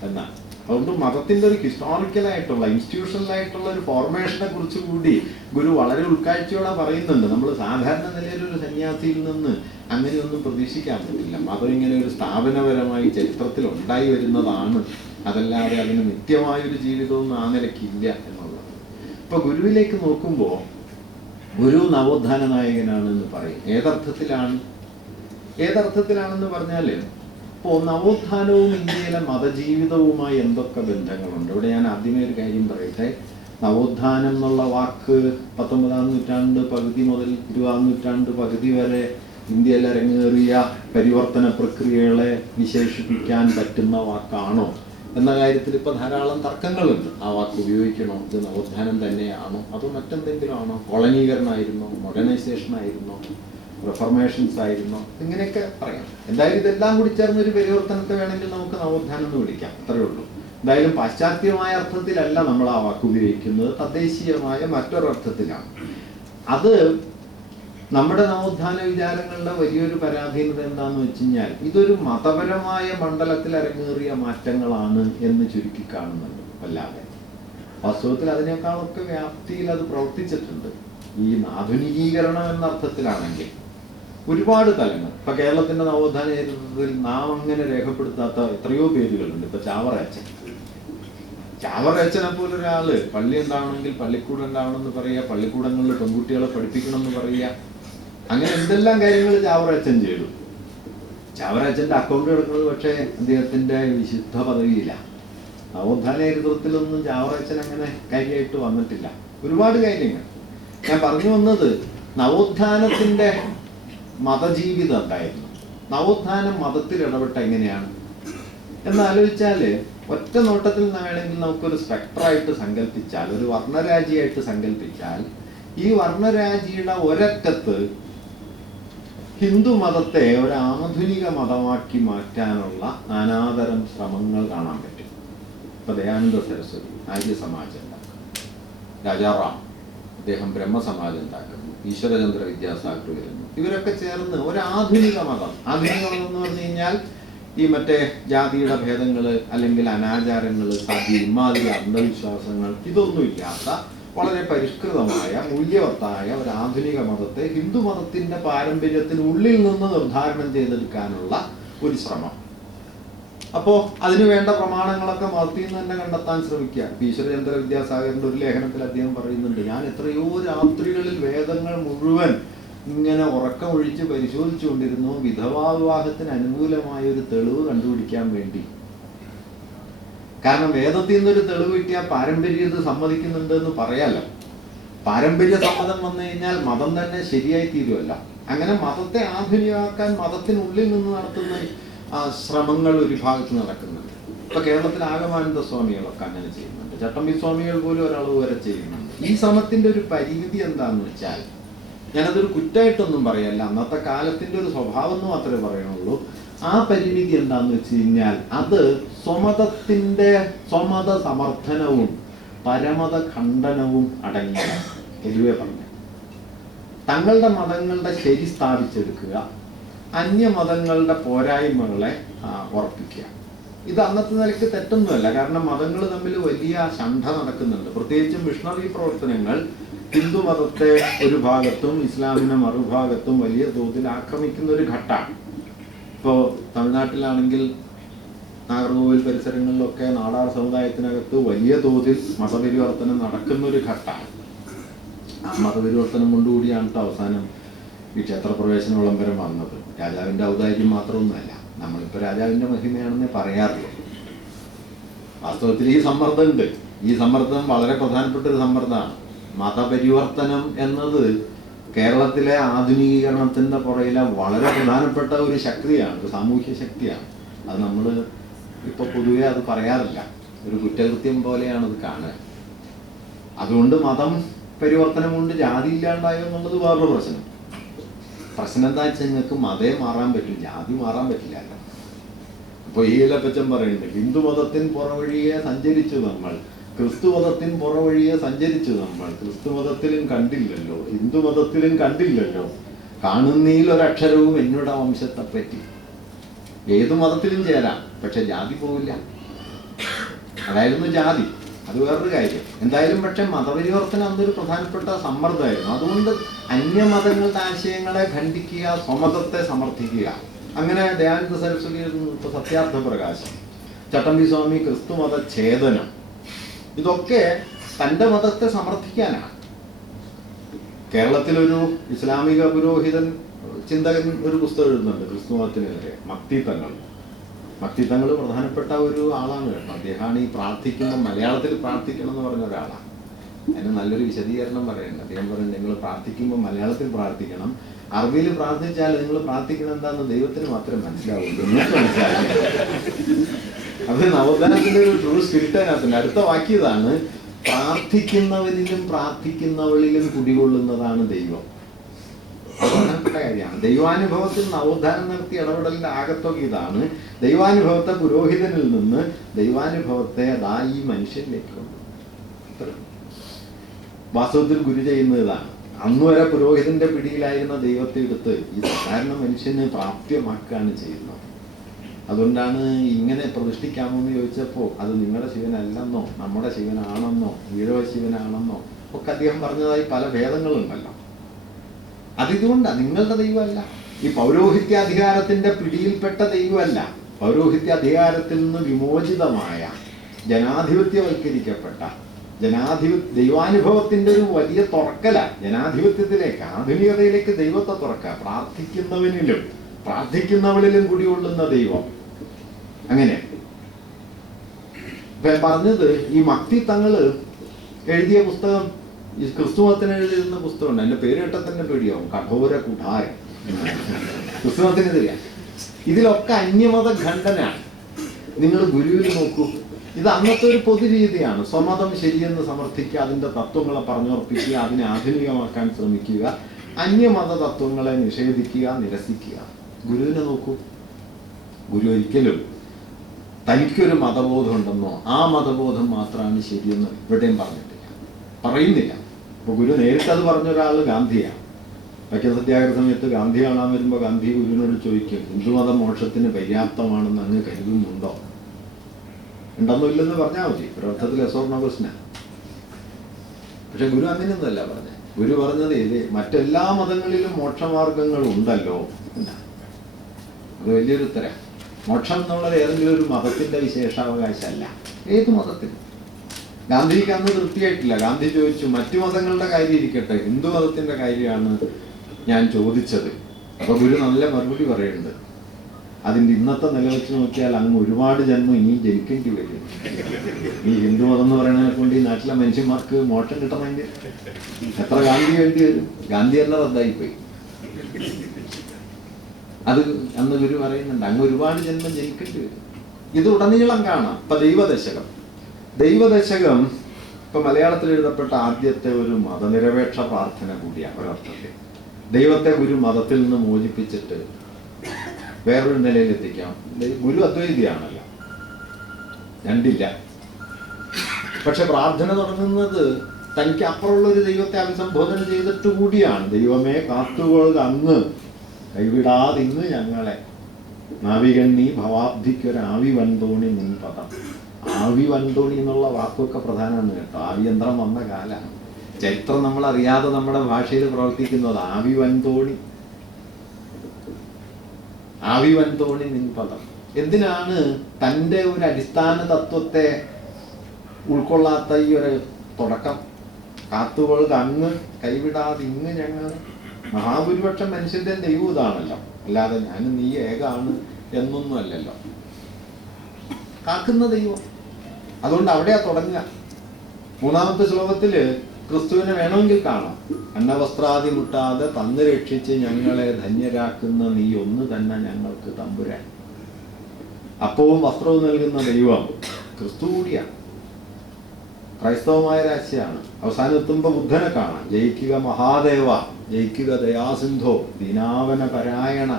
എന്നാ. അതുകൊണ്ട് മതത്തിന്റെ ഒരു ഹിസ്റ്റോറിക്കലായിട്ടുള്ള ഇൻസ്റ്റിറ്റ്യൂഷണലായിട്ടുള്ള ഒരു ഫോർമേഷനെ കുറിച്ച് കൂടി ഗുരു വളരെ ഉൾക്കാഴ്ചയോടെ പറയുന്നുണ്ട്. നമ്മൾ സാധാരണ നിലയിലൊരു സന്യാസിയിൽ നിന്ന് അങ്ങനെയൊന്നും പ്രതീക്ഷിക്കാൻ പറ്റില്ല. മതം ഇങ്ങനെ ഒരു സ്ഥാപനപരമായി ചരിത്രത്തിൽ ഉണ്ടായി വരുന്നതാണ്, അതല്ലാതെ അതിന് നിത്യമായൊരു ജീവിതമൊന്നും ആ നിലയ്ക്കില്ല എന്നുള്ളത്. ഇപ്പൊ ഗുരുവിലേക്ക് നോക്കുമ്പോൾ ഗുരു നവോത്ഥാന നായകനാണെന്ന് പറയും. ഏതർത്ഥത്തിലാണെന്ന് പറഞ്ഞാല് ഇപ്പോൾ നവോത്ഥാനവും ഇന്ത്യയിലെ മതജീവിതവുമായി എന്തൊക്കെ ബന്ധങ്ങളുണ്ട്. ഇവിടെ ഞാൻ ആദ്യമേ ഒരു കാര്യം പറയട്ടെ. നവോത്ഥാനം എന്നുള്ള വാക്ക് 19-ാം നൂറ്റാണ്ട് പകുതി മുതൽ 20-ാം നൂറ്റാണ്ട് പകുതി വരെ ഇന്ത്യയിൽ അരങ്ങേറിയ പരിവർത്തന പ്രക്രിയകളെ വിശേഷിപ്പിക്കാൻ പറ്റുന്ന വാക്കാണോ എന്ന കാര്യത്തിൽ ഇപ്പൊ ധാരാളം തർക്കങ്ങളുണ്ട്. ആ വാക്ക് ഉപയോഗിക്കണോ, ഇത് നവോത്ഥാനം തന്നെയാണോ അതോ മറ്റെന്തെങ്കിലും ആണോ, കോളനീകരണമായിരുന്നോ, മോഡേണൈസേഷൻ ആയിരുന്നോ, റിഫർമേഷൻസ് ആയിരുന്നോ, ഇങ്ങനെയൊക്കെ പറയാം. എന്തായാലും ഇതെല്ലാം കൂടി ചേർന്ന ഒരു പരിവർത്തനത്തെ വേണമെങ്കിൽ നമുക്ക് നവോത്ഥാനം എന്ന് വിളിക്കാം, അത്രയേ ഉള്ളൂ. എന്തായാലും പാശ്ചാത്യമായ അർത്ഥത്തിലല്ല നമ്മൾ ആ വാക്ക് ഉപയോഗിക്കുന്നത്, തദ്ദേശീയമായ മറ്റൊരർത്ഥത്തിലാണ്. അത് നമ്മുടെ നവോത്ഥാന വിചാരങ്ങളുടെ വലിയൊരു പരാധീനത എന്താന്ന് വെച്ച് കഴിഞ്ഞാൽ ഇതൊരു മതപരമായ മണ്ഡലത്തിൽ അരങ്ങേറിയ മാറ്റങ്ങളാണ് എന്ന് ചുരുക്കി കാണുന്നുണ്ട് വല്ലാതെ. വാസ്തവത്തിൽ അതിനേക്കാളൊക്കെ വ്യാപ്തിയിൽ അത് പ്രവർത്തിച്ചിട്ടുണ്ട്. ഈ ആധുനികീകരണം എന്ന അർത്ഥത്തിലാണെങ്കിൽ ഒരുപാട് തലങ്ങൾ. ഇപ്പൊ കേരളത്തിന്റെ നവോത്ഥാന ചരിത്രത്തിൽ നാം അങ്ങനെ രേഖപ്പെടുത്താത്ത എത്രയോ പേരുകളുണ്ട്. ഇപ്പൊ ചാവറയച്ചനെ പോലെ ഒരാള് പള്ളി ഉണ്ടാവണമെങ്കിൽ പള്ളിക്കൂടം ഉണ്ടാവണമെന്ന് പറയുക, പള്ളിക്കൂടങ്ങളിൽ പെൺകുട്ടികളെ പഠിപ്പിക്കണം എന്ന് പറയുക, അങ്ങനെ എന്തെല്ലാം കാര്യങ്ങൾ ചാവറയച്ചൻ ചെയ്തു. ചാവറയച്ചന്റെ അക്കൗണ്ട് എടുക്കുന്നത് പക്ഷേ അദ്ദേഹത്തിന്റെ വിശുദ്ധ പദവിയില്ല. നവോത്ഥാന ചരിത്രത്തിലൊന്നും ചാവറയച്ചൻ അങ്ങനെ കാര്യമായിട്ട് വന്നിട്ടില്ല. ഒരുപാട് കാര്യങ്ങൾ ഞാൻ പറഞ്ഞു വന്നത്. നവോത്ഥാനത്തിന്റെ മതജീവിതം ഉണ്ടായിരുന്നു. നവോത്ഥാനം മതത്തിൽ ഇടപെട്ട എങ്ങനെയാണ് എന്നാലോചിച്ചാല് ഒറ്റ നോട്ടത്തിൽ വേണമെങ്കിൽ നമുക്കൊരു സ്പെക്ട്രായിട്ട് സങ്കല്പിച്ചാൽ, ഒരു വർണ്ണരാജിയായിട്ട് സങ്കല്പിച്ചാൽ, ഈ വർണ്ണരാജിയുടെ ഒരറ്റത്ത് ഹിന്ദു മതത്തെ ഒരു ആധുനിക മതമാക്കി മാറ്റാനുള്ള നാനാതരം ശ്രമങ്ങൾ കാണാൻ പറ്റും. ഇപ്പൊ ദയാനന്ദ സരസ്വതി ആര്യ സമാജം ഉണ്ടാക്കും, രാജാറാം അദ്ദേഹം ബ്രഹ്മസമാജം ഉണ്ടാക്കുന്നു, ഈശ്വരചന്ദ്ര വിദ്യാസാഗർ വരുന്നു. ഇവരൊക്കെ ചേർന്ന് ഒരു ആധുനിക മതം എന്ന് പറഞ്ഞു കഴിഞ്ഞാൽ ഈ മറ്റേ ജാതിയുടെ ഭേദങ്ങള് അല്ലെങ്കിൽ അനാചാരങ്ങള്, സതി, ഇമാതിരി അന്ധവിശ്വാസങ്ങൾ ഇതൊന്നും ഇല്ലാത്ത വളരെ പരിഷ്കൃതമായ മൂല്യവത്തായ ഒരു ആധുനിക മതത്തെ ഹിന്ദു മതത്തിന്റെ പാരമ്പര്യത്തിനുള്ളിൽ നിന്ന് നിർദ്ധാരണം ചെയ്തെടുക്കാനുള്ള ഒരു ശ്രമം. അപ്പോ അതിനു വേണ്ട പ്രമാണങ്ങളൊക്കെ മതത്തിൽ നിന്ന് തന്നെ കണ്ടെത്താൻ ശ്രമിക്കുക. ഈശ്വരചന്ദ്ര വിദ്യാസാഗറിന്റെ ഒരു ലേഖനത്തിൽ അദ്ദേഹം പറയുന്നുണ്ട്, ഞാൻ എത്രയോ രാത്രികളിൽ വേദങ്ങൾ മുഴുവൻ ഇങ്ങനെ ഉറക്കമൊഴിച്ച് പരിശോധിച്ചുകൊണ്ടിരുന്നു വിധവാ വിവാഹത്തിന് അനുകൂലമായ ഒരു തെളിവ് കണ്ടുപിടിക്കാൻ വേണ്ടി. കാരണം വേദത്തിൽ നിന്നൊരു തെളിവ് കിട്ടിയാൽ പാരമ്പര്യത സമ്മതിക്കുന്നുണ്ട് എന്ന് പറയാലോ. പാരമ്പര്യ സമ്മതം വന്നു കഴിഞ്ഞാൽ മതം തന്നെ ശരിയായി തീരുമല്ല. അങ്ങനെ മതത്തെ ആധുനികമാക്കാൻ മതത്തിനുള്ളിൽ നിന്ന് നടത്തുന്ന ശ്രമങ്ങൾ ഒരു ഭാഗത്ത് നടക്കുന്നുണ്ട്. ഇപ്പൊ കേരളത്തിൽ ആഗമാനന്ദ സ്വാമികളൊക്കെ അങ്ങനെ ചെയ്യുന്നുണ്ട്, ചട്ടമ്പി സ്വാമികൾ പോലും ഒരളവ് വരെ ചെയ്യുന്നുണ്ട്. ഈ ശ്രമത്തിന്റെ ഒരു പരിമിതി എന്താന്ന് വെച്ചാൽ, ഞാനതൊരു കുറ്റമായിട്ടൊന്നും പറയല്ല, അന്നത്തെ കാലത്തിന്റെ ഒരു സ്വഭാവം എന്ന് മാത്രമേ പറയുന്നുള്ളൂ. ആ പരിമിതി എന്താന്ന് വെച്ച് കഴിഞ്ഞാൽ അത് സ്വമത സമർത്ഥനവും പരമത ഖണ്ഡനവും അടങ്ങിയ പൊതുവെ പറഞ്ഞു തങ്ങളുടെ മതങ്ങളുടെ ശരി സ്ഥാപിച്ചെടുക്കുക, അന്യമതങ്ങളുടെ പോരായ്മകളെ ഉറപ്പിക്കുക. ഇത് അന്നത്തെ നിലയ്ക്ക് തെറ്റൊന്നുമല്ല. കാരണം മതങ്ങൾ തമ്മിൽ വലിയ ശണ്ഠ നടക്കുന്നുണ്ട്. പ്രത്യേകിച്ചും മിഷണറി പ്രവർത്തനങ്ങൾ ഹിന്ദു മതത്തെ ഒരു ഭാഗത്തും ഇസ്ലാമിനെ മറുഭാഗത്തും വലിയ തോതിൽ ആക്രമിക്കുന്ന ഒരു ഘട്ടമാണ്. ഇപ്പോൾ തമിഴ്നാട്ടിലാണെങ്കിൽ നാഗർകോവിൽ പരിസരങ്ങളിലൊക്കെ നാടാർ സമുദായത്തിനകത്ത് വലിയ തോതിൽ മതപരിവർത്തനം നടക്കുന്ന ഒരു ഘട്ടമാണ്. ആ മതപരിവർത്തനം കൊണ്ടുകൂടിയാണ് അവസാനം ഈ ക്ഷേത്രപ്രവേശന വിളംബരം വന്നത്. രാജാവിന്റെ ഔദാര്യം മാത്രമൊന്നുമല്ല, നമ്മളിപ്പോ രാജാവിന്റെ മഹിമയാണെന്നേ പറയാറുള്ളൂ. വാസ്തവത്തിൽ ഈ സമ്മർദ്ദമുണ്ട്. ഈ സമ്മർദ്ദം വളരെ പ്രധാനപ്പെട്ട ഒരു സമ്മർദ്ദമാണ്. മതപരിവർത്തനം എന്നത് കേരളത്തിലെ ആധുനികീകരണത്തിൻ്റെ പുറയിലെ വളരെ പ്രധാനപ്പെട്ട ഒരു ശക്തിയാണ്, ഒരു സാമൂഹ്യ ശക്തിയാണ്. അത് നമ്മൾ ഇപ്പോൾ പൊതുവെ അത് പറയാറില്ല, ഒരു കുറ്റകൃത്യം പോലെയാണ് അത് കാണുക. അതുകൊണ്ട് മതം പരിവർത്തനം കൊണ്ട് ജാതി ഇല്ലാണ്ടായോ എന്നുള്ളത് വേറൊരു പ്രശ്നം. പ്രശ്നം എന്താ വെച്ചാൽ നിങ്ങൾക്ക് മതേ മാറാൻ പറ്റും, ജാതി മാറാൻ പറ്റില്ലല്ലോ. അപ്പോൾ ഈ ഇലപ്പച്ചൻ പറയുന്നുണ്ട്, ഹിന്ദുമതത്തിൻ പുറവഴിയെ സഞ്ചരിച്ചു നമ്മൾ, ക്രിസ്തുമതത്തിൻ പുറവഴിയെ സഞ്ചരിച്ചു നമ്മൾ, ക്രിസ്തുമതത്തിലും കണ്ടില്ലല്ലോ, ഹിന്ദുമതത്തിലും കണ്ടില്ലല്ലോ, കാണുന്നതിലൊരക്ഷരവും എന്നോട് വംശത്തെ പറ്റി. ഏതു മതത്തിലും ചേരാം, പക്ഷെ ജാതി പോവില്ല. അതായിരുന്നു ജാതി. അത് വേറൊരു കാര്യം. എന്തായാലും പക്ഷെ മതപരിവർത്തനം അന്നൊരു പ്രധാനപ്പെട്ട സമ്മർദ്ദമായിരുന്നു. അതുകൊണ്ട് അന്യമതങ്ങളുടെ ആശയങ്ങളെ ഖണ്ഡിക്കുക, സ്വമതത്തെ സമർത്ഥിക്കുക. അങ്ങനെ ദയാനന്ദ സരസ്വതി, സത്യാർത്ഥ പ്രകാശം, ചട്ടമ്പി സ്വാമി, ക്രിസ്തുമത ഛേദനം, ഇതൊക്കെ തൻ്റെ മതത്തെ സമർത്ഥിക്കാനാണ്. കേരളത്തിലൊരു ഇസ്ലാമിക പുരോഹിതൻ ചിന്തകൻ ഒരു പുസ്തകം എഴുതുന്നുണ്ട് ക്രിസ്തുമതത്തിനെതിരെ, മക്തിത്തങ്ങൾ പ്രധാനപ്പെട്ട ഒരു ആളാണ് കേട്ടോ. അദ്ദേഹമാണ് ഈ പ്രാർത്ഥിക്കുമ്പോൾ മലയാളത്തിൽ പ്രാർത്ഥിക്കണം എന്ന് പറഞ്ഞ ഒരാളാണ്. അതിന് നല്ലൊരു വിശദീകരണം പറയുന്നുണ്ട്. അദ്ദേഹം പറയുന്നത്, നിങ്ങൾ പ്രാർത്ഥിക്കുമ്പോൾ മലയാളത്തിൽ പ്രാർത്ഥിക്കണം, അറബിയിൽ പ്രാർത്ഥിച്ചാൽ നിങ്ങൾ പ്രാർത്ഥിക്കണം എന്താണെന്ന് ദൈവത്തിന് മാത്രമേ മനസ്സിലാവുള്ളൂ, നിങ്ങൾക്ക് മനസ്സിലാവില്ല. അത് നവോത്ഥാനത്തിന്റെ ഒരു ട്രൂ സ്പിരിറ്റ് അതിനകത്തുണ്ട്. അടുത്ത വാക്യതാണ്, പ്രാർത്ഥിക്കുന്നവരിലും പ്രാർത്ഥിക്കുന്നവളിലും കുടികൊള്ളുന്നതാണ് ദൈവം. പ്രധാനപ്പെട്ട കാര്യമാണ്. ദൈവാനുഭവത്തിൽ നവോത്ഥാനം നടത്തിയ ഇടപെടലിന്റെ ആകത്തൊക ഇതാണ്. ദൈവാനുഭവത്തെ പുരോഹിതനിൽ നിന്ന് ദൈവാനുഭവത്തെ അതാ ഈ മനുഷ്യനിലേക്ക് കൊണ്ടുവന്നു. വാസ്തവത്തിൽ ഗുരു ചെയ്യുന്നത് ഇതാണ്. അന്ന് വരെ പുരോഹിതന്റെ പിടിയിലായിരുന്ന ദൈവത്തെ എടുത്ത് ഈ സാധാരണ മനുഷ്യന് പ്രാപ്യമാക്കുകയാണ് ചെയ്യുന്നത്. അതുകൊണ്ടാണ് ഇങ്ങനെ പ്രതിഷ്ഠിക്കാമോ എന്ന് ചോദിച്ചപ്പോൾ അത് നിങ്ങളുടെ ശിവനല്ലെന്നോ നമ്മുടെ ശിവനാണെന്നോ ഈഴവ ശിവനാണെന്നോ ഒക്കെ അദ്ദേഹം പറഞ്ഞതായി പല ഭേദങ്ങളുണ്ടല്ലോ. അതിതുകൊണ്ടാണ് നിങ്ങളുടെ ദൈവമല്ല, ഈ പൗരോഹിത്യാധികാരത്തിന്റെ പിടിയിൽപ്പെട്ട ദൈവമല്ല. പൗരോഹിത്യാധികാരത്തിൽ നിന്ന് വിമോചിതമായ, ജനാധിപത്യവൽക്കരിക്കപ്പെട്ട, ദൈവാനുഭവത്തിന്റെ ഒരു വലിയ തുറക്കല, ജനാധിപത്യത്തിലേക്ക്, ആധുനികതയിലേക്ക് ദൈവത്തെ തുറക്കുക. പ്രാർത്ഥിക്കുന്നവനിലും പ്രാർത്ഥിക്കുന്നവളിലും കുടികൊള്ളുന്ന ദൈവം. അങ്ങനെ പറഞ്ഞത്, ഈ മക്തിത്തങ്ങള് എഴുതിയ പുസ്തകം, ഈ ക്രിസ്തുമതത്തിന് എഴുതിയിരുന്ന പുസ്തകമുണ്ട്. എൻ്റെ പേര് കേട്ടാൽ തന്നെ പേടിയാവും, കഠോര കുഠാരൻ. ക്രിസ്തുമതത്തിനെതിരെ ഇതിലൊക്കെ അന്യമത ഖണ്ഡനാണ്. നിങ്ങൾ ഗുരുവിൽ നോക്കൂ. ഇത് അന്നത്തെ ഒരു പൊതുരീതിയാണ്. സ്വമതം ശരിയെന്ന് സമർത്ഥിക്കുക, അതിൻ്റെ തത്വങ്ങളെ പറഞ്ഞുറപ്പിക്കുക, അതിനെ ആധുനികമാക്കാൻ ശ്രമിക്കുക, അന്യമത തത്വങ്ങളെ നിഷേധിക്കുക, നിരസിക്കുക. ഗുരുവിനെ നോക്കൂ. ഗുരു ഒരിക്കലും തനിക്കൊരു മതബോധം ഉണ്ടെന്നോ ആ മതബോധം മാത്രമാണ് ശരിയെന്ന് ഇവിടെയും പറയുന്നില്ല. അപ്പോൾ ഗുരു നേരിട്ട് അത് പറഞ്ഞ ഒരാൾ ഗാന്ധിയാണ്. സത്യാഗ്രഹ സമയത്ത് ഗാന്ധി കാണാൻ വരുമ്പോൾ ഗാന്ധി ഗുരുവിനോട് ചോദിക്കും, ഹിന്ദുമതം മോക്ഷത്തിന് പര്യാപ്തമാണെന്ന് അങ്ങ് കരുതുന്നുണ്ടോ? ഉണ്ടെന്നോ ഇല്ലെന്ന് പറഞ്ഞാൽ മതി, ഒരർത്ഥത്തിൽ അസോർണ പ്രശ്ന. പക്ഷെ ഗുരു അങ്ങനെയൊന്നുമല്ല പറഞ്ഞത്. ഗുരു പറഞ്ഞത് ഇത് മറ്റെല്ലാ മതങ്ങളിലും മോക്ഷമാർഗങ്ങൾ ഉണ്ടല്ലോ എന്നാണ്. അത് വലിയൊരു ഉത്തരം. മോക്ഷം എന്നുള്ളത് ഏതെങ്കിലും ഒരു മതത്തിന്റെ വിശേഷാവകാശമല്ല, ഏത് മതത്തിനും. ഗാന്ധിക്ക് അന്ന് തൃപ്തിയായിട്ടില്ല. ഗാന്ധി ചോദിച്ചു, മറ്റു മതങ്ങളുടെ കാര്യം ഇരിക്കട്ടെ, ഹിന്ദു മതത്തിന്റെ കാര്യമാണ് ഞാൻ ചോദിച്ചത്. അപ്പൊ ഗുരു നല്ല മറുപടി പറയുന്നുണ്ട്, അതിൻ്റെ ഇന്നത്തെ നില വെച്ച് നോക്കിയാൽ അങ്ങ് ഒരുപാട് ജന്മം ഇനി ജനിക്കേണ്ടി വരും. ഈ ഹിന്ദു മതം എന്ന് പറയുന്നതിനെ കൊണ്ട് ഈ നാട്ടിലെ മനുഷ്യന്മാർക്ക് മോക്ഷം കിട്ടണമെങ്കിൽ എത്ര ഗാന്ധി വേണ്ടി വരും? ഗാന്ധി എല്ലാം റദ്ദായിപ്പോയി. അത് അന്ന് ഗുരു പറയുന്നുണ്ട്, അങ്ങ് ഒരുപാട് ജന്മം ജനിക്കേണ്ടി വരും. ഇത് ഉടനീളം കാണാം. ഇപ്പൊ ദൈവദശകം ഇപ്പൊ മലയാളത്തിൽ എഴുതപ്പെട്ട ആദ്യത്തെ ഒരു മതനിരപേക്ഷ പ്രാർത്ഥന കൂടിയാണ് ഒരർത്ഥത്തിൽ. ദൈവത്തെ ഗുരു മതത്തിൽ നിന്ന് മോചിപ്പിച്ചിട്ട് വേറൊരു നിലയിൽ എത്തിക്കാം. ഗുരു അദ്വൈതിയാണല്ലോ, രണ്ടില്ല. പക്ഷെ പ്രാർത്ഥന തുടങ്ങുന്നത് തനിക്ക് അപ്പുറമുള്ള ഒരു ദൈവത്തെ അഭിസംബോധന ചെയ്തിട്ട് കൂടിയാണ്. ദൈവമേ കാത്തുകൊള്ളുക അങ്ങ്, കൈവിടാതിങ്ങ് ഞങ്ങളെ, നാവികണ്ണി ഭവാബ്ധിക്കൊരാവി വൻതോണി മുൻപദം. ആവി വൻതോണി എന്നുള്ള വാക്കൊക്കെ പ്രധാനമാണ് കേട്ടോ. ആവിയന്ത്രം വന്ന കാലാണ്. ചരിത്രം നമ്മൾ അറിയാതെ നമ്മുടെ ഭാഷയിൽ പ്രവർത്തിക്കുന്നത് ആവി വൻതോണി, ആവി വൻതോണി നിൻപദം. എന്തിനാണ് തൻ്റെ ഒരു അടിസ്ഥാന തത്വത്തെ ഉൾക്കൊള്ളാത്ത ഈ ഒരു തുടക്കം? കാത്തുകൊള്ളുക അങ്ങ്, കൈവിടാതിങ്ങ് ഞങ്ങൾ. മഹാഭൂരിപക്ഷം മനുഷ്യന്റെ ദൈവം ഇതാണല്ലോ, അല്ലാതെ ഞാനും നീ ഏകാണ് എന്നൊന്നും അല്ലല്ലോ. കാക്കുന്ന ദൈവം. അതുകൊണ്ട് അവിടെയാ തുടങ്ങുക. മൂന്നാമത്തെ ശ്ലോകത്തില് ക്രിസ്തുവിനെ വേണമെങ്കിൽ കാണാം. അന്നവസ്ത്രാദി മുട്ടാതെ തന്ന് രക്ഷിച്ച് ഞങ്ങളെ ധന്യരാക്കുന്ന നീ ഒന്ന് തന്നെ ഞങ്ങൾക്ക് തമ്പുരാൻ. അപ്പവും വസ്ത്രവും നൽകുന്ന ദൈവം ക്രിസ്തു കൂടിയാണ്. ക്രൈസ്തവമായ രാശിയാണ്. അവസാനം എത്തുമ്പോൾ ബുദ്ധനെ കാണാം. ജയിക്കുക മഹാദേവ, ജയിക്കുക ദയാസിന്ധോ, ദീനാവന പരായണ.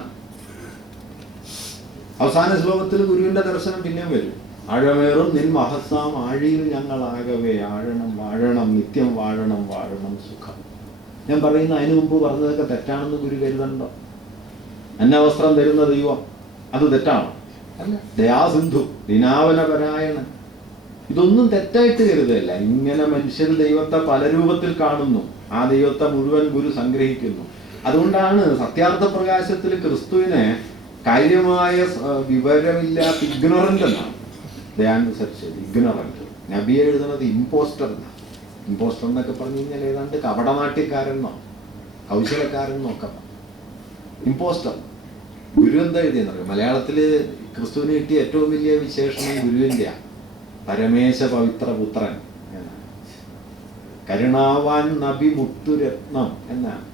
അവസാന ശ്ലോകത്തിൽ ഗുരുവിന്റെ ദർശനം പിന്നെയും വരും. ആഴമേറും നിൻ മഹസാം ആഴിയിൽ ഞങ്ങളാകവേ ആഴണം വാഴണം നിത്യം വാഴണം വാഴണം സുഖം. ഞാൻ പറയുന്ന അതിനു മുമ്പ് പറഞ്ഞതൊക്കെ തെറ്റാണെന്ന് ഗുരു കരുതണ്ടോ? അന്നവസ്ത്രം തരുന്ന ദൈവം അത് തെറ്റാണോ? അല്ല. ദയാസിന്ധു, ദിനാവന പരായണൻ, ഇതൊന്നും തെറ്റായിട്ട് കരുതല്ല. ഇങ്ങനെ മനുഷ്യർ ദൈവത്തെ പല രൂപത്തിൽ കാണുന്നു. ആ ദൈവത്തെ മുഴുവൻ ഗുരു സംഗ്രഹിക്കുന്നു. അതുകൊണ്ടാണ് സത്യാർത്ഥ പ്രകാശത്തിൽ ക്രിസ്തുവിനെ കാര്യമായ വിവരമില്ലാത്ത ഇഗ്നോറന്റ് എന്നാണ് ദയാനുസരിച്ചത്. ഇഗ്നോറന്റ്. നബിയെ എഴുതുന്നത് ഇമ്പോസ്റ്റർ എന്നാണ്. ഇമ്പോസ്റ്റർ എന്നൊക്കെ പറഞ്ഞു കഴിഞ്ഞാൽ ഏതാണ്ട് കപടനാട്യക്കാരെന്നോ കൗശലക്കാരെന്നോ ഒക്കെ. ഇമ്പോസ്റ്റർ. ഗുരു എന്താ എഴുതിയെന്നറിയാം? മലയാളത്തില് ക്രിസ്തുവിന് കിട്ടിയ ഏറ്റവും വലിയ വിശേഷണം ഗുരുവിൻ്റെയാണ്. പരമേശ പവിത്ര പുത്രൻ എന്നാണ്. കരുണാവാൻ നബി മുത്തുരത്നം എന്നാണ്.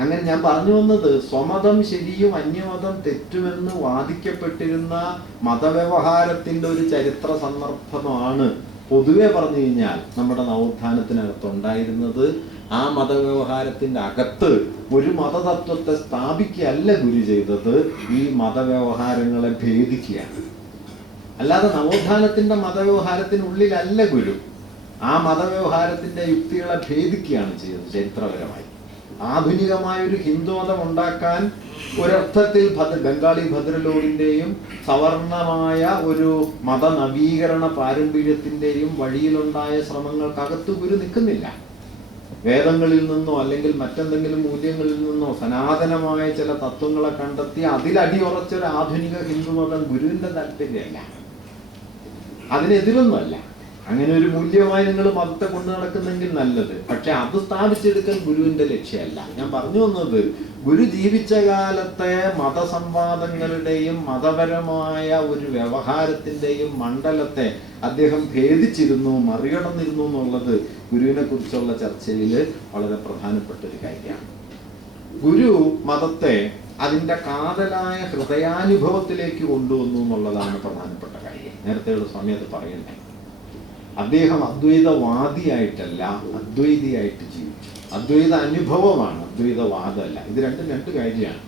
അങ്ങനെ ഞാൻ പറഞ്ഞു വന്നത്, സ്വമതം ശരിയും അന്യമതം തെറ്റുമെന്ന് വാദിക്കപ്പെട്ടിരുന്ന മതവ്യവഹാരത്തിന്റെ ഒരു ചരിത്ര സന്ദർഭമാണ് പൊതുവെ പറഞ്ഞു കഴിഞ്ഞാൽ നമ്മുടെ നവോത്ഥാനത്തിനകത്തുണ്ടായിരുന്നത്. ആ മതവ്യവഹാരത്തിന്റെ അകത്ത് ഒരു മതതത്വത്തെ സ്ഥാപിക്കുകയല്ല ഗുരു ചെയ്തത്, ഈ മതവ്യവഹാരങ്ങളെ ഭേദിക്കുകയാണ്. അല്ലാതെ നവോത്ഥാനത്തിന്റെ മതവ്യവഹാരത്തിനുള്ളിലല്ല ഗുരു. ആ മതവ്യവഹാരത്തിന്റെ യുക്തികളെ ഭേദിക്കുകയാണ് ചെയ്തത് ചരിത്രപരമായി. ആധുനികമായ ഒരു ഹിന്ദുമതം ഉണ്ടാക്കാൻ ഒരർത്ഥത്തിൽ ബംഗാളി ഭദ്രലോകിന്റെയും സവർണമായ ഒരു മതനവീകരണ പാരമ്പര്യത്തിന്റെയും വഴിയിലുണ്ടായ ശ്രമങ്ങൾക്കകത്ത് ഗുരു നിൽക്കുന്നില്ല. വേദങ്ങളിൽ നിന്നോ അല്ലെങ്കിൽ മറ്റെന്തെങ്കിലും മൂല്യങ്ങളിൽ നിന്നോ സനാതനമായ ചില തത്വങ്ങളെ കണ്ടെത്തി അതിലടിയുറച്ചൊരു ആധുനിക ഹിന്ദുമതം ഗുരുവിന്റെ താല്പര്യമല്ല, അതിനെതിരൊന്നുമല്ല. അങ്ങനെ ഒരു മൂല്യമായി നിങ്ങൾ മതത്തെ കൊണ്ടു നടക്കുന്നെങ്കിൽ നല്ലത്. പക്ഷെ അത് സ്ഥാപിച്ചെടുക്കൽ ഗുരുവിന്റെ ലക്ഷ്യമല്ല. ഞാൻ പറഞ്ഞു വന്നത്, ഗുരു ജീവിച്ച കാലത്തെ മതസംവാദങ്ങളുടെയും മതപരമായ ഒരു വ്യവഹാരത്തിന്റെയും മണ്ഡലത്തെ അദ്ദേഹം ഭേദിച്ചിരുന്നു, മറികടന്നിരുന്നു എന്നുള്ളത് ഗുരുവിനെ കുറിച്ചുള്ള ചർച്ചയിൽ വളരെ പ്രധാനപ്പെട്ട ഒരു കാര്യമാണ്. ഗുരു മതത്തെ അതിൻ്റെ കാതലായ ഹൃദയാനുഭവത്തിലേക്ക് കൊണ്ടുവന്നു എന്നുള്ളതാണ് പ്രധാനപ്പെട്ട കാര്യം. നേരത്തെയുള്ള സമയത്ത് പറയണ്ടേ, അദ്ദേഹം അദ്വൈതവാദിയായിട്ടല്ല അദ്വൈതിയായിട്ട് ജീവിച്ചു. അദ്വൈത അനുഭവമാണ്, അദ്വൈതവാദമല്ല. ഇത് രണ്ടും രണ്ട് കാര്യമാണ്.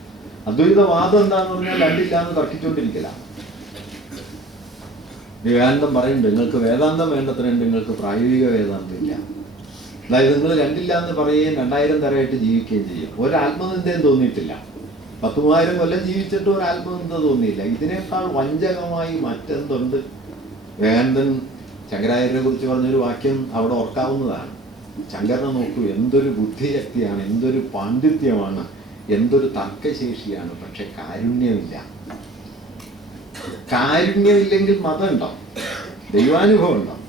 അദ്വൈതവാദം എന്താന്ന് പറഞ്ഞാൽ രണ്ടില്ലാന്ന് തർക്കിച്ചുകൊണ്ടിരിക്കലാണ്. വിവേകാനന്ദം പറയുന്നുണ്ട്, നിങ്ങൾക്ക് വേദാന്തം വേണ്ടത്രയുണ്ട്, നിങ്ങൾക്ക് പ്രായോഗിക വേദാന്തം ഇല്ല. അതായത് നിങ്ങൾ രണ്ടില്ല എന്ന് പറയുകയും 2000 തരമായിട്ട് ജീവിക്കുകയും ചെയ്യും. ഒരാത്മനിന്ദയും തോന്നിയിട്ടില്ല. 10,000 കൊല്ലം ജീവിച്ചിട്ട് ഒരു ആത്മനിന്ദ തോന്നിയില്ല. ഇതിനേക്കാൾ വഞ്ചകമായി മറ്റെന്തുണ്ട്? വിവേകാനന്ദൻ ശങ്കരാചാര്യരെ കുറിച്ച് പറഞ്ഞൊരു വാക്യം അവിടെ ഓർക്കാവുന്നതാണ്. ശങ്കരനെ നോക്കൂ, എന്തൊരു ബുദ്ധിശക്തിയാണ്, എന്തൊരു പാണ്ഡിത്യമാണ്, എന്തൊരു തർക്കശേഷിയാണ്, പക്ഷെ കാരുണ്യമില്ല. കാരുണ്യമില്ലെങ്കിൽ മതം ഉണ്ടാവും, ദൈവാനുഭവം ഉണ്ടാവും.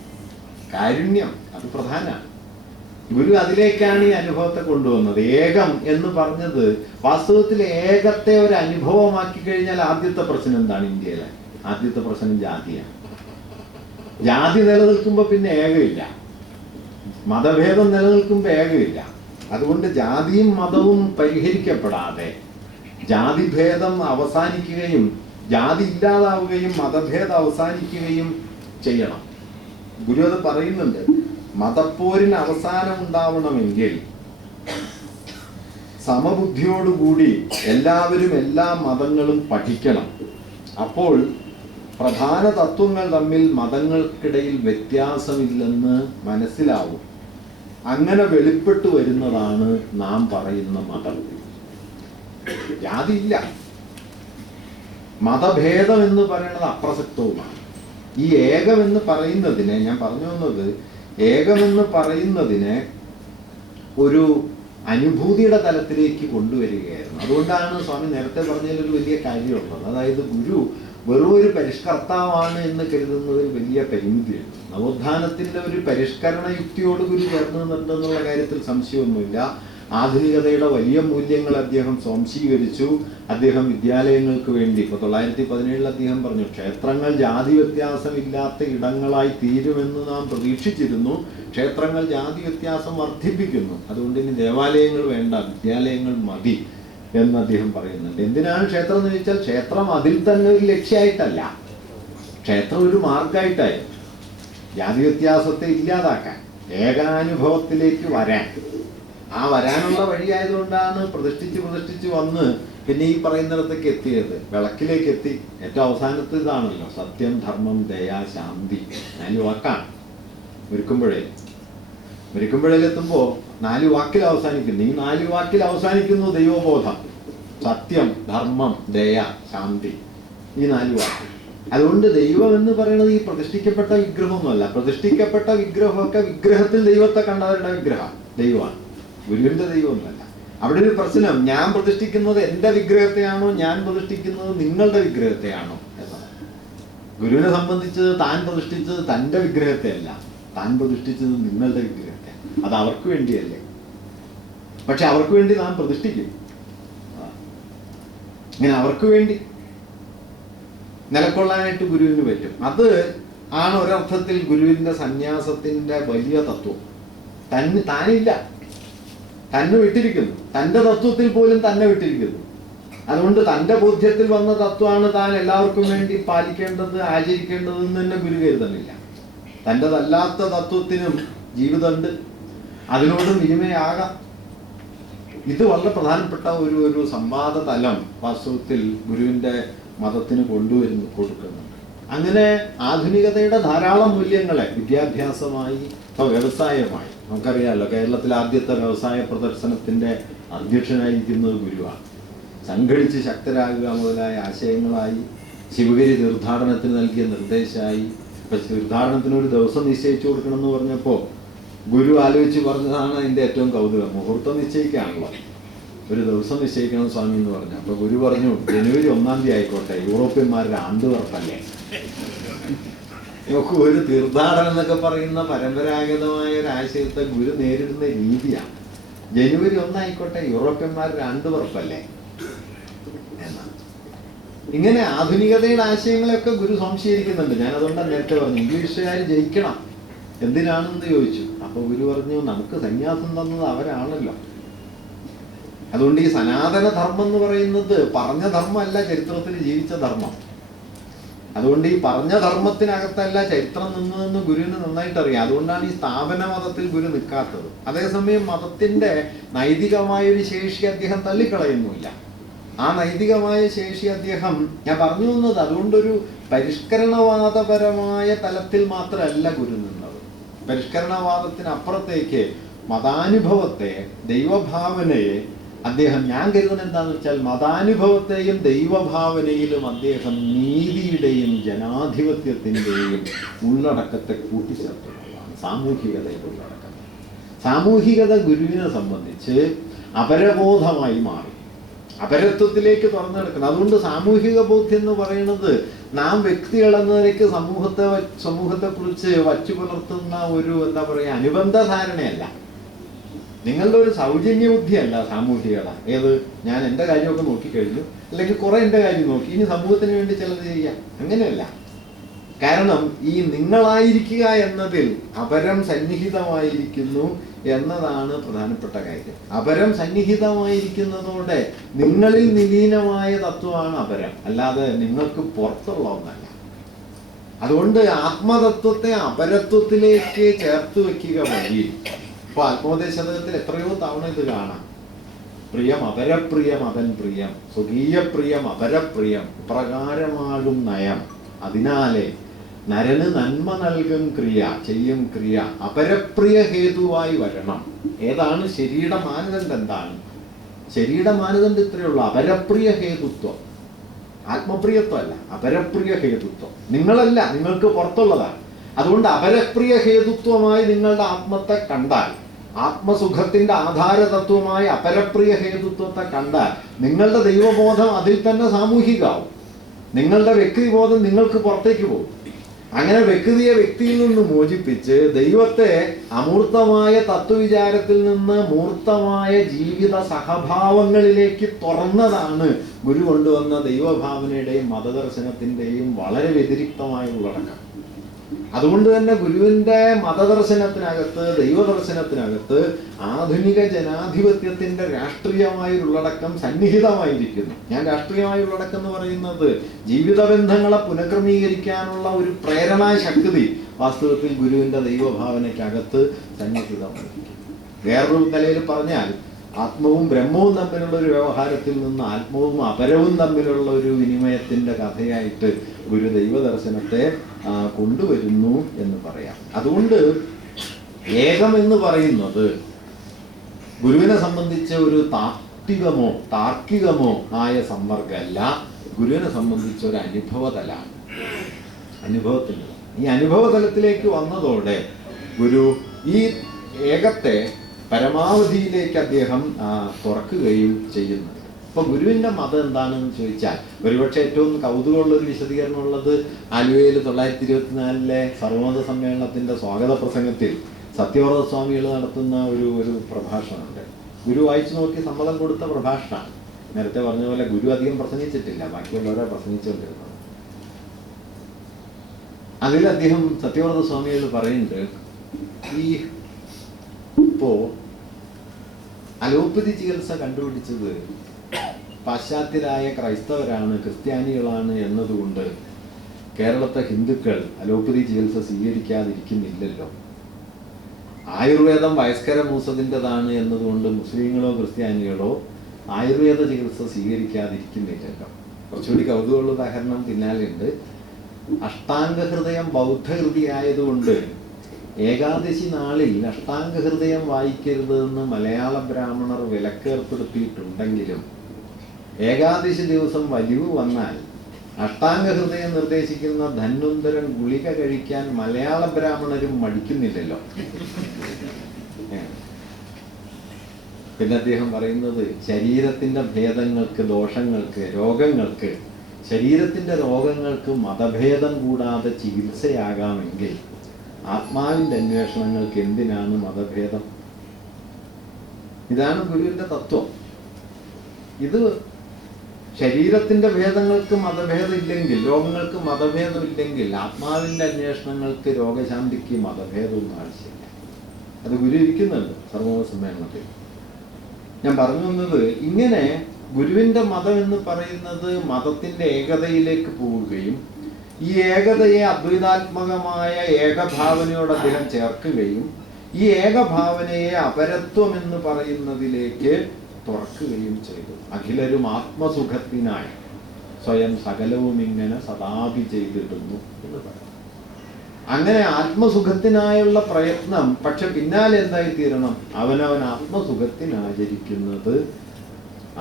കാരുണ്യം അത് പ്രധാനമാണ്. ഗുരു അതിലേക്കാണ് ഈ അനുഭവത്തെ കൊണ്ടുവന്നത്. ഏകം എന്ന് പറഞ്ഞത് വാസ്തവത്തിൽ ഏകത്തെ ഒരു അനുഭവമാക്കി കഴിഞ്ഞാൽ ആദ്യത്തെ പ്രശ്നം എന്താണ്? ഇന്ത്യയിലെ ആദ്യത്തെ പ്രശ്നം ജാതിയാണ്. ജാതി നിലനിൽക്കുമ്പോൾ പിന്നെ ഏകമില്ല, മതഭേദം നിലനിൽക്കുമ്പോൾ ഏകമില്ല. അതുകൊണ്ട് ജാതിയും മതവും പരിഹരിക്കപ്പെടാതെ ജാതിഭേദം അവസാനിക്കുകയും ജാതി ഇല്ലാതാവുകയും മതഭേദം അവസാനിക്കുകയും ചെയ്യണം. ഗുരു അത് പറയുന്നുണ്ട്. മതപ്പോരിന് അവസാനം ഉണ്ടാവണമെങ്കിൽ സമബുദ്ധിയോടുകൂടി എല്ലാവരും എല്ലാ മതങ്ങളും പഠിക്കണം. അപ്പോൾ പ്രധാന തത്വങ്ങൾ തമ്മിൽ മതങ്ങൾക്കിടയിൽ വ്യത്യാസമില്ലെന്ന് മനസ്സിലാവും. അങ്ങനെ വെളിപ്പെട്ടു വരുന്നതാണ് നാം പറയുന്ന മതം. ജാതിയില്ല, മതഭേദം എന്ന് പറയുന്നത് അപ്രസക്തവുമാണ്. ഈ ഏകമെന്ന് പറയുന്നതിനെ, ഞാൻ പറഞ്ഞു വന്നത്, ഏകമെന്ന് പറയുന്നതിനെ ഒരു അനുഭൂതിയുടെ തലത്തിലേക്ക് കൊണ്ടുവരികയായിരുന്നു. അതുകൊണ്ടാണ് സ്വാമി നേരത്തെ പറഞ്ഞതിലൊരു വലിയ കാര്യമുള്ളത്. അതായത് ഗുരു വെറും ഒരു പരിഷ്കർത്താവാണ് എന്ന് കരുതുന്നതിൽ വലിയ പരിമിതിയുണ്ട്. നവോത്ഥാനത്തിന്റെ ഒരു പരിഷ്കരണ യുക്തിയോട് ഗുരു ചേർന്ന് നിന്നിട്ടുണ്ടെന്നുള്ള കാര്യത്തിൽ സംശയമൊന്നുമില്ല. ആധുനികതയുടെ വലിയ മൂല്യങ്ങൾ അദ്ദേഹം സ്വാംശീകരിച്ചു. അദ്ദേഹം വിദ്യാലയങ്ങൾക്ക് വേണ്ടി ഇപ്പോൾ 1917 അദ്ദേഹം പറഞ്ഞു, ക്ഷേത്രങ്ങൾ ജാതി വ്യത്യാസമില്ലാത്ത ഇടങ്ങളായി തീരുമെന്ന് നാം പ്രതീക്ഷിച്ചിരുന്നു. ക്ഷേത്രങ്ങൾ ജാതി വ്യത്യാസം വർദ്ധിപ്പിക്കുന്നു. അതുകൊണ്ട് ഇനി ദേവാലയങ്ങൾ വേണ്ട, വിദ്യാലയങ്ങൾ മതി എന്ന് അദ്ദേഹം പറയുന്നുണ്ട്. എന്തിനാണ് ക്ഷേത്രം എന്ന് ചോദിച്ചാൽ, ക്ഷേത്രം അതിൽ തന്നെ ഒരു ലക്ഷ്യമായിട്ടല്ല, ക്ഷേത്രം ഒരു മാർഗമായിട്ടായി ജാതി വ്യത്യാസത്തെ ഇല്ലാതാക്കാൻ, ഏകാനുഭവത്തിലേക്ക് വരാൻ. ആ വരാനുള്ള വഴിയായതുകൊണ്ടാണ് പ്രതിഷ്ഠിച്ച് വന്ന് പിന്നെ ഈ പറയുന്നിടത്തേക്ക് എത്തിയത്, വിളക്കിലേക്ക് എത്തി. ഏറ്റവും അവസാനത്തെ ഇതാണല്ലോ സത്യം, ധർമ്മം, ദയ, ശാന്തി. 4 വാക്കാണ് മുരിക്കുമ്പുഴയിലെത്തുമ്പോൾ 4 വാക്കിൽ അവസാനിക്കുന്നു. ഈ 4 വാക്കിൽ അവസാനിക്കുന്നു ദൈവബോധം, സത്യം, ധർമ്മം, ദയ, ശാന്തി. ഈ 4 വാക്ക്. അതുകൊണ്ട് ദൈവം എന്ന് പറയുന്നത് ഈ പ്രതിഷ്ഠിക്കപ്പെട്ട വിഗ്രഹമൊന്നുമല്ല. പ്രതിഷ്ഠിക്കപ്പെട്ട വിഗ്രഹമൊക്കെ വിഗ്രഹത്തിൽ ദൈവത്തെ കണ്ടവരുടെ വിഗ്രഹം ദൈവമാണ്, ഗുരുവിന്റെ ദൈവമൊന്നുമല്ല. അവിടെ ഒരു പ്രശ്നം, ഞാൻ പ്രതിഷ്ഠിക്കുന്നത് എൻ്റെ വിഗ്രഹത്തെയാണോ, ഞാൻ പ്രതിഷ്ഠിക്കുന്നത് നിങ്ങളുടെ വിഗ്രഹത്തെയാണോ എന്നാണ്. ഗുരുവിനെ സംബന്ധിച്ച് താൻ പ്രതിഷ്ഠിച്ചത് തൻ്റെ വിഗ്രഹത്തെയല്ല, താൻ പ്രതിഷ്ഠിച്ചത് നിങ്ങളുടെ വിഗ്രഹത്തെ. അത് അവർക്ക് വേണ്ടിയല്ലേ, പക്ഷെ അവർക്ക് വേണ്ടി താൻ പ്രതിഷ്ഠിക്കും. ഇങ്ങനെ അവർക്ക് വേണ്ടി നിലകൊള്ളാനായിട്ട് ഗുരുവിന് പറ്റും. അത് ആണ് ഒരർത്ഥത്തിൽ ഗുരുവിന്റെ സന്യാസത്തിന്റെ വലിയ തത്വം. താനില്ല, തന്നെ വിട്ടിരിക്കുന്നു, തൻ്റെ തത്വത്തിൽ പോലും തന്നെ വിട്ടിരിക്കുന്നു. അതുകൊണ്ട് തൻ്റെ ബോധ്യത്തിൽ വന്ന തത്വമാണ് താൻ എല്ലാവർക്കും വേണ്ടി പാലിക്കേണ്ടത്, ആചരിക്കേണ്ടതെന്ന് തന്നെ ഗുരു കരുതുന്നില്ല. തൻ്റെതല്ലാത്ത തത്വത്തിനും ജീവിതമുണ്ട്, അതിനോടും വിനിമയാകാം. ഇത് വളരെ പ്രധാനപ്പെട്ട ഒരു സംവാദ തലം വാസ്തവത്തിൽ ഗുരുവിൻ്റെ മതത്തിന് കൊടുക്കുന്നുണ്ട്. അങ്ങനെ ആധുനികതയുടെ ധാരാളം മൂല്യങ്ങളെ വിദ്യാഭ്യാസമായി വ്യവസായമായി, നമുക്കറിയാമല്ലോ കേരളത്തിലെ ആദ്യത്തെ വ്യവസായ പ്രദർശനത്തിൻ്റെ അധ്യക്ഷനായിരിക്കുന്നത് ഗുരുവാണ്. സംഘടിച്ച് ശക്തരാകുക മുതലായ ആശയങ്ങളായി, ശിവഗിരി തീർത്ഥാടനത്തിന് നൽകിയ നിർദ്ദേശമായി. ഇപ്പം തീർത്ഥാടനത്തിന് ഒരു ദിവസം നിശ്ചയിച്ചു കൊടുക്കണം എന്ന് പറഞ്ഞപ്പോൾ ഗുരു ആലോചിച്ച് പറഞ്ഞതാണ് അതിൻ്റെ ഏറ്റവും കൗതുകം. മുഹൂർത്തം നിശ്ചയിക്കുകയാണല്ലോ, ഒരു ദിവസം നിശ്ചയിക്കണം സ്വാമി എന്ന് പറഞ്ഞു. അപ്പോൾ ഗുരു പറഞ്ഞു, ജനുവരി 1-ാം തീയതി ആയിക്കോട്ടെ, യൂറോപ്യന്മാരുടെ ആണ്ടുപിറപ്പല്ലേ. നമുക്ക് ഒരു തീർത്ഥാടനം എന്നൊക്കെ പറയുന്ന പരമ്പരാഗതമായ ഒരു ആശയത്തെ ഗുരു നേരിടുന്ന രീതിയാണ്. ജനുവരി 1 ആയിക്കോട്ടെ, യൂറോപ്യന്മാരുടെ ആണ്ടുപിറപ്പല്ലേ എന്നാണ്. ഇങ്ങനെ ആധുനികതയുടെ ആശയങ്ങളെയൊക്കെ ഗുരു സംശയിക്കുന്നുണ്ട്. ഞാൻ അതുകൊണ്ടാണ് നേരത്തെ പറഞ്ഞു, ഇംഗ്ലീഷുകാർ ജയിക്കണം എന്തിനാണെന്ന് ചോദിച്ചു. അപ്പോൾ ഗുരു പറഞ്ഞു, നമുക്ക് സന്യാസം തന്നത് അവരാണല്ലോ. അതുകൊണ്ട് ഈ സനാതന ധർമ്മം എന്ന് പറയുന്നത് പറഞ്ഞ ധർമ്മമല്ല, ചരിത്രത്തിൽ ജീവിച്ച ധർമ്മം. അതുകൊണ്ട് ഈ പറഞ്ഞ ധർമ്മത്തിനകത്തല്ല ചരിത്രം നിന്നതെന്ന് ഗുരുവിന് നന്നായിട്ട് അറിയാം. അതുകൊണ്ടാണ് ഈ സ്ഥാപന മതത്തിൽ ഗുരു നിൽക്കാത്തത്. അതേസമയം മതത്തിന്റെ നൈതികമായൊരു ശേഷി അദ്ദേഹം തള്ളിക്കളയുന്നില്ല. ആ നൈതികമായ ശേഷി അദ്ദേഹം, ഞാൻ പറഞ്ഞു വന്നത്, അതുകൊണ്ടൊരു പരിഷ്കരണവാദപരമായ തലത്തിൽ മാത്രമല്ല ഗുരു നിന്നത്. പരിഷ്കരണവാദത്തിനപ്പുറത്തേക്ക് മതാനുഭവത്തെ, ദൈവഭാവനയെ അദ്ദേഹം, ഞാൻ കരുതുന്നത് എന്താണെന്ന് വെച്ചാൽ, മതാനുഭവത്തെയും ദൈവഭാവനയിലും അദ്ദേഹം നീതിയുടെയും ജനാധിപത്യത്തിൻ്റെയും ഉള്ളടക്കത്തെ കൂട്ടിച്ചേർത്തുള്ളതാണ്. സാമൂഹികതയുടെ ഉള്ളടക്കം. സാമൂഹികത ഗുരുവിനെ സംബന്ധിച്ച് അപരബോധമായി മാറി, അപരത്വത്തിലേക്ക് തുറന്നെടുക്കണം. അതുകൊണ്ട് സാമൂഹിക ബോധ്യം എന്ന് പറയുന്നത് നാം വ്യക്തികളെന്ന നിലയ്ക്ക് സമൂഹത്തെക്കുറിച്ച് വച്ചു പുലർത്തുന്ന ഒരു എന്താ പറയുക അനുബന്ധ ധാരണയല്ല, നിങ്ങളുടെ ഒരു സൗജന്യ ബുദ്ധിയല്ല സാമൂഹികത. ഏത്, ഞാൻ എൻ്റെ കാര്യമൊക്കെ നോക്കിക്കഴിഞ്ഞു, അല്ലെങ്കിൽ കുറെ എൻ്റെ കാര്യം നോക്കി, ഇനി സമൂഹത്തിന് വേണ്ടി ചിലത് ചെയ്യാം, അങ്ങനെയല്ല. കാരണം ഈ നിങ്ങളായിരിക്കുക എന്നതിൽ അപരം സന്നിഹിതമായിരിക്കുന്നു എന്നതാണ് പ്രധാനപ്പെട്ട കാര്യം. അപരം സന്നിഹിതമായിരിക്കുന്നതോടെ നിങ്ങളിൽ നിലീനമായ തത്വമാണ് അപരം, അല്ലാതെ നിങ്ങൾക്ക് പുറത്തുള്ള ഒന്നല്ല. അതുകൊണ്ട് ആത്മതത്വത്തെ അപരത്വത്തിലേക്ക് ചേർത്ത് വെക്കുക വഴി. ഇപ്പൊ ആത്മോപദേശതകത്തിൽ എത്രയോ തവണ ഇത് കാണാം. പ്രിയം അപരപ്രിയം അവൻ പ്രിയം, സ്വകീയ പ്രിയം അപരപ്രിയം, ഇപ്രകാരമാകും നയം. അതിനാലെ നരന് നന്മ നൽകും ക്രിയ, ചെയ്യും ക്രിയ അപരപ്രിയ ഹേതുവായി വരണം. ഏതാണ് ശരിയുടെ മാനദണ്ഡം? എന്താണ് ശരിയുടെ മാനദണ്ഡം? ഇത്രയുള്ള അപരപ്രിയ ഹേതുത്വം, ആത്മപ്രിയത്വമല്ല, അപരപ്രിയ ഹേതുത്വം. നിങ്ങളല്ല, നിങ്ങൾക്ക് പുറത്തുള്ളതാണ്. അതുകൊണ്ട് അപരപ്രിയ ഹേതുത്വമായി നിങ്ങളുടെ ആത്മത്തെ കണ്ടാൽ, ആത്മസുഖത്തിന്റെ ആധാരതത്വമായ അപരപ്രിയ ഹേതുത്വത്തെ കണ്ടാൽ നിങ്ങളുടെ ദൈവബോധം അതിൽ തന്നെ സാമൂഹികമാവും. നിങ്ങളുടെ വ്യക്തിബോധം നിങ്ങൾക്ക് പുറത്തേക്ക് പോകും. അങ്ങനെ വ്യക്തിയെ വ്യക്തിയിൽ നിന്ന് മോചിപ്പിച്ച് ദൈവത്തെ അമൂർത്തമായ തത്വവിചാരത്തിൽ നിന്ന് മൂർത്തമായ ജീവിത സഹഭാവങ്ങളിലേക്ക് തുറന്നതാണ് ഗുരു കൊണ്ടുവന്ന ദൈവഭാവനയുടെയും മതദർശനത്തിൻ്റെയും വളരെ വ്യതിരിക്തമായ ഉള്ളടക്കം. അതുകൊണ്ട് തന്നെ ഗുരുവിൻ്റെ മതദർശനത്തിനകത്ത്, ദൈവദർശനത്തിനകത്ത് ആധുനിക ജനാധിപത്യത്തിൻ്റെ രാഷ്ട്രീയമായ ഉള്ളടക്കം സന്നിഹിതമായിരിക്കുന്നു. ഞാൻ രാഷ്ട്രീയമായ ഉള്ളടക്കം എന്ന് പറയുന്നത് ജീവിത ബന്ധങ്ങളെ പുനഃക്രമീകരിക്കാനുള്ള ഒരു പ്രേരണാശക്തി വാസ്തവത്തിൽ ഗുരുവിൻ്റെ ദൈവഭാവനയ്ക്കകത്ത് സന്നിഹിതമായിരിക്കും. വേറൊരു നിലയിൽ പറഞ്ഞാൽ ആത്മവും ബ്രഹ്മവും തമ്മിലുള്ള ഒരു വ്യവഹാരത്തിൽ നിന്ന് ആത്മവും അപരവും തമ്മിലുള്ള ഒരു വിനിമയത്തിൻ്റെ കഥയായിട്ട് ഗുരു ദൈവദർശനത്തെ കൊണ്ടുവരുന്നു എന്ന് പറയാം. അതുകൊണ്ട് ഏകം എന്ന് പറയുന്നത് ഗുരുവിനെ സംബന്ധിച്ച് ഒരു താർക്കികമോ ആയ സമ്പർക്കമല്ല, ഗുരുവിനെ സംബന്ധിച്ച് ഒരു അനുഭവതലാണ്. അനുഭവത്തിൻ്റെ ഈ അനുഭവതലത്തിലേക്ക് വന്നതോടെ ഗുരു ഈ ഏകത്തെ പരമാവധിയിലേക്ക് അദ്ദേഹം തുറക്കുകയും ചെയ്യുന്നുണ്ട്. ഇപ്പൊ ഗുരുവിന്റെ മതം എന്താണെന്ന് ചോദിച്ചാൽ ഒരുപക്ഷെ ഏറ്റവും കൗതുകമുള്ളൊരു വിശദീകരണമുള്ളത് ആലുവയിൽ 1924 സർവമത സമ്മേളനത്തിന്റെ സ്വാഗത പ്രസംഗത്തിൽ സത്യവ്രത സ്വാമികൾ നടത്തുന്ന ഒരു പ്രഭാഷണമുണ്ട്. ഗുരു വായിച്ചു നോക്കി സമ്മതം കൊടുത്ത പ്രഭാഷണമാണ്. നേരത്തെ പറഞ്ഞ പോലെ ഗുരു അധികം പ്രസംഗിച്ചിട്ടില്ല, ബാക്കിയുള്ളവരെ പ്രസംഗിച്ചുകൊണ്ടിരുന്നത്. അതിൽ അദ്ദേഹം സത്യവ്രത സ്വാമികൾ പറയുന്നുണ്ട്, ഈ ഇപ്പോ അലോപ്പതി ചികിത്സ കണ്ടുപിടിച്ചത് പാശ്ചാത്യരായ ക്രൈസ്തവരാണ്, ക്രിസ്ത്യാനികളാണ് എന്നതുകൊണ്ട് കേരളത്തെ ഹിന്ദുക്കൾ അലോപ്പതി ചികിത്സ സ്വീകരിക്കാതിരിക്കുന്നില്ലല്ലോ. ആയുർവേദം വയസ്കര മൂസതിൻ്റെതാണ് എന്നതുകൊണ്ട് മുസ്ലിങ്ങളോ ക്രിസ്ത്യാനികളോ ആയുർവേദ ചികിത്സ സ്വീകരിക്കാതിരിക്കുന്നില്ലല്ലോ. കുറച്ചുകൂടി കൗതുകമുള്ള ഉദാഹരണം പിന്നാലെയുണ്ട്. അഷ്ടാംഗഹൃദയം ബൗദ്ധഹൃതി ആയതുകൊണ്ട് ഏകാദശി നാളിൽ അഷ്ടാംഗഹൃദയം വായിക്കരുതെന്ന് മലയാള ബ്രാഹ്മണർ വിലക്കേർപ്പെടുത്തിയിട്ടുണ്ടെങ്കിലും ഏകാദശി ദിവസം വലിവ് വന്നാൽ അഷ്ടാംഗഹൃദയം നിർദ്ദേശിക്കുന്ന ധന്വന്തരം ഗുളിക കഴിക്കാൻ മലയാള ബ്രാഹ്മണരും മടിക്കുന്നില്ലല്ലോ. പിന്നെ അദ്ദേഹം പറയുന്നത് ശരീരത്തിന്റെ ഭേദങ്ങൾക്ക്, ദോഷങ്ങൾക്ക്, രോഗങ്ങൾക്ക്, ശരീരത്തിന്റെ രോഗങ്ങൾക്ക് മതഭേദം കൂടാതെ ചികിത്സയാകാമെങ്കിൽ ആത്മാവിന്റെ അന്വേഷണങ്ങൾക്ക് എന്തിനാണ് മതഭേദം? ഇതാണ് ഗുരുവിന്റെ തത്വം. ഇത് ശരീരത്തിന്റെ ഭേദങ്ങൾക്ക് മതഭേദം ഇല്ലെങ്കിൽ, രോഗങ്ങൾക്ക് മതഭേദം ഇല്ലെങ്കിൽ ആത്മാവിന്റെ അന്വേഷണങ്ങൾക്ക്, രോഗശാന്തിക്ക് മതഭേദമൊന്നും ആവശ്യമില്ല. അത് ഗുരു ഇരിക്കുന്നുണ്ട് സർവമത സമ്മേളനത്തിൽ. ഞാൻ പറഞ്ഞു വന്നത് ഇങ്ങനെ ഗുരുവിന്റെ മതം എന്ന് പറയുന്നത് മതത്തിന്റെ ഏകതയിലേക്ക് പോവുകയും ഈ ഏകതയെ അദ്വൈതാത്മകമായ ഏകഭാവനയോട് അദ്ദേഹം ചേർക്കുകയും ഈ ഏകഭാവനയെ അപരത്വം എന്ന് പറയുന്നതിലേക്ക് തുറക്കുകയും ചെയ്തു. അഖിലരും ആത്മസുഖത്തിനായി സ്വയം സകലവും ഇങ്ങനെ സദാപി ചെയ്തിടുന്നു എന്ന് പറയും. അങ്ങനെ ആത്മസുഖത്തിനായുള്ള പ്രയത്നം, പക്ഷെ പിന്നാലെ എന്തായി തീരണം? അവനവൻ ആത്മസുഖത്തിനാചരിക്കുന്നത്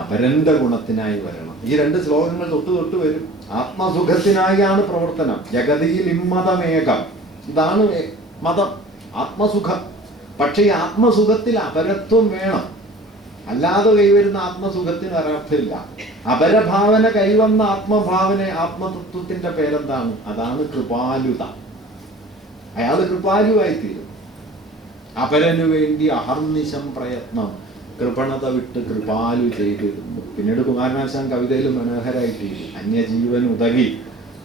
അപരന്റെ ഗുണത്തിനായി വരണം. ഈ രണ്ട് ശ്ലോകങ്ങൾ തൊട്ട് വരും. ആത്മസുഖത്തിനായാണ് പ്രവർത്തനം. ജഗതിയിൽ ഇമ്മതമേകം, ഇതാണ് മതം, ആത്മസുഖം. പക്ഷെ ഈ ആത്മസുഖത്തിൽ അപരത്വം വേണം. അല്ലാതെ കൈവരുന്ന ആത്മസുഖത്തിന് ഒരർത്ഥമില്ല. അപരഭാവന കൈവന്ന ആത്മതത്വത്തിന്റെ പേരെന്താണ്? അതാണ് കൃപാലുത. അയാൾ കൃപാലുവായിത്തീരും. അപരനു വേണ്ടി അഹർനിശം പ്രയത്നം, കൃപണത വിട്ട് കൃപാലു ചെയ്തിരുന്നു. പിന്നീട് കുമാരനാശാൻ കവിതയിൽ മനോഹരായിട്ട് അന്യജീവൻ ഉതകി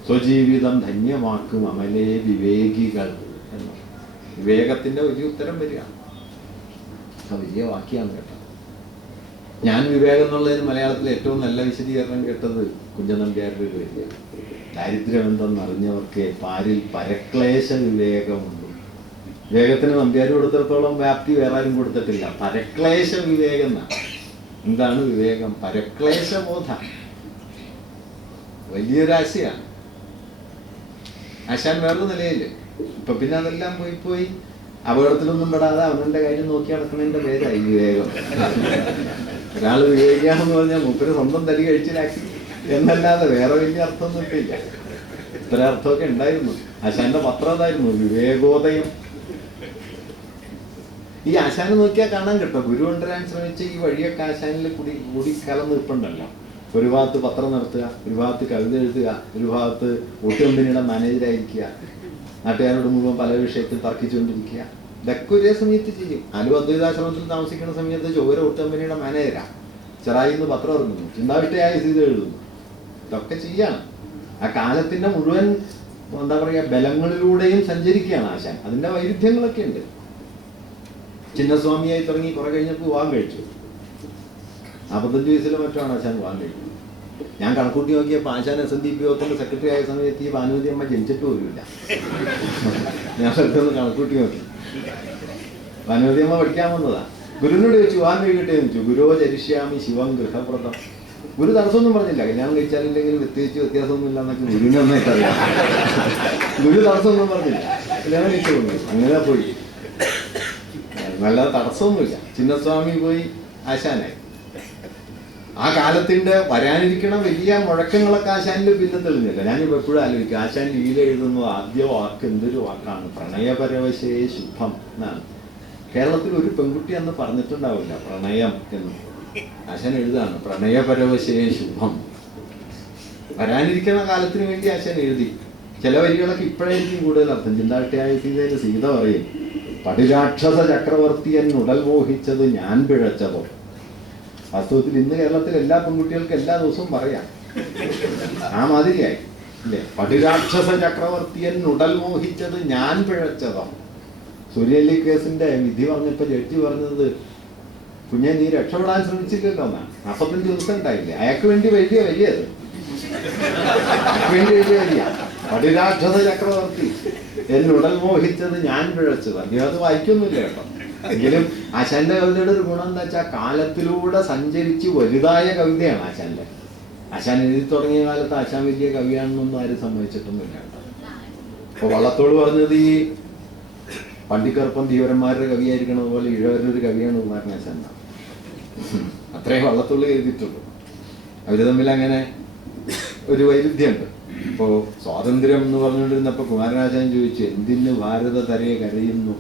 സ്വജീവിതം ധന്യമാക്കും അമലേ വിവേകികൾ എന്ന്. വിവേകത്തിന്റെ വലിയ ഉത്തരം വരിക. ആ വലിയ വാക്യാണ് കേട്ടത്. ഞാൻ വിവേകം എന്നുള്ളതിന് മലയാളത്തിൽ ഏറ്റവും നല്ല വിശദീകരണം കേട്ടത് കുഞ്ചൻ നമ്പ്യാരുടെ ഒരു വരിക. ദാരിദ്ര്യം എന്തെന്നറിഞ്ഞവർക്ക് പാരിൽ പരക്ലേശ വിവേകമുണ്ട്. വിവേകത്തിന് നമ്പ്യാർ കൊടുത്തിടത്തോളം വ്യാപ്തി വേറെ ആരും കൊടുത്തിട്ടില്ല. പരക്ലേശ വിവേകം എന്നാണ്. എന്താണ് വിവേകം? പരക്ലേശബോധ. വലിയൊരാശയാണ്. ആശാൻ വേറൊരു നിലയില്. ഇപ്പൊ പിന്നെ അതെല്ലാം പോയി അപകടത്തിലൊന്നും പെടാതെ അവനവന്റെ കാര്യം നോക്കി നടക്കുന്നതിന്റെ പേരായി വിവേകം. ഒരാൾ വിവേകിയാണെന്ന് പറഞ്ഞാൽ മൂപ്പര് സ്വന്തം തടി കഴിച്ചിലാക്കി എന്നല്ലാതെ വേറെ വലിയ അർത്ഥമൊന്നും ഇട്ടില്ല. ഇത്ര അർത്ഥമൊക്കെ ഉണ്ടായിരുന്നു. ആശാന്റെ പത്രം അതായിരുന്നു, വിവേകോദയം. ഈ ആശാനെ നോക്കിയാൽ കാണാൻ കേട്ടോ, ഗുരു കൊണ്ടുവരാൻ ശ്രമിച്ച ഈ വഴിയൊക്കെ ആശാനിൽ കൂടി കലർന്ന് നിൽപ്പുണ്ടല്ലോ. ഒരു ഭാഗത്ത് പത്രം നടത്തുക, ഒരു ഭാഗത്ത് കവിത എഴുതുക, ഒരു ഭാഗത്ത് ഓട്ട് കമ്പനിയുടെ മാനേജറായിരിക്കുക. നാട്ടുകാരോട് മുഴുവൻ പല വിഷയത്തിൽ തർക്കിച്ചുകൊണ്ടിരിക്കുക. ഇതൊക്കെ ഒരേ സമയത്ത് ചെയ്യും. ആലുവ അദ്വൈതാശ്രമത്തിൽ താമസിക്കുന്ന സമയത്ത് ചോര ഓട്ട് കമ്പനിയുടെ മാനേജരാ. ചെറായിന്ന് പത്രം ഇറങ്ങുന്നു, ചിന്താവിഷ്ടയായ സീത എഴുതുന്നു. ഇതൊക്കെ ചെയ്യാണ്. ആ കാലത്തിന്റെ മുഴുവൻ എന്താ പറയുക ബലങ്ങളിലൂടെയും സഞ്ചരിക്കുകയാണ് ആശാൻ. അതിന്റെ വൈരുദ്ധ്യങ്ങളൊക്കെ ഉണ്ട്. ചിന്നസ്വാമിയായി തുടങ്ങി കുറെ കഴിഞ്ഞപ്പോൾ വിവാഹം കഴിച്ചു. 45 വയസ്സിലെ മറ്റാണ് ആശാൻ വിവാഹം കഴിക്കുന്നത്. ഞാൻ കണക്കൂട്ടി നോക്കിയപ്പോൾ ആശാൻ SNDP യോഗത്തിന്റെ സെക്രട്ടറി ആയ സമയത്ത് ഈ ഭാനുമതി അമ്മ ജനിച്ചിട്ട് പോലുമില്ല. ഞാൻ സ്ഥലത്തൊന്ന് കണക്കൂട്ടി നോക്കി. ഭാനുമതി അമ്മ പഠിക്കാൻ വന്നതാ. ഗുരുവിനോട് ചോദിച്ചു വിവാഹം കഴിക്കട്ടെ എന്ന് ചോദിച്ചു. ഗുരുവോ ചരിഷ്യാമി ശിവം ഗൃഹപ്രദം. ഗുരു തടസ്സമൊന്നും പറഞ്ഞില്ല. കല്യാണം കഴിച്ചാലില്ലെങ്കിൽ പ്രത്യേകിച്ച് വ്യത്യാസമൊന്നും ഇല്ല എന്നൊക്കെ ഗുരുവിനെ നന്നായിട്ട് അറിയാം. ഗുരു തടസ്സമൊന്നും പറഞ്ഞില്ല, കല്യാണം കഴിച്ചു പോയി. അങ്ങനെ പോയി. നല്ല തടസ്സമൊന്നുമില്ല. ചിന്നസ്വാമി പോയി ആശാനായി. ആ കാലത്തിന്റെ വരാനിരിക്കണ വലിയ മുഴക്കങ്ങളൊക്കെ ആശാനിൽ പിന്നെ തെളിഞ്ഞില്ല. ഞാനിപ്പോൾ എപ്പോഴും ആലോചിക്കും, ആശാൻ ലീല എഴുതുന്നത് ആദ്യ വാക്ക് എന്തൊരു വാക്കാണ്, പ്രണയപരവശേ ശുഭം എന്നാണ്. കേരളത്തിൽ ഒരു പെൺകുട്ടി അന്ന് പറഞ്ഞിട്ടുണ്ടാവില്ല പ്രണയം എന്ന്. ആശാൻ എഴുതാണ് പ്രണയപരവശേ ശുഭം. വരാനിരിക്കുന്ന കാലത്തിന് വേണ്ടി ആശാൻ എഴുതി. ചില വരികളൊക്കെ ഇപ്പോഴായിരിക്കും കൂടുതൽ അർത്ഥം. ചിന്താവിഷ്ടയായ സീതയിൽ സീത പറയും, പടിരാക്ഷസ ചക്രവർത്തിയൻ ഉടൽ മോഹിച്ചത് ഞാൻ പിഴച്ചതോ. വാസ്തവത്തിൽ ഇന്ന് കേരളത്തിൽ എല്ലാ പെൺകുട്ടികൾക്കും എല്ലാ ദിവസവും പറയാം. ആ മാതിരിയായി ഇല്ലേ? പടിരാക്ഷസ ചക്രവർത്തിയൻ ഉടൽ മോഹിച്ചത് ഞാൻ പിഴച്ചതോ. സൂര്യനെല്ലി കേസിന്റെ വിധി പറഞ്ഞപ്പോ ജഡ്ജി പറഞ്ഞത്, കുഞ്ഞെ നീ രക്ഷപ്പെടാൻ ശ്രമിച്ചില്ലല്ലോ എന്നാണ്. 45 ദിവസം ഉണ്ടായില്ലേ? അയാൾക്ക് വേണ്ടി വലിയ വലിയത്, അയാൾക്ക് വേണ്ടി വലിയ വലിയ പടിരാക്ഷസ ചക്രവർത്തി എന്നുടൽ മോഹിച്ചത് ഞാൻ പിഴച്ചത്. അദ്ദേഹം അത് വായിക്കൊന്നുമില്ല കേട്ടോ. എങ്കിലും ആശാന്റെ കവിതയുടെ ഒരു ഗുണം എന്താ വെച്ചാൽ കാലത്തിലൂടെ സഞ്ചരിച്ച് വലുതായ കവിതയാണ് ആശാന്റെ. ആശാൻ എഴുതി തുടങ്ങിയ കാലത്ത് ആശാൻ വലിയ കവിയാണെന്നൊന്നും ആരും സമ്മതിച്ചിട്ടൊന്നുമില്ല കേട്ടോ. അപ്പൊ വള്ളത്തോട് പറഞ്ഞത് ഈ പണ്ടിക്കറുപ്പം ധീവരന്മാരുടെ കവിയായിരിക്കണം, അതുപോലെ ഇഴവരുടെ ഒരു കവിയാണ് കുമാരൻ ആശാൻ. അത്രയും വള്ളത്തോള് എഴുതിയിട്ടുള്ളൂ. അവര് തമ്മിൽ അങ്ങനെ ഒരു വൈരുദ്ധ്യമുണ്ട്. ഇപ്പോ സ്വാതന്ത്ര്യം എന്ന് പറഞ്ഞുകൊണ്ടിരുന്നപ്പോ കുമാരനാശാൻ ചോദിച്ചു, എന്തിന് ഭാരത തരയെ കരയുന്നു?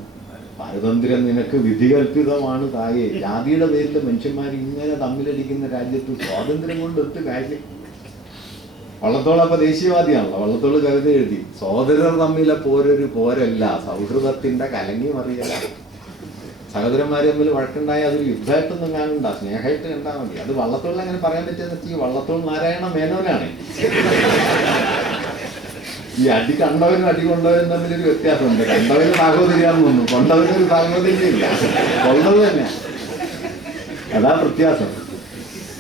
പാരതന്ത്ര്യം നിനക്ക് വിധികൽപ്പിതമാണ് തായേ. ജാതിയുടെ പേരിൽ മനുഷ്യന്മാർ ഇങ്ങനെ തമ്മിലടിക്കുന്ന രാജ്യത്ത് സ്വാതന്ത്ര്യം കൊണ്ട് ഒത്തു കാര്യം. വള്ളത്തോൾ അപ്പൊ ദേശീയവാദിയാണല്ലോ. വള്ളത്തോൾ കവിത എഴുതി, സഹോദരർ തമ്മിലെ പോരൊരു പോരല്ല, സൗഹൃദത്തിന്റെ കലങ്ങി മറിയല. സഹോദരന്മാർ തമ്മിൽ വഴക്കുണ്ടായി അതൊരു യുദ്ധമായിട്ടൊന്നും കാണണ്ട, സ്നേഹമായിട്ട് കണ്ടാൽ മതി. അത് വള്ളത്തോളിൽ അങ്ങനെ പറയാൻ പറ്റുന്ന ഈ വള്ളത്തോൾ നാരായണ മേനോനാണ്. ഈ അടി കണ്ടവനും അടി കൊണ്ടവനും തമ്മിലൊരു വ്യത്യാസമുണ്ട്. കണ്ടവന് സാഹോദര്യാന്ന് തോന്നുന്നു, കൊണ്ടവനൊരു സാഹോദര്യം ഇല്ല, കൊള്ളത് തന്നെ. അതാ വ്യത്യാസം.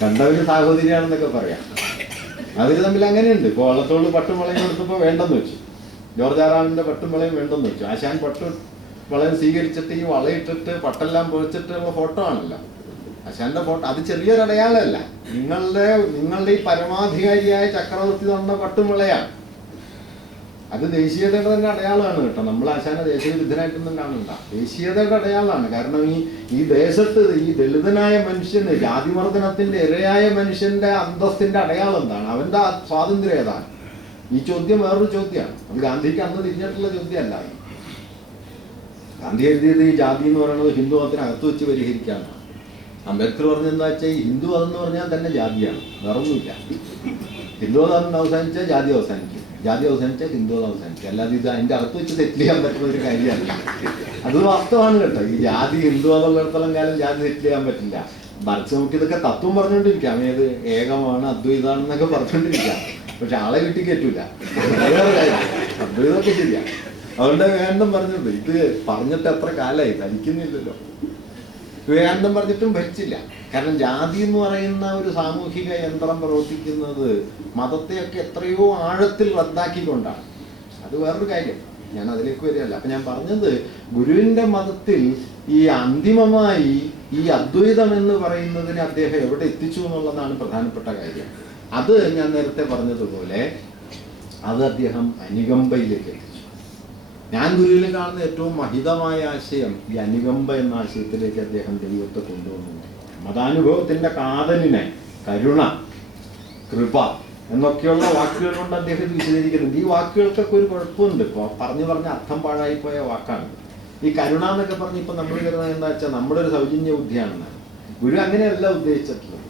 കണ്ടവന് സാഹോദര്യാണെന്നൊക്കെ പറയാം. അവര് തമ്മിൽ അങ്ങനെയുണ്ട്. ഇപ്പൊ വള്ളത്തോള് പട്ടും വളയും കൊടുത്തപ്പോ വേണ്ടെന്ന് വെച്ചു. ജോർജ് ആറാമിന്റെ പട്ടും വളയും വേണ്ടെന്ന് വെച്ചു. ആശാൻ പട്ടും വളയം സ്വീകരിച്ചിട്ട് ഈ വളയിട്ടിട്ട് പട്ടെല്ലാം പൊളിച്ചിട്ടുള്ള ഫോട്ടോ ആണല്ലോ ആശാന്റെ ഫോട്ടോ. അത് ചെറിയൊരു അടയാളമല്ല. നിങ്ങളുടെ ഈ പരമാധികാരിയായ ചക്രവർത്തി തന്ന പട്ടും വളയാണ്. അത് ദേശീയതയുടെ തന്നെ അടയാളമാണ് കേട്ടോ. നമ്മൾ ആശാനെ ദേശവിരുദ്ധനായിട്ടൊന്നും കാണണ്ട, ദേശീയതയുടെ അടയാളമാണ്. കാരണം ഈ ദേശത്ത് ഈ ദളിതനായ മനുഷ്യന്, ജാതിമർദ്ദനത്തിന്റെ ഇരയായ മനുഷ്യന്റെ അന്തസ്സിന്റെ അടയാളം എന്താണ്? അവന്റെ സ്വാതന്ത്ര്യം ഏതാണ്? ഈ ചോദ്യം വേറൊരു ചോദ്യമാണ്. അത് ഗാന്ധിക്ക് അന്ന് തിരിഞ്ഞിട്ടുള്ള ചോദ്യമല്ല. ഗാന്ധി എഴുതിയത് ഈ ജാതി എന്ന് പറയുന്നത് ഹിന്ദു മതത്തിനകത്ത് വെച്ച് പരിഹരിക്കാനാണ്. അംബേദ്കർ പറഞ്ഞെന്താ വെച്ചാൽ ഈ ഹിന്ദു മതം എന്ന് പറഞ്ഞാൽ തന്നെ ജാതിയാണ്, വേറൊന്നുമില്ല. ഹിന്ദു മതം അവസാനിച്ചാൽ ജാതി അവസാനിക്കും, ജാതി അവസാനിച്ചാൽ ഹിന്ദു മതം അവസാനിക്കും. അല്ലാതെ ഇത് അതിന്റെ അകത്ത് വെച്ച് തെറ്റ് ചെയ്യാൻ പറ്റുന്ന ഒരു കാര്യമല്ല. അത് വാസ്തവമാണ് കേട്ടോ. ഈ ജാതി ഹിന്ദു മതം ഉള്ളിടത്തോളം കാലം ജാതി തെറ്റ് ചെയ്യാൻ പറ്റില്ല. മറിച്ച് നമുക്ക് ഇതൊക്കെ തത്വം പറഞ്ഞുകൊണ്ടിരിക്കാം, ഏത് ഏകമാണ് അദ്വൈതാണെന്നൊക്കെ പറഞ്ഞുകൊണ്ടിരിക്കാം. പക്ഷെ ആളെ വീട്ടിൽ കയറ്റൂല, അദ്വൈതമൊക്കെ ശരിയാണ്. അതുകൊണ്ട് വേണ്ടം പറഞ്ഞത് ഇത് പറഞ്ഞിട്ട് എത്ര കാലമായി, ഭരിക്കുന്നില്ലല്ലോ. വിവേകാനന്ദം പറഞ്ഞിട്ടും ഭരിച്ചില്ല. കാരണം ജാതി എന്ന് പറയുന്ന ഒരു സാമൂഹിക യന്ത്രം പ്രവർത്തിക്കുന്നത് മതത്തെയൊക്കെ എത്രയോ ആഴത്തിൽ റദ്ദാക്കിക്കൊണ്ടാണ്. അത് വേറൊരു കാര്യം, ഞാൻ അതിലേക്ക് വരികയല്ല. അപ്പൊ ഞാൻ പറഞ്ഞത് ഗുരുവിന്റെ മതത്തിൽ ഈ അന്തിമമായി ഈ അദ്വൈതം എന്ന് പറയുന്നതിനെ അദ്ദേഹം എവിടെ എത്തിച്ചു എന്നുള്ളതാണ് പ്രധാനപ്പെട്ട കാര്യം. അത് ഞാൻ നേരത്തെ പറഞ്ഞതുപോലെ അത് അദ്ദേഹം അനുകമ്പയിലേക്ക് എത്തിച്ചു. ഞാൻ ഗുരുവിൽ കാണുന്ന ഏറ്റവും മഹിതമായ ആശയം ഈ അനുകമ്പ എന്ന ആശയത്തിലേക്ക് അദ്ദേഹം ദൈവത്തെ കൊണ്ടുവന്നു. മതാനുഭവത്തിന്റെ കാതലിനെ കരുണ, കൃപ എന്നൊക്കെയുള്ള വാക്കുകൾ കൊണ്ട് അദ്ദേഹം ഇത് വിശദീകരിക്കുന്നുണ്ട്. ഈ വാക്കുകൾക്കൊക്കെ ഒരു കുഴപ്പമുണ്ട്. ഇപ്പോൾ പറഞ്ഞു പറഞ്ഞ അർത്ഥം പാഴായി പോയ വാക്കാണ് ഈ കരുണ എന്നൊക്കെ പറഞ്ഞ്. ഇപ്പൊ നമ്മൾ കരുതുന്നത് എന്താ വെച്ചാൽ നമ്മുടെ ഒരു സൗജന്യ ബുദ്ധിയാണെന്നാണ്. ഗുരു അങ്ങനെയല്ല ഉദ്ദേശിച്ചിട്ടുള്ളത്.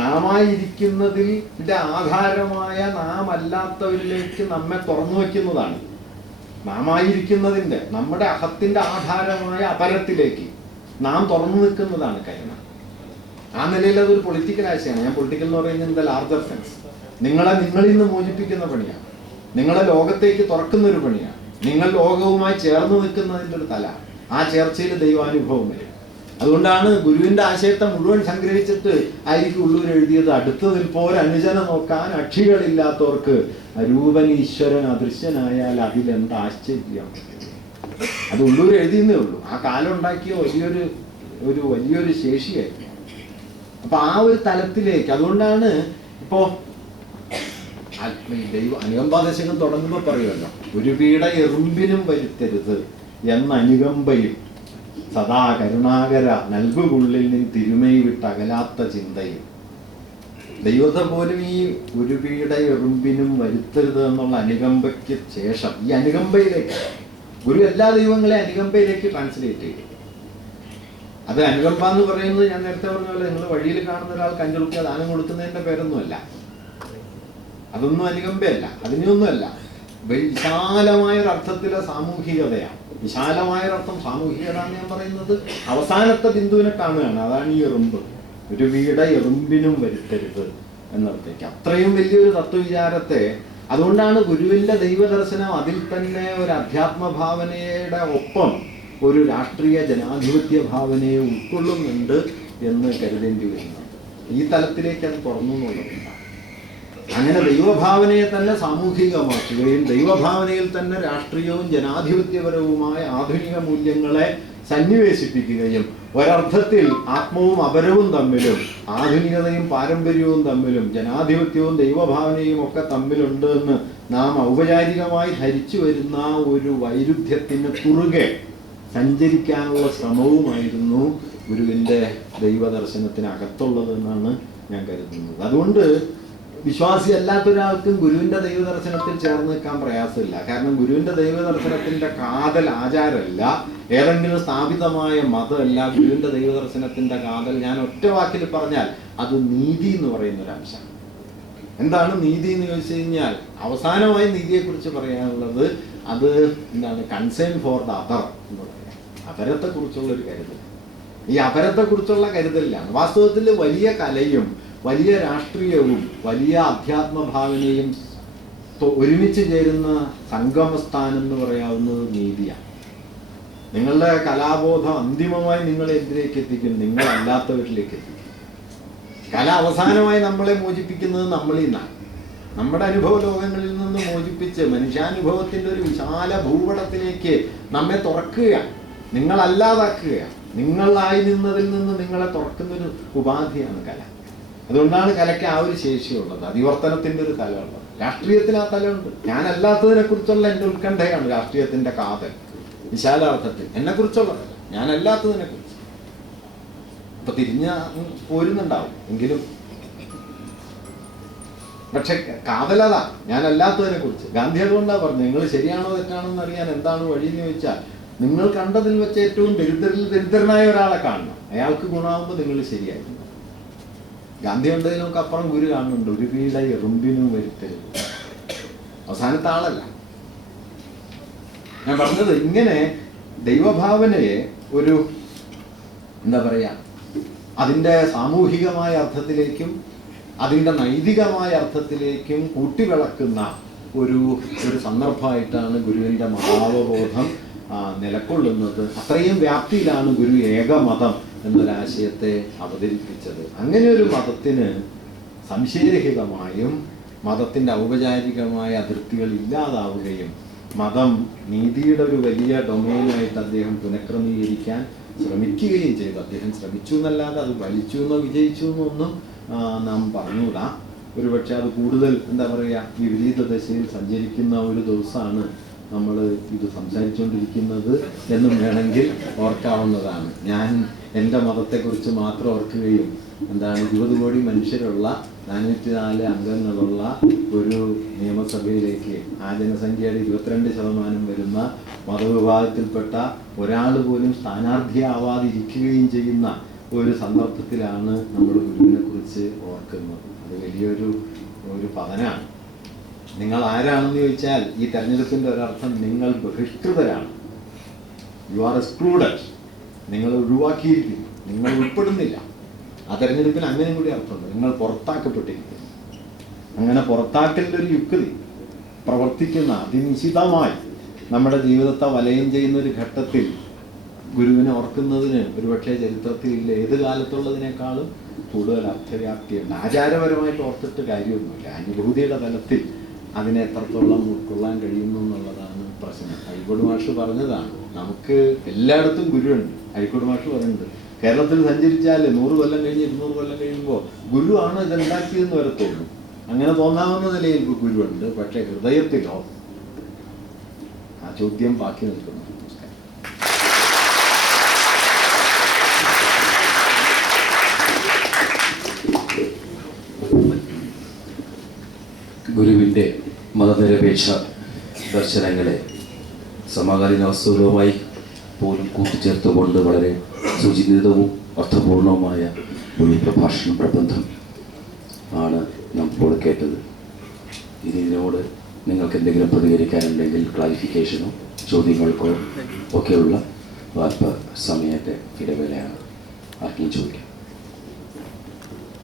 നാമായിരിക്കുന്നതിന്റെ ആധാരമായ നാം അല്ലാത്തവരിലേക്ക് നമ്മെ തുറന്നു വയ്ക്കുന്നതാണ്. നാം ആയിരിക്കുന്നതിൻ്റെ, നമ്മുടെ അഹത്തിൻ്റെ ആധാരമായ അപരത്തിലേക്ക് നാം തുറന്നു നിൽക്കുന്നതാണ് കരുണ. ആ നിലയിൽ അതൊരു പൊളിറ്റിക്കൽ ആശയമാണ്. ഞാൻ പൊളിറ്റിക്കൽ എന്ന് പറയുന്നത് എന്താ, ലാർജർ സെൻസ്. നിങ്ങളെ നിങ്ങളിൽ നിന്ന് മോചിപ്പിക്കുന്ന പണിയാണ്, നിങ്ങളെ ലോകത്തേക്ക് തുറക്കുന്ന ഒരു പണിയാണ്, നിങ്ങൾ ലോകവുമായി ചേർന്ന് നിൽക്കുന്നതിൻ്റെ ഒരു തല. ആ ചേർച്ചയിൽ ദൈവാനുഭവം വരും. അതുകൊണ്ടാണ് ഗുരുവിന്റെ ആശയത്തെ മുഴുവൻ സംഗ്രഹിച്ചിട്ട് ആയിരിക്കും ഉള്ളൂർ എഴുതിയത്, അടുത്ത് നിൽപ്പോർ അനുജന നോക്കാൻ അക്ഷികളില്ലാത്തവർക്ക് അരൂപൻ ഈശ്വരൻ അദൃശ്യനായാൽ അതിലെന്ത് ആശ്ചര്യം. അത് ഉള്ളൂർ എഴുതിയെന്നേ ഉള്ളൂ. ആ കാലം ഉണ്ടാക്കിയ വലിയൊരു ശേഷിയായിരുന്നു. അപ്പൊ ആ ഒരു തലത്തിലേക്ക്, അതുകൊണ്ടാണ് ഇപ്പോ ദൈവ അനുകമ്പാദശകം തുടങ്ങുമ്പോൾ പറയുമല്ലോ, ഒരു പീഡ എറുമ്പിനും വരുത്തരുത് എന്ന അനുകമ്പയും സദാ കരുണാകര നൽകുകുള്ളിൽ നിന്ന് തിരുമൈ വിട്ട് അകലാത്ത ചിന്തയും. ദൈവത്തെ പോലും ഈ ഒരു പീഡ എറുമ്പിനും വരുത്തരുത് എന്നുള്ള അനുകമ്പയ്ക്ക് ശേഷം ഈ അനുകമ്പയിലേക്ക് ഗുരു എല്ലാ ദൈവങ്ങളെ അനുകമ്പയിലേക്ക് ട്രാൻസ്ലേറ്റ് ചെയ്തു. അത് അനുകമ്പ എന്ന് പറയുന്നത് ഞാൻ നേരത്തെ പറഞ്ഞ പോലെ നിങ്ങൾ വഴിയിൽ കാണുന്ന ഒരാൾക്ക് 5 രൂപ ദാനം കൊടുക്കുന്നതിന്റെ പേരൊന്നുമല്ല. അതൊന്നും അനുകമ്പയല്ല, അതിനൊന്നുമല്ല. വിശാലമായൊരർത്ഥത്തിലെ സാമൂഹികതയാണ്. വിശാലമായൊരർത്ഥം സാമൂഹികത എന്ന് ഞാൻ പറയുന്നത് അവസാനത്തെ ബിന്ദുവിനെ കാണുകയാണ്. അതാണ് ഈ എറുമ്പ്. ഒരു വീട എറുമ്പിനും വരുത്തരുത് എന്നർത്ഥയ്ക്ക് അത്രയും വലിയൊരു തത്വവിചാരത്തെ. അതുകൊണ്ടാണ് ഗുരുവിന്റെ ദൈവദർശനം അതിൽ തന്നെ ഒരു അധ്യാത്മഭാവനയുടെ ഒപ്പം ഒരു രാഷ്ട്രീയ ജനാധിപത്യ ഭാവനയെ ഉൾക്കൊള്ളുന്നുണ്ട് എന്ന് കരുതേണ്ടി വരുന്നത്. ഈ തലത്തിലേക്ക് അത് തുറന്നു എന്നുള്ളതില്ല. അങ്ങനെ ദൈവഭാവനയെ തന്നെ സാമൂഹികമാക്കുകയും ദൈവഭാവനയിൽ തന്നെ രാഷ്ട്രീയവും ജനാധിപത്യപരവുമായ ആധുനിക മൂല്യങ്ങളെ സന്നിവേശിപ്പിക്കുകയും ഒരർത്ഥത്തിൽ ആത്മവും അപരവും തമ്മിലും ആധുനികതയും പാരമ്പര്യവും തമ്മിലും ജനാധിപത്യവും ദൈവഭാവനയും ഒക്കെ തമ്മിലുണ്ട് എന്ന് നാം ഔപചാരികമായി ധരിച്ചു വരുന്ന ഒരു വൈരുദ്ധ്യത്തിന് കുറുകെ സഞ്ചരിക്കാനുള്ള ശ്രമവുമായിരുന്നു ഗുരുവിൻ്റെ ദൈവദർശനത്തിനകത്തുള്ളതെന്നാണ് ഞാൻ കരുതുന്നത്. അതുകൊണ്ട് വിശ്വാസി അല്ലാത്തൊരാൾക്കും ഗുരുവിന്റെ ദൈവദർശനത്തിൽ ചേർന്ന് നിൽക്കാൻ പ്രയാസമില്ല. കാരണം ഗുരുവിന്റെ ദൈവദർശനത്തിന്റെ കാതൽ ആചാരമല്ല, ഏതെങ്കിലും സ്ഥാപിതമായ മതമല്ല. ഗുരുവിന്റെ ദൈവദർശനത്തിന്റെ കാതൽ ഞാൻ ഒറ്റ വാക്കിൽ പറഞ്ഞാൽ അത് നീതി എന്ന് പറയുന്ന ഒരു അംശം. എന്താണ് നീതി എന്ന് ചോദിച്ചു കഴിഞ്ഞാൽ അവസാനമായി നീതിയെക്കുറിച്ച് പറയാനുള്ളത് അത് എന്താണ്, കൺസേൺ ഫോർ ദ അതർ എന്ന് പറയാം. അപരത്തെക്കുറിച്ചുള്ള ഒരു കരുതൽ. ഈ അപരത്തെക്കുറിച്ചുള്ള കരുതലിലാണ് വാസ്തവത്തിൽ വലിയ കലയും വലിയ രാഷ്ട്രീയവും വലിയ അധ്യാത്മഭാവനയും ഒരുമിച്ച് ചേരുന്ന സംഗമസ്ഥാനം എന്ന് പറയാവുന്നത് നീതിയാണ്. നിങ്ങളുടെ കലാബോധം അന്തിമമായി നിങ്ങളെ എന്തിലേക്ക് എത്തിക്കും? നിങ്ങളല്ലാത്തവരിലേക്ക് എത്തിക്കും. കല അവസാനമായി നമ്മളെ മോചിപ്പിക്കുന്നത് നമ്മളിൽ നിന്നാണ്. നമ്മുടെ അനുഭവ ലോകങ്ങളിൽ നിന്ന് മോചിപ്പിച്ച് മനുഷ്യാനുഭവത്തിന്റെ ഒരു വിശാല ഭൂപടത്തിലേക്ക് നമ്മെ തുറക്കുകയാണ്, നിങ്ങളല്ലാതാക്കുകയാണ്. നിങ്ങളായി നിന്നതിൽ നിന്ന് നിങ്ങളെ തുറക്കുന്നൊരു ഉപാധിയാണ് കല. അതുകൊണ്ടാണ് കലയ്ക്ക് ആ ഒരു ശേഷിയുള്ളത്, അതിവർത്തനത്തിന്റെ ഒരു തലമുള്ളത്. രാഷ്ട്രീയത്തിൽ ആ തലമുണ്ട്. ഞാനല്ലാത്തതിനെ കുറിച്ചുള്ള എൻ്റെ ഉത്കണ്ഠയാണ് രാഷ്ട്രീയത്തിന്റെ കാതൽ. വിശാലാർത്ഥത്തിൽ എന്നെ കുറിച്ചുള്ളതല്ല, ഞാനല്ലാത്തതിനെ കുറിച്ച്. അപ്പൊ തിരിഞ്ഞ പോരുന്നുണ്ടാവും എങ്കിലും, പക്ഷെ കാതലതാ ഞാനല്ലാത്തതിനെ കുറിച്ച്. ഗാന്ധി അതുകൊണ്ടാ പറഞ്ഞു, നിങ്ങൾ ശരിയാണോ തെറ്റാണോ എന്ന് അറിയാൻ എന്താണ് വഴി എന്ന് ചോദിച്ചാൽ നിങ്ങൾ കണ്ടതിൽ വെച്ച് ഏറ്റവും ദരിദ്രനായ ഒരാളെ കാണണം, അയാൾക്ക് ഗുണമാകുമ്പോൾ നിങ്ങൾ ശരിയായിരുന്നു. ഗാന്ധി ഉണ്ടതിനൊക്കെ അപ്പുറം ഗുരു കാണുന്നുണ്ട്. ഒരു വീട എറുമ്പിനും വരുത്തരുത്. അവസാനത്തെ ആളല്ല ഞാൻ പറഞ്ഞത്. ഇങ്ങനെ ദൈവഭാവനയെ ഒരു എന്താ പറയാ, അതിൻ്റെ സാമൂഹികമായ അർത്ഥത്തിലേക്കും അതിൻ്റെ നൈതികമായ അർത്ഥത്തിലേക്കും കൂട്ടിവിളക്കുന്ന ഒരു സന്ദർഭമായിട്ടാണ് ഗുരുവിൻ്റെ മഹാവബോധം നിലകൊള്ളുന്നത്. അത്രയും വ്യാപ്തിയിലാണ് ഗുരു ഏകമതം എന്നൊരാശയത്തെ അവതരിപ്പിച്ചത്. അങ്ങനെ ഒരു മതത്തിന് സംശയരഹിതമായും മതത്തിൻ്റെ ഔപചാരികമായ അതിർത്തികൾ ഇല്ലാതാവുകയും മതം നീതിയുടെ ഒരു വലിയ ഡൊമൈനായിട്ട് അദ്ദേഹം പുനഃക്രമീകരിക്കാൻ ശ്രമിക്കുകയും ചെയ്തു. അദ്ദേഹം ശ്രമിച്ചു എന്നല്ലാതെ അത് വലിച്ചു എന്നോ വിജയിച്ചു എന്നോ ഒന്നും നാം പറഞ്ഞുകൂടാ. ഒരുപക്ഷെ അത് കൂടുതൽ എന്താ പറയുക, വിപരീത ദശയിൽ സഞ്ചരിക്കുന്ന ഒരു ദിവസമാണ് നമ്മൾ ഇത് സംസാരിച്ചുകൊണ്ടിരിക്കുന്നത് എന്നും വേണമെങ്കിൽ ഓർക്കാവുന്നതാണ്. ഞാൻ എൻ്റെ മതത്തെക്കുറിച്ച് മാത്രം ഓർക്കുകയും 20 കോടി മനുഷ്യരുള്ള 404 അംഗങ്ങളുള്ള ഒരു നിയമസഭയിലേക്ക് ആ ജനസംഖ്യയുടെ 22% വരുന്ന മതവിഭാഗത്തിൽപ്പെട്ട ഒരാൾ പോലും സ്ഥാനാർത്ഥിയാവാതിരിക്കുകയും ചെയ്യുന്ന ഒരു സന്ദർഭത്തിലാണ് നമ്മൾ ഗുരുവിനെ കുറിച്ച് ഓർക്കുന്നത്. അത് വലിയൊരു പതനാണ്. നിങ്ങൾ ആരാണെന്ന് ചോദിച്ചാൽ ഈ തെരഞ്ഞെടുപ്പിൻ്റെ ഒരർത്ഥം നിങ്ങൾ ബഹിഷ്കൃതരാണ്. You are excluded. നിങ്ങൾ ഒഴിവാക്കിയിരിക്കുന്നു, നിങ്ങൾ ഉൾപ്പെടുന്നില്ല. ആ തെരഞ്ഞെടുപ്പിന് അങ്ങനെ കൂടി അർത്ഥമുണ്ട്. നിങ്ങൾ പുറത്താക്കപ്പെട്ടിരിക്കുന്നു. അങ്ങനെ പുറത്താക്കലിൻ്റെ ഒരു യുക്തി പ്രവർത്തിക്കുന്ന അതിനിശിതമായി നമ്മുടെ ജീവിതത്തെ വലയം ചെയ്യുന്ന ഒരു ഘട്ടത്തിൽ ഗുരുവിനെ ഓർക്കുന്നതിന് ഒരുപക്ഷെ ചരിത്രത്തിൽ ഏത് കാലത്തുള്ളതിനേക്കാളും കൂടുതൽ അർത്ഥവ്യാപ്തിയുണ്ട്. ആചാരപരമായിട്ട് ഓർത്തിട്ട് കാര്യമൊന്നുമില്ല. അനുഭൂതിയുടെ തലത്തിൽ അതിനെ എത്രത്തോളം ഉൾക്കൊള്ളാൻ കഴിയുന്നു എന്നുള്ളതാണ് പ്രശ്നം. അഴീക്കോട് മാഷ് പറഞ്ഞതാണ്, നമുക്ക് എല്ലായിടത്തും ഗുരുവുണ്ട്. അഴീക്കോട് മാഷ് പറയുന്നുണ്ട്, കേരളത്തിൽ സഞ്ചരിച്ചാൽ 100 കൊല്ലം കഴിഞ്ഞ് 200 കൊല്ലം കഴിയുമ്പോൾ ഗുരുവാണ് ഇതുണ്ടാക്കിയതെന്ന് വരത്തുള്ളൂ. അങ്ങനെ തോന്നാവുന്ന നിലയിൽ ഗുരുവുണ്ട്. പക്ഷേ ഹൃദയത്തിലോ ആ ചോദ്യം ബാക്കി നിൽക്കുന്നു. ഗുരുവിൻ്റെ മതനിരപേക്ഷ ദർശനങ്ങളെ സമകാലീന വസ്തുതകളുമായി പോലും കൂട്ടിച്ചേർത്തുകൊണ്ട് വളരെ സുചിന്തിതവും അർത്ഥപൂർണവുമായ ഒരു പ്രബന്ധം ആണ് നാം ഇപ്പോൾ കേട്ടത്. ഇതിനോട് നിങ്ങൾക്ക് എന്തെങ്കിലും പ്രതികരിക്കാനുണ്ടെങ്കിൽ ക്ലാരിഫിക്കേഷനോ ചോദ്യങ്ങൾക്കോ ഒക്കെയുള്ള സമയത്തെ ഇടവേളയാണ്. ആർക്കെയും ചോദിക്കാം.